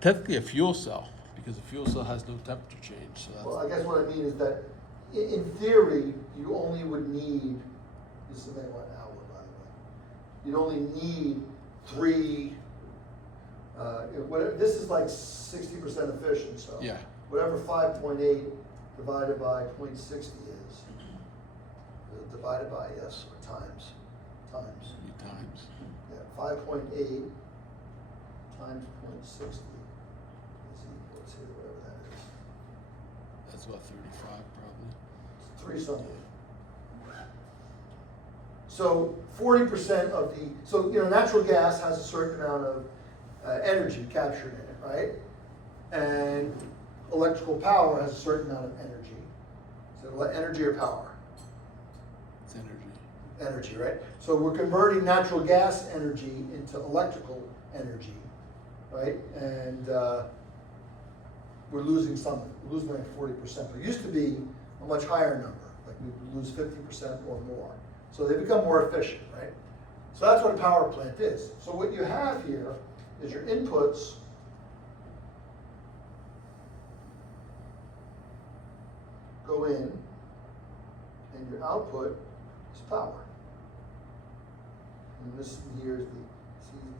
technically a fuel cell, because a fuel cell has no temperature change. So that's, Well, I guess what I mean is that, in theory, you only would need, this is about an hour, by the way. You'd only need 3, this is like 60% efficient, so. yeah, Whatever 5.8 divided by 0.60 is, divided by, yes, or times. 3 times. Yeah, 5.8 times 0.60 is equal to whatever that is. That's about 35 probably. It's 3 something. So 40% of natural gas has a certain amount of energy captured in it, right? And electrical power has a certain amount of energy. So energy or power? It's energy. Energy, right? So we're converting natural gas energy into electrical energy, right? And we're losing something. We're losing like 40%. It used to be a much higher number, like we lose 50% or more. So they become more efficient, right? So that's what a power plant is. So what you have here is your inputs go in, and your output is power. And this here is the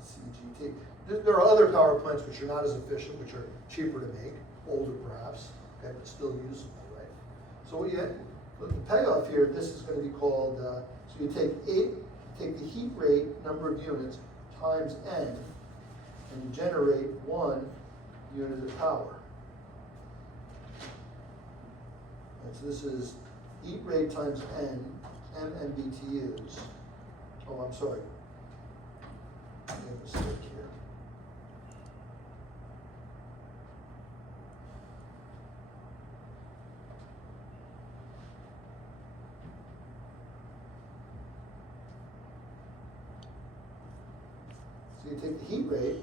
CCGT. There are other power plants which are not as efficient, which are cheaper to make, older perhaps, okay, but still usable, right? So what the payoff here, this is going to be called, so you take the heat rate, number of units, times N, and you generate 1 unit of power. And so this is heat rate times N, MMBTUs. Oh, I'm sorry. I made a mistake here. So you take the heat rate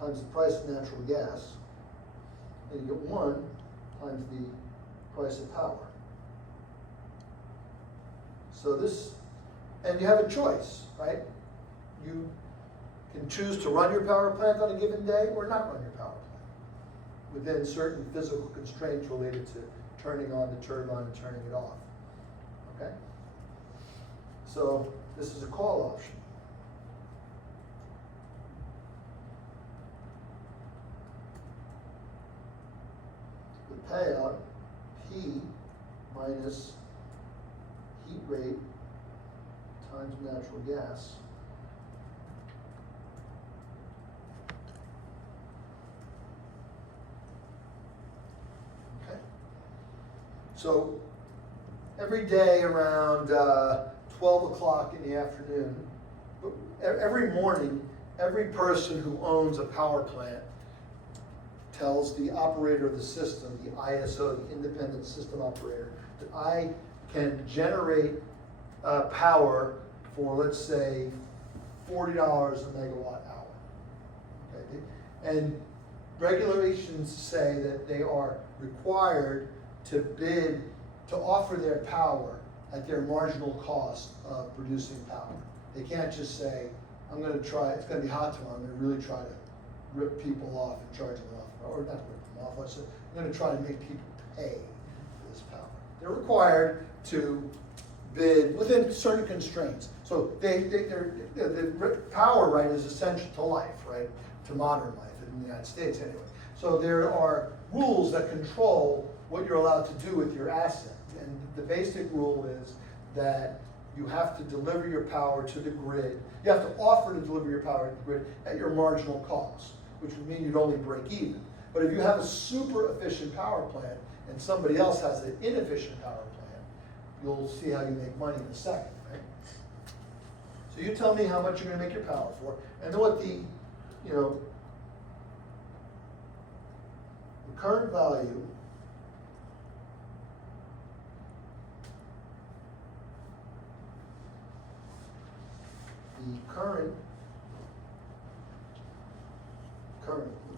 times the price of natural gas, and you get 1 times the price of power. So this, and you have a choice, right? You can choose to run your power plant on a given day or not run your power plant within certain physical constraints related to turning on the turbine and turning it off, okay? So this is a call option. The payout, P minus heat rate times natural gas. Okay. So every day around 12 o'clock in the afternoon, every morning, every person who owns a power plant tells the operator of the system, the ISO, the independent system operator, that I can generate power for, let's say, $40 a megawatt hour. Okay? And regulations say that they are required to bid, to offer their power at their marginal cost of producing power. They can't just say, I'm gonna try, it's gonna be hot tomorrow, I'm gonna really try to rip people off and charge them off, or not rip them off, let's say, I'm gonna try to make people pay for this power. They're required to bid within certain constraints. So the power right is essential to life, right? To modern life in the United States anyway. So there are rules that control what you're allowed to do with your asset. And the basic rule is that you have to deliver your power to the grid. You have to offer to deliver your power to the grid at your marginal cost, which would mean you'd only break even. But if you have a super efficient power plant and somebody else has an inefficient power plant, you'll see how you make money in a second, right? So you tell me how much you're gonna make your power for, and then what the current value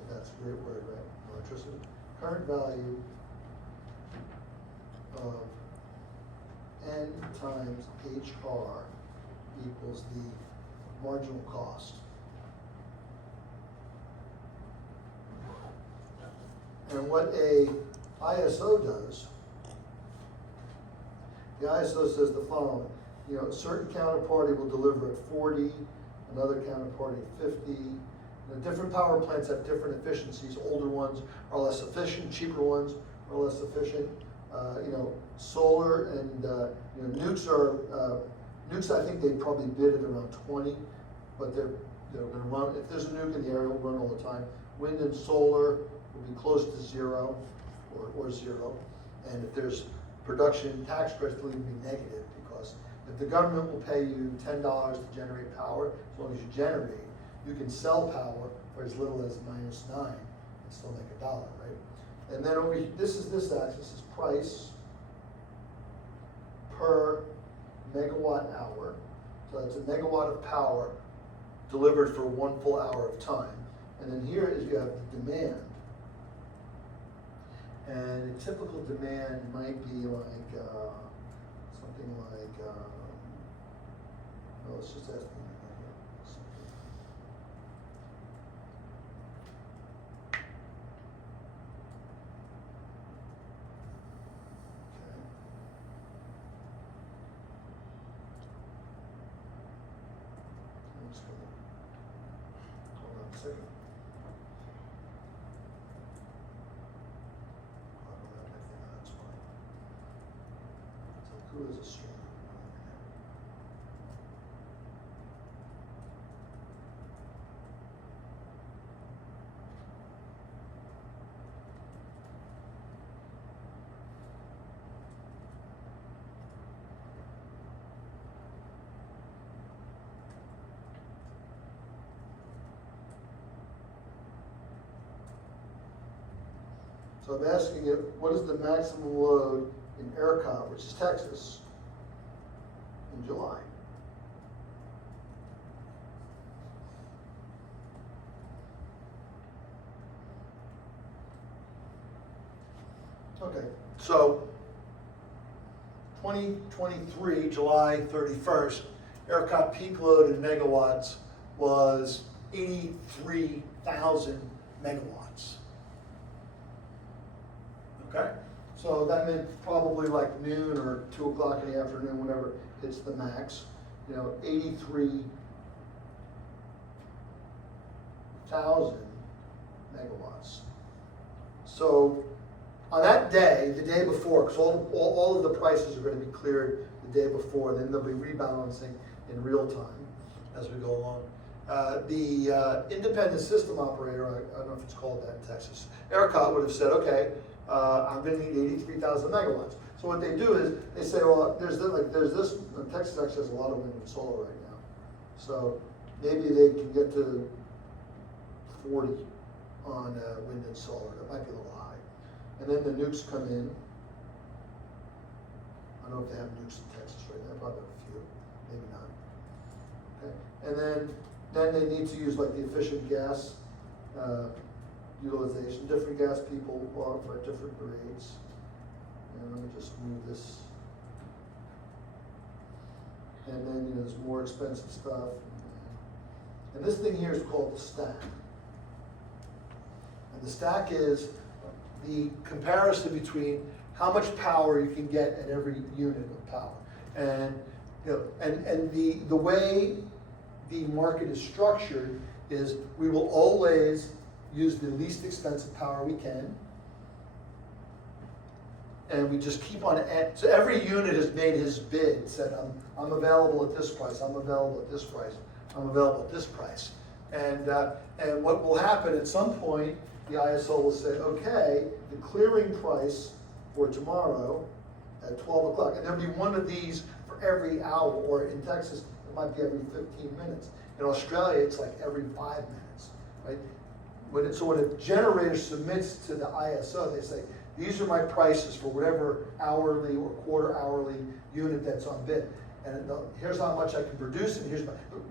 that's a great word, right? Electricity. Current value of N times HR equals the marginal cost. And what a ISO does, the ISO says the following, a certain counterparty will deliver at 40, another counterparty at 50. Different power plants have different efficiencies. Older ones are less efficient, cheaper ones are less efficient. Solar and nukes are, nukes I think they probably bid at around 20, but they're going to run, if there's a nuke in the area, it'll run all the time. Wind and solar will be close to zero or zero. And if there's production tax credits, it'll even be negative, because if the government will pay you $10 to generate power, as long as you generate, you can sell power for as little as -9 and still make $1, right? And then over here, this axis is price per megawatt hour. So that's a megawatt of power delivered for 1 full hour of time. And then here is you have the demand. And a typical demand might be like something like, let's just ask the internet here. Okay. I'm just gonna, hold on a second. That's fine. So who is a stream? So I'm asking it, what is the maximum load in ERCOT, which is Texas, in July? Okay, so 2023, July 31st, ERCOT peak load in megawatts was 83,000 megawatts. Okay, so that meant probably like noon or 2 o'clock in the afternoon, whenever it's the max, 83,000 megawatts. So on that day, the day before, because all of the prices are going to be cleared the day before, then they'll be rebalancing in real time as we go along. The independent system operator, I don't know if it's called that in Texas, ERCOT would have said, okay, I'm going to need 83,000 megawatts. So what they do is they say, well, there's this. Texas actually has a lot of wind and solar right now. So maybe they can get to 40 on wind and solar. That might be a little high. And then the nukes come in. I don't know if they have nukes in Texas right now, probably a few, maybe not. Okay. And then they need to use like the efficient gas utilization. Different gas people offer different rates. And let me just move this. And then there's more expensive stuff. And this thing here is called the stack. And the stack is the comparison between how much power you can get at every unit of power. And the way the market is structured is we will always use the least expensive power we can. And we just keep on, so every unit has made his bid, said, I'm available at this price, I'm available at this price, I'm available at this price. And what will happen at some point, the ISO will say, okay, the clearing price for tomorrow at 12 o'clock, and there'll be one of these for every hour, or in Texas, it might be every 15 minutes. In Australia, it's like every 5 minutes, right? So when a generator submits to the ISO, they say, these are my prices for whatever hourly or quarter hourly unit that's on bid. And here's how much I can produce, and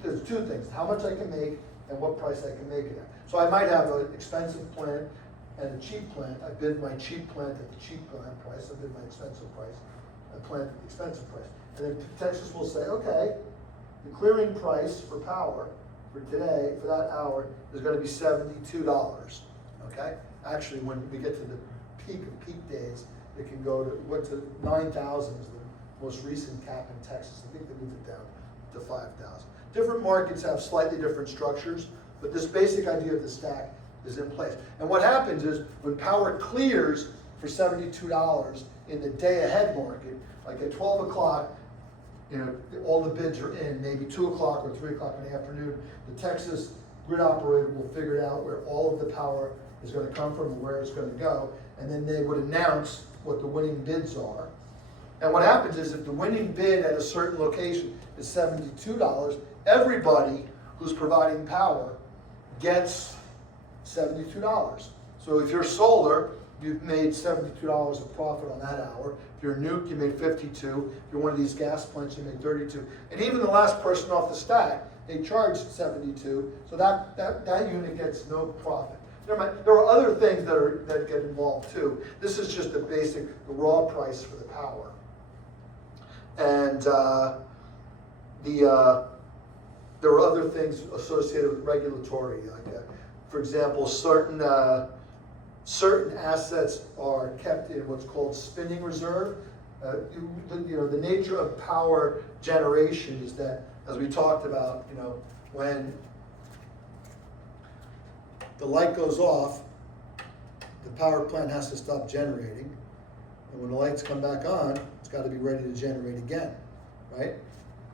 there's two things, how much I can make and what price I can make it at. So I might have an expensive plant and a cheap plant. I bid my cheap plant at the cheap plant price, I bid my expensive price, a plant at the expensive price. And then Texas will say, okay, the clearing price for power for today, for that hour, is gonna be $72, okay? Actually, when we get to the peak of peak days, it can go to 9,000 is the most recent cap in Texas. I think they moved it down to 5,000. Different markets have slightly different structures, but this basic idea of the stack is in place. And what happens is when power clears for $72 in the day ahead market, like at 12 o'clock, all the bids are in, maybe 2 o'clock or 3 o'clock in the afternoon, the Texas grid operator will figure out where all of the power is going to come from and where it's going to go, and then they would announce what the winning bids are. And what happens is if the winning bid at a certain location is $72, everybody who's providing power gets $72. So if you're solar, you've made $72 of profit on that hour. If you're a nuke, you made 52. If you're one of these gas plants, you made 32. And even the last person off the stack, they charge 72, so that unit gets no profit. There are other things that get involved too. This is just the raw price for the power. And there are other things associated with regulatory, like for example, certain assets are kept in what's called spinning reserve. The nature of power generation is that, as we talked about, when the light goes off, the power plant has to stop generating, and when the lights come back on, it's got to be ready to generate again, right?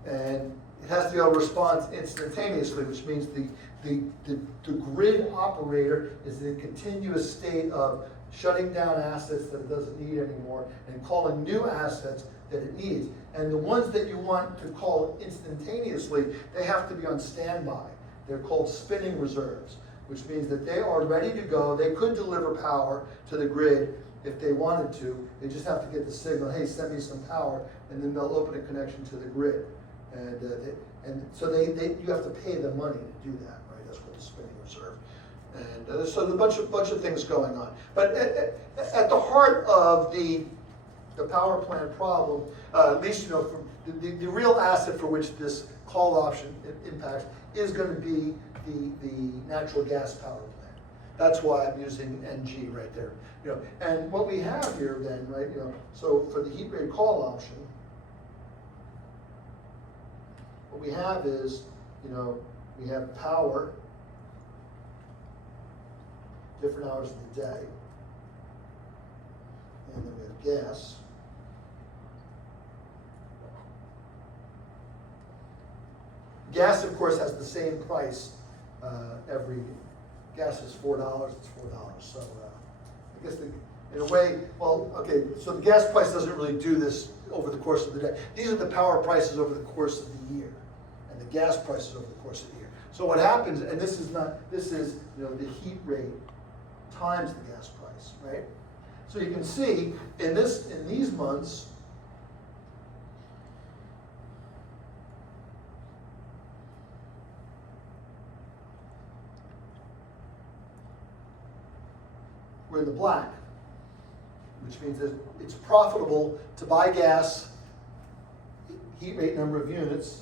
And it has to be able to respond instantaneously, which means the grid operator is in a continuous state of shutting down assets that it doesn't need anymore and calling new assets that it needs. And the ones that you want to call instantaneously, they have to be on standby. They're called spinning reserves, which means that they are ready to go. They could deliver power to the grid if they wanted to. They just have to get the signal, hey, send me some power, and then they'll open a connection to the grid. And so you have to pay them money to do that, right? That's called the spinning reserve. And so there's a bunch of things going on. But at the heart of the power plant problem, at least from the real asset for which this call option impacts is going to be the natural gas power plant. That's why I'm using NG right there. And what we have here then, right? So for the heat rate call option, what we have is, we have power, different hours of the day, and then we have gas. Gas, of course, has the same price gas is $4, it's $4. So I guess in a way, so the gas price doesn't really do this over the course of the day. These are the power prices over the course of the year, and the gas prices over the course of the year. So what happens, and this is, you know, the heat rate times the gas price, right? So you can see in these months, we're in the black, which means that it's profitable to buy gas, heat rate number of units,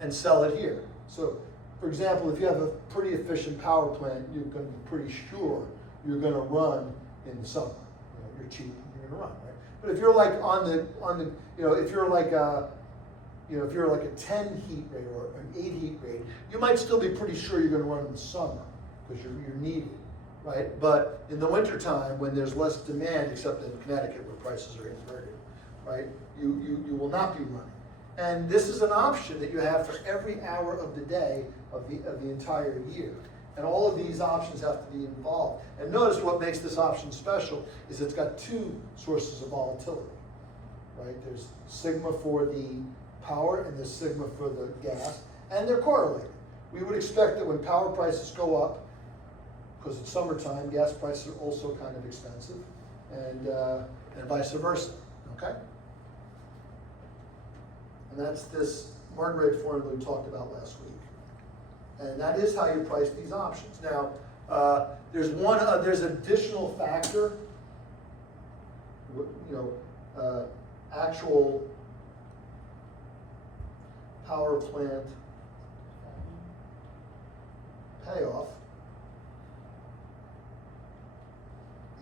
and sell it here. So, for example, if you have a pretty efficient power plant, you're going to be pretty sure you're going to run in the summer. You know, you're cheap, you're going to run, right? But if you're like you know, if you're like a 10 heat rate or an 8 heat rate, you might still be pretty sure you're going to run in the summer because you're needed, right? But in the wintertime, when there's less demand, except in Connecticut where prices are inverted, right? You will not be running. And this is an option that you have for every hour of the day of the entire year. And all of these options have to be involved. And notice what makes this option special is it's got two sources of volatility, right? There's sigma for the power and there's sigma for the gas, and they're correlated. We would expect that when power prices go up, because it's summertime, gas prices are also kind of expensive, and vice versa, okay? And that's this Martin-Rate formula we talked about last week. And that is how you price these options. Now, there's an additional factor, you know, actual power plant payoff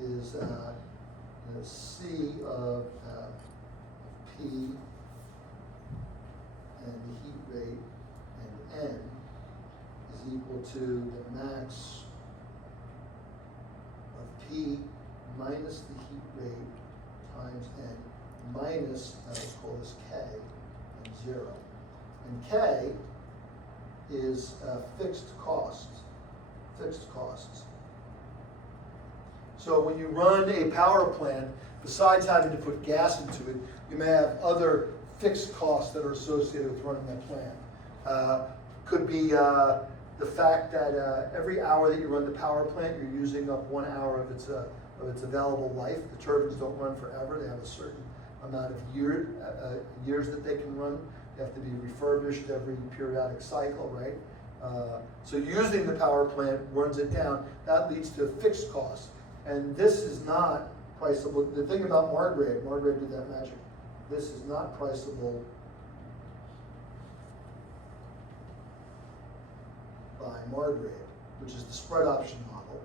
is the C of P and the heat rate and N is equal to the max of P minus the heat rate times N minus, let's call this K, and 0. And K is fixed costs. So when you run a power plant, besides having to put gas into it, you may have other fixed costs that are associated with running that plant. Could be the fact that every hour that you run the power plant, you're using up 1 hour of its available life. The turbines don't run forever. They have a certain amount of years that they can run. They have to be refurbished every periodic cycle, right? So using the power plant runs it down. That leads to fixed costs. And this is not priceable. The thing about Margrave did that magic. This is not priceable by Margrave, which is the spread option model,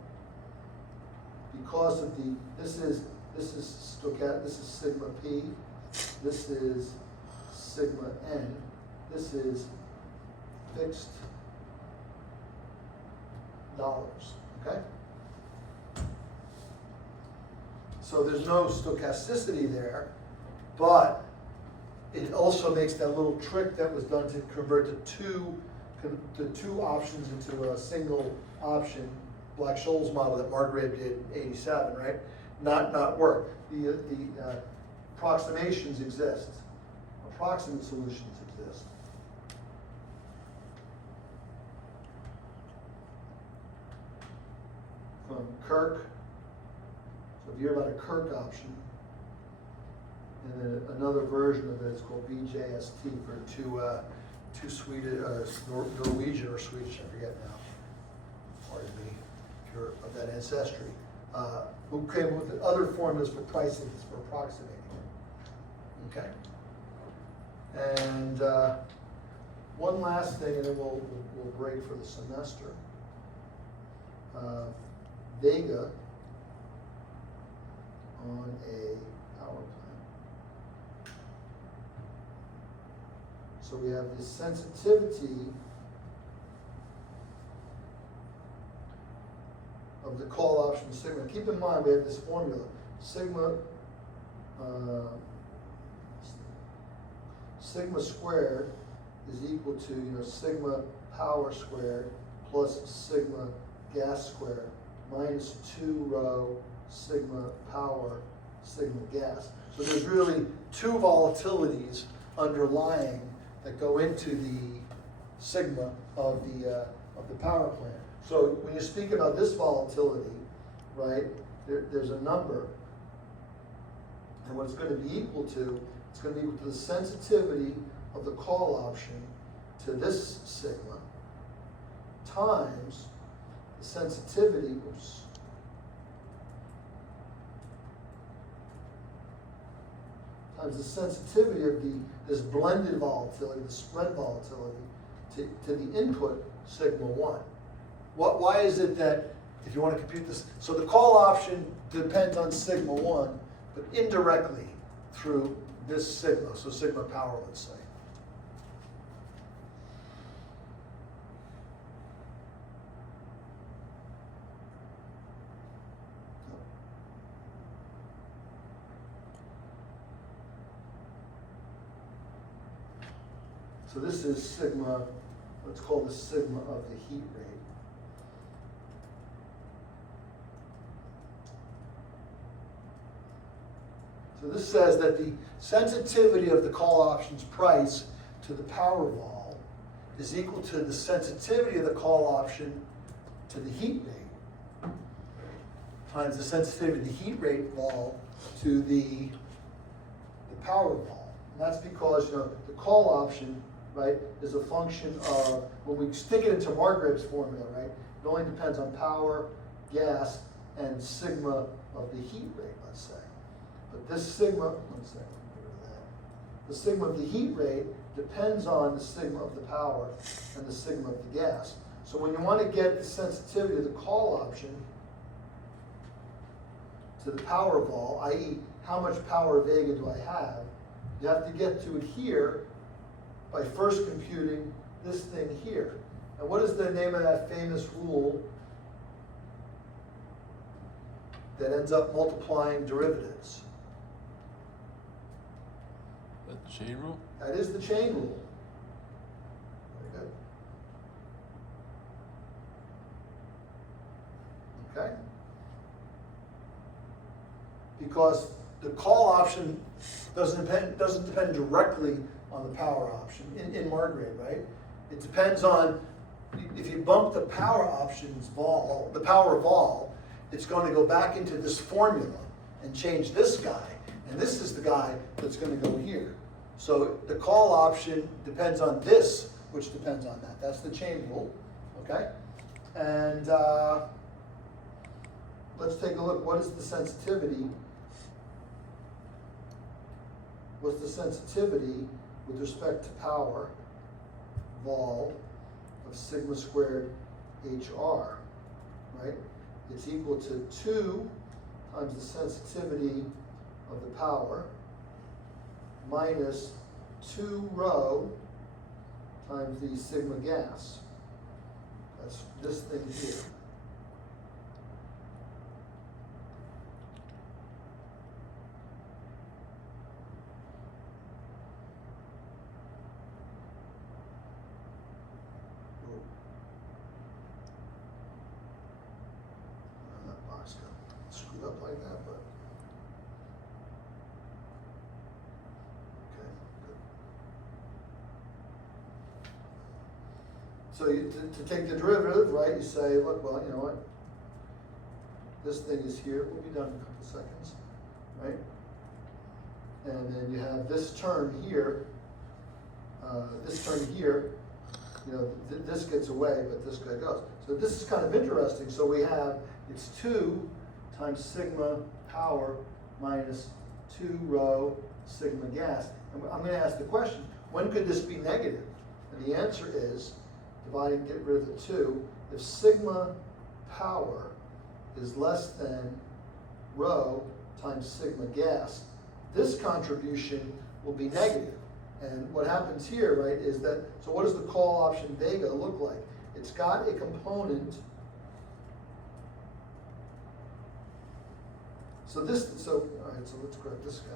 because of this is sigma P, this is sigma N, this is fixed dollars, okay? So there's no stochasticity there, but it also makes that little trick that was done to convert the two options into a single option, Black-Scholes model that Margrave did in '87, right? Not work. The approximations exist. Approximate solutions exist. From Kirk. So if you hear about a Kirk option, and then another version of it is called BJST for two Swedish, Norwegian or Swedish, I forget now. Pardon me, if you're of that ancestry. Who came up with other formulas for pricing, for approximating. Okay. And one last thing, and then we'll break for the semester. Vega on a power plant. So we have this sensitivity of the call option sigma. Keep in mind we have this formula. Sigma squared is equal to sigma power squared plus sigma gas squared minus 2 rho sigma power sigma gas. So there's really two volatilities underlying that go into the sigma of the power plant. So when you speak about this volatility, right, there's a number, and what it's going to be equal to, it's going to be equal to the sensitivity of the call option to this sigma times the sensitivity, times the sensitivity of this blended volatility, the spread volatility, to the input sigma 1. Why is it that, if you want to compute this, so the call option depends on sigma 1, but indirectly through this sigma, so sigma power, let's say. So this is sigma, let's call this sigma of the heat rate. So this says that the sensitivity of the call option's price to the power vol is equal to the sensitivity of the call option to the heat rate times the sensitivity of the heat rate vol to the power vol. And that's because, you know, the call option, right, is a function of, when we stick it into Margrave's formula, right, it only depends on power, gas, and sigma of the heat rate, let's say. But this sigma, one second, get rid of that. The sigma of the heat rate depends on the sigma of the power and the sigma of the gas. So when you want to get the sensitivity of the call option to the power vol, i.e. how much power vega do I have, you have to get to it here by first computing this thing here. And what is the name of that famous rule that ends up multiplying derivatives? That the chain rule? That is the chain rule. Very good. Okay? Because the call option doesn't depend directly on the power option in Margrave, right? It depends on, if you bump the power options vol, the power vol, it's going to go back into this formula and change this guy. And this is the guy that's going to go here. So the call option depends on this, which depends on that. That's the chain rule, okay? And let's take a look. What is the sensitivity? What's the sensitivity with respect to power vol of sigma squared HR, right? It's equal to 2 times the sensitivity of the power minus 2 rho times the sigma gas. That's this thing here. That box got screwed up like that, but. Okay, good. So to take the derivative, right, you say, look, well, you know what? This thing is here, we'll be done in a couple seconds, right? And then you have this term here, you know, this gets away, but this guy goes. So this is kind of interesting. So we have, it's 2 times sigma power minus 2 rho sigma gas. And I'm going to ask the question, when could this be negative? And the answer is, get rid of the 2, if sigma power is less than rho times sigma gas, this contribution will be negative. And what happens here, right, is that, so what does the call option vega look like? It's got a component. So all right, so let's grab this guy.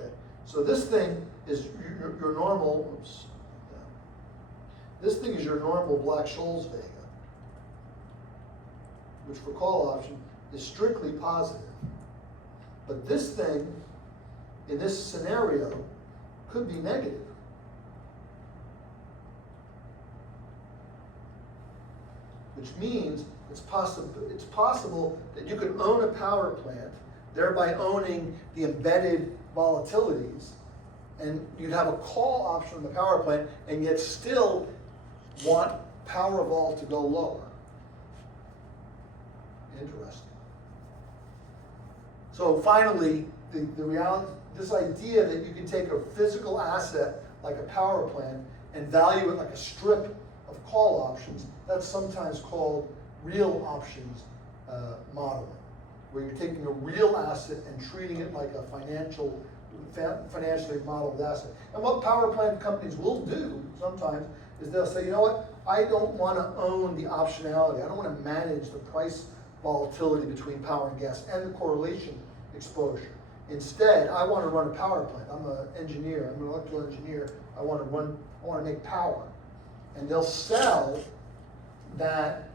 Okay, so this thing is your normal, oops. This thing is your normal Black-Scholes vega, which for call option is strictly positive. But this thing, in this scenario, could be negative. Which means it's possible that you could own a power plant, thereby owning the embedded volatilities, and you'd have a call option on the power plant, and yet still want Powervol to go lower. Interesting. So finally, the reality, this idea that you can take a physical asset like a power plant and value it like a strip of call options, that's sometimes called real options modeling, where you're taking a real asset and treating it like a financially modeled asset. And what power plant companies will do sometimes is they'll say, you know what, I don't want to own the optionality. I don't want to manage the price volatility between power and gas and the correlation exposure. Instead, I want to run a power plant. I'm an engineer, I'm an electrical engineer. I want to make power. And they'll sell that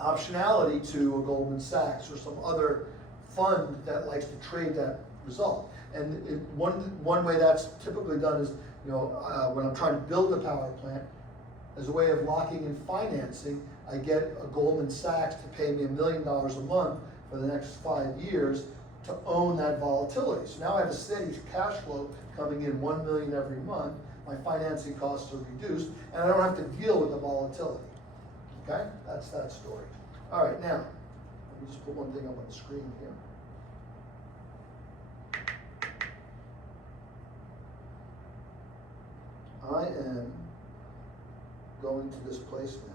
optionality to a Goldman Sachs or some other fund that likes to trade that result. And one way that's typically done is, when I'm trying to build a power plant, as a way of locking in financing, I get a Goldman Sachs to pay me $1 million a month for the next 5 years to own that volatility. So now I have a steady cash flow coming in $1 million every month. My financing costs are reduced, and I don't have to deal with the volatility. Okay, that's that story. All right, now let me just put one thing up on the screen here. I am going to this place now.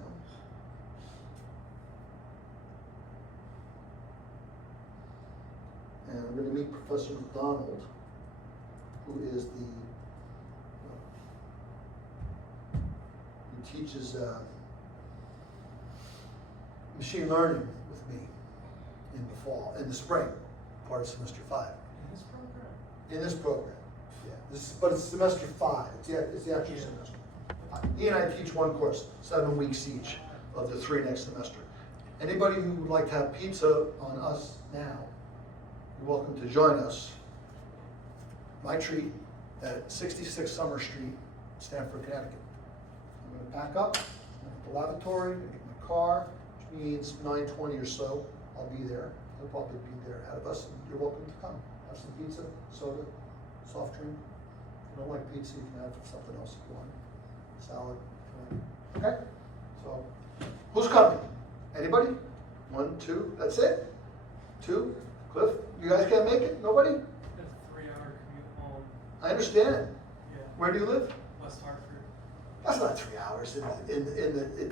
And I'm going to meet Professor McDonald, who is who teaches machine learning with me in the spring, part of semester 5. In this program? In this program, yeah. But it's semester 5. It's the actual semester. He and I teach one course, 7 weeks each of the 3 next semester. Anybody who would like to have pizza on us now, you're welcome to join us. My treat at 66 Summer Street, Stamford, Connecticut. I'm going to pack up, I'm at the lavatory, I'm going to get my car, which means 9:20 or so, I'll be there. He'll probably be there ahead of us, and you're welcome to come. Have some pizza, soda, soft drink. If you don't like pizza, you can have something else if you want. Salad. Okay? So, who's coming? Anybody? 1, 2, that's it? 2? Cliff, you guys can't make it? Nobody? It's a 3-hour commute home. I understand. Yeah. Where do you live? West Hartford. That's not 3 hours in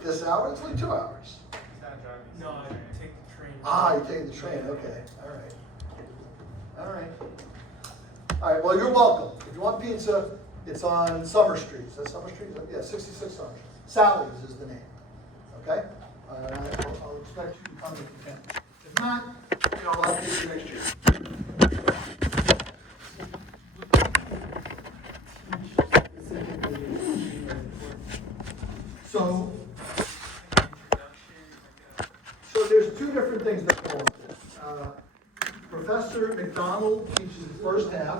this hour. It's only 2 hours. He's not driving. he's No, on I the train. take the train. Ah, you're taking the train. Okay. All right. All right. All right. Well, you're welcome. If you want pizza, it's on Summer Street. Is that Summer Street? Yeah, 66 Summer Street. Sally's is the name. Okay? I'll expect you to come if you can. If not, I'll have to see you next year. So there's 2 different things that go on. Professor McDonald teaches the first half,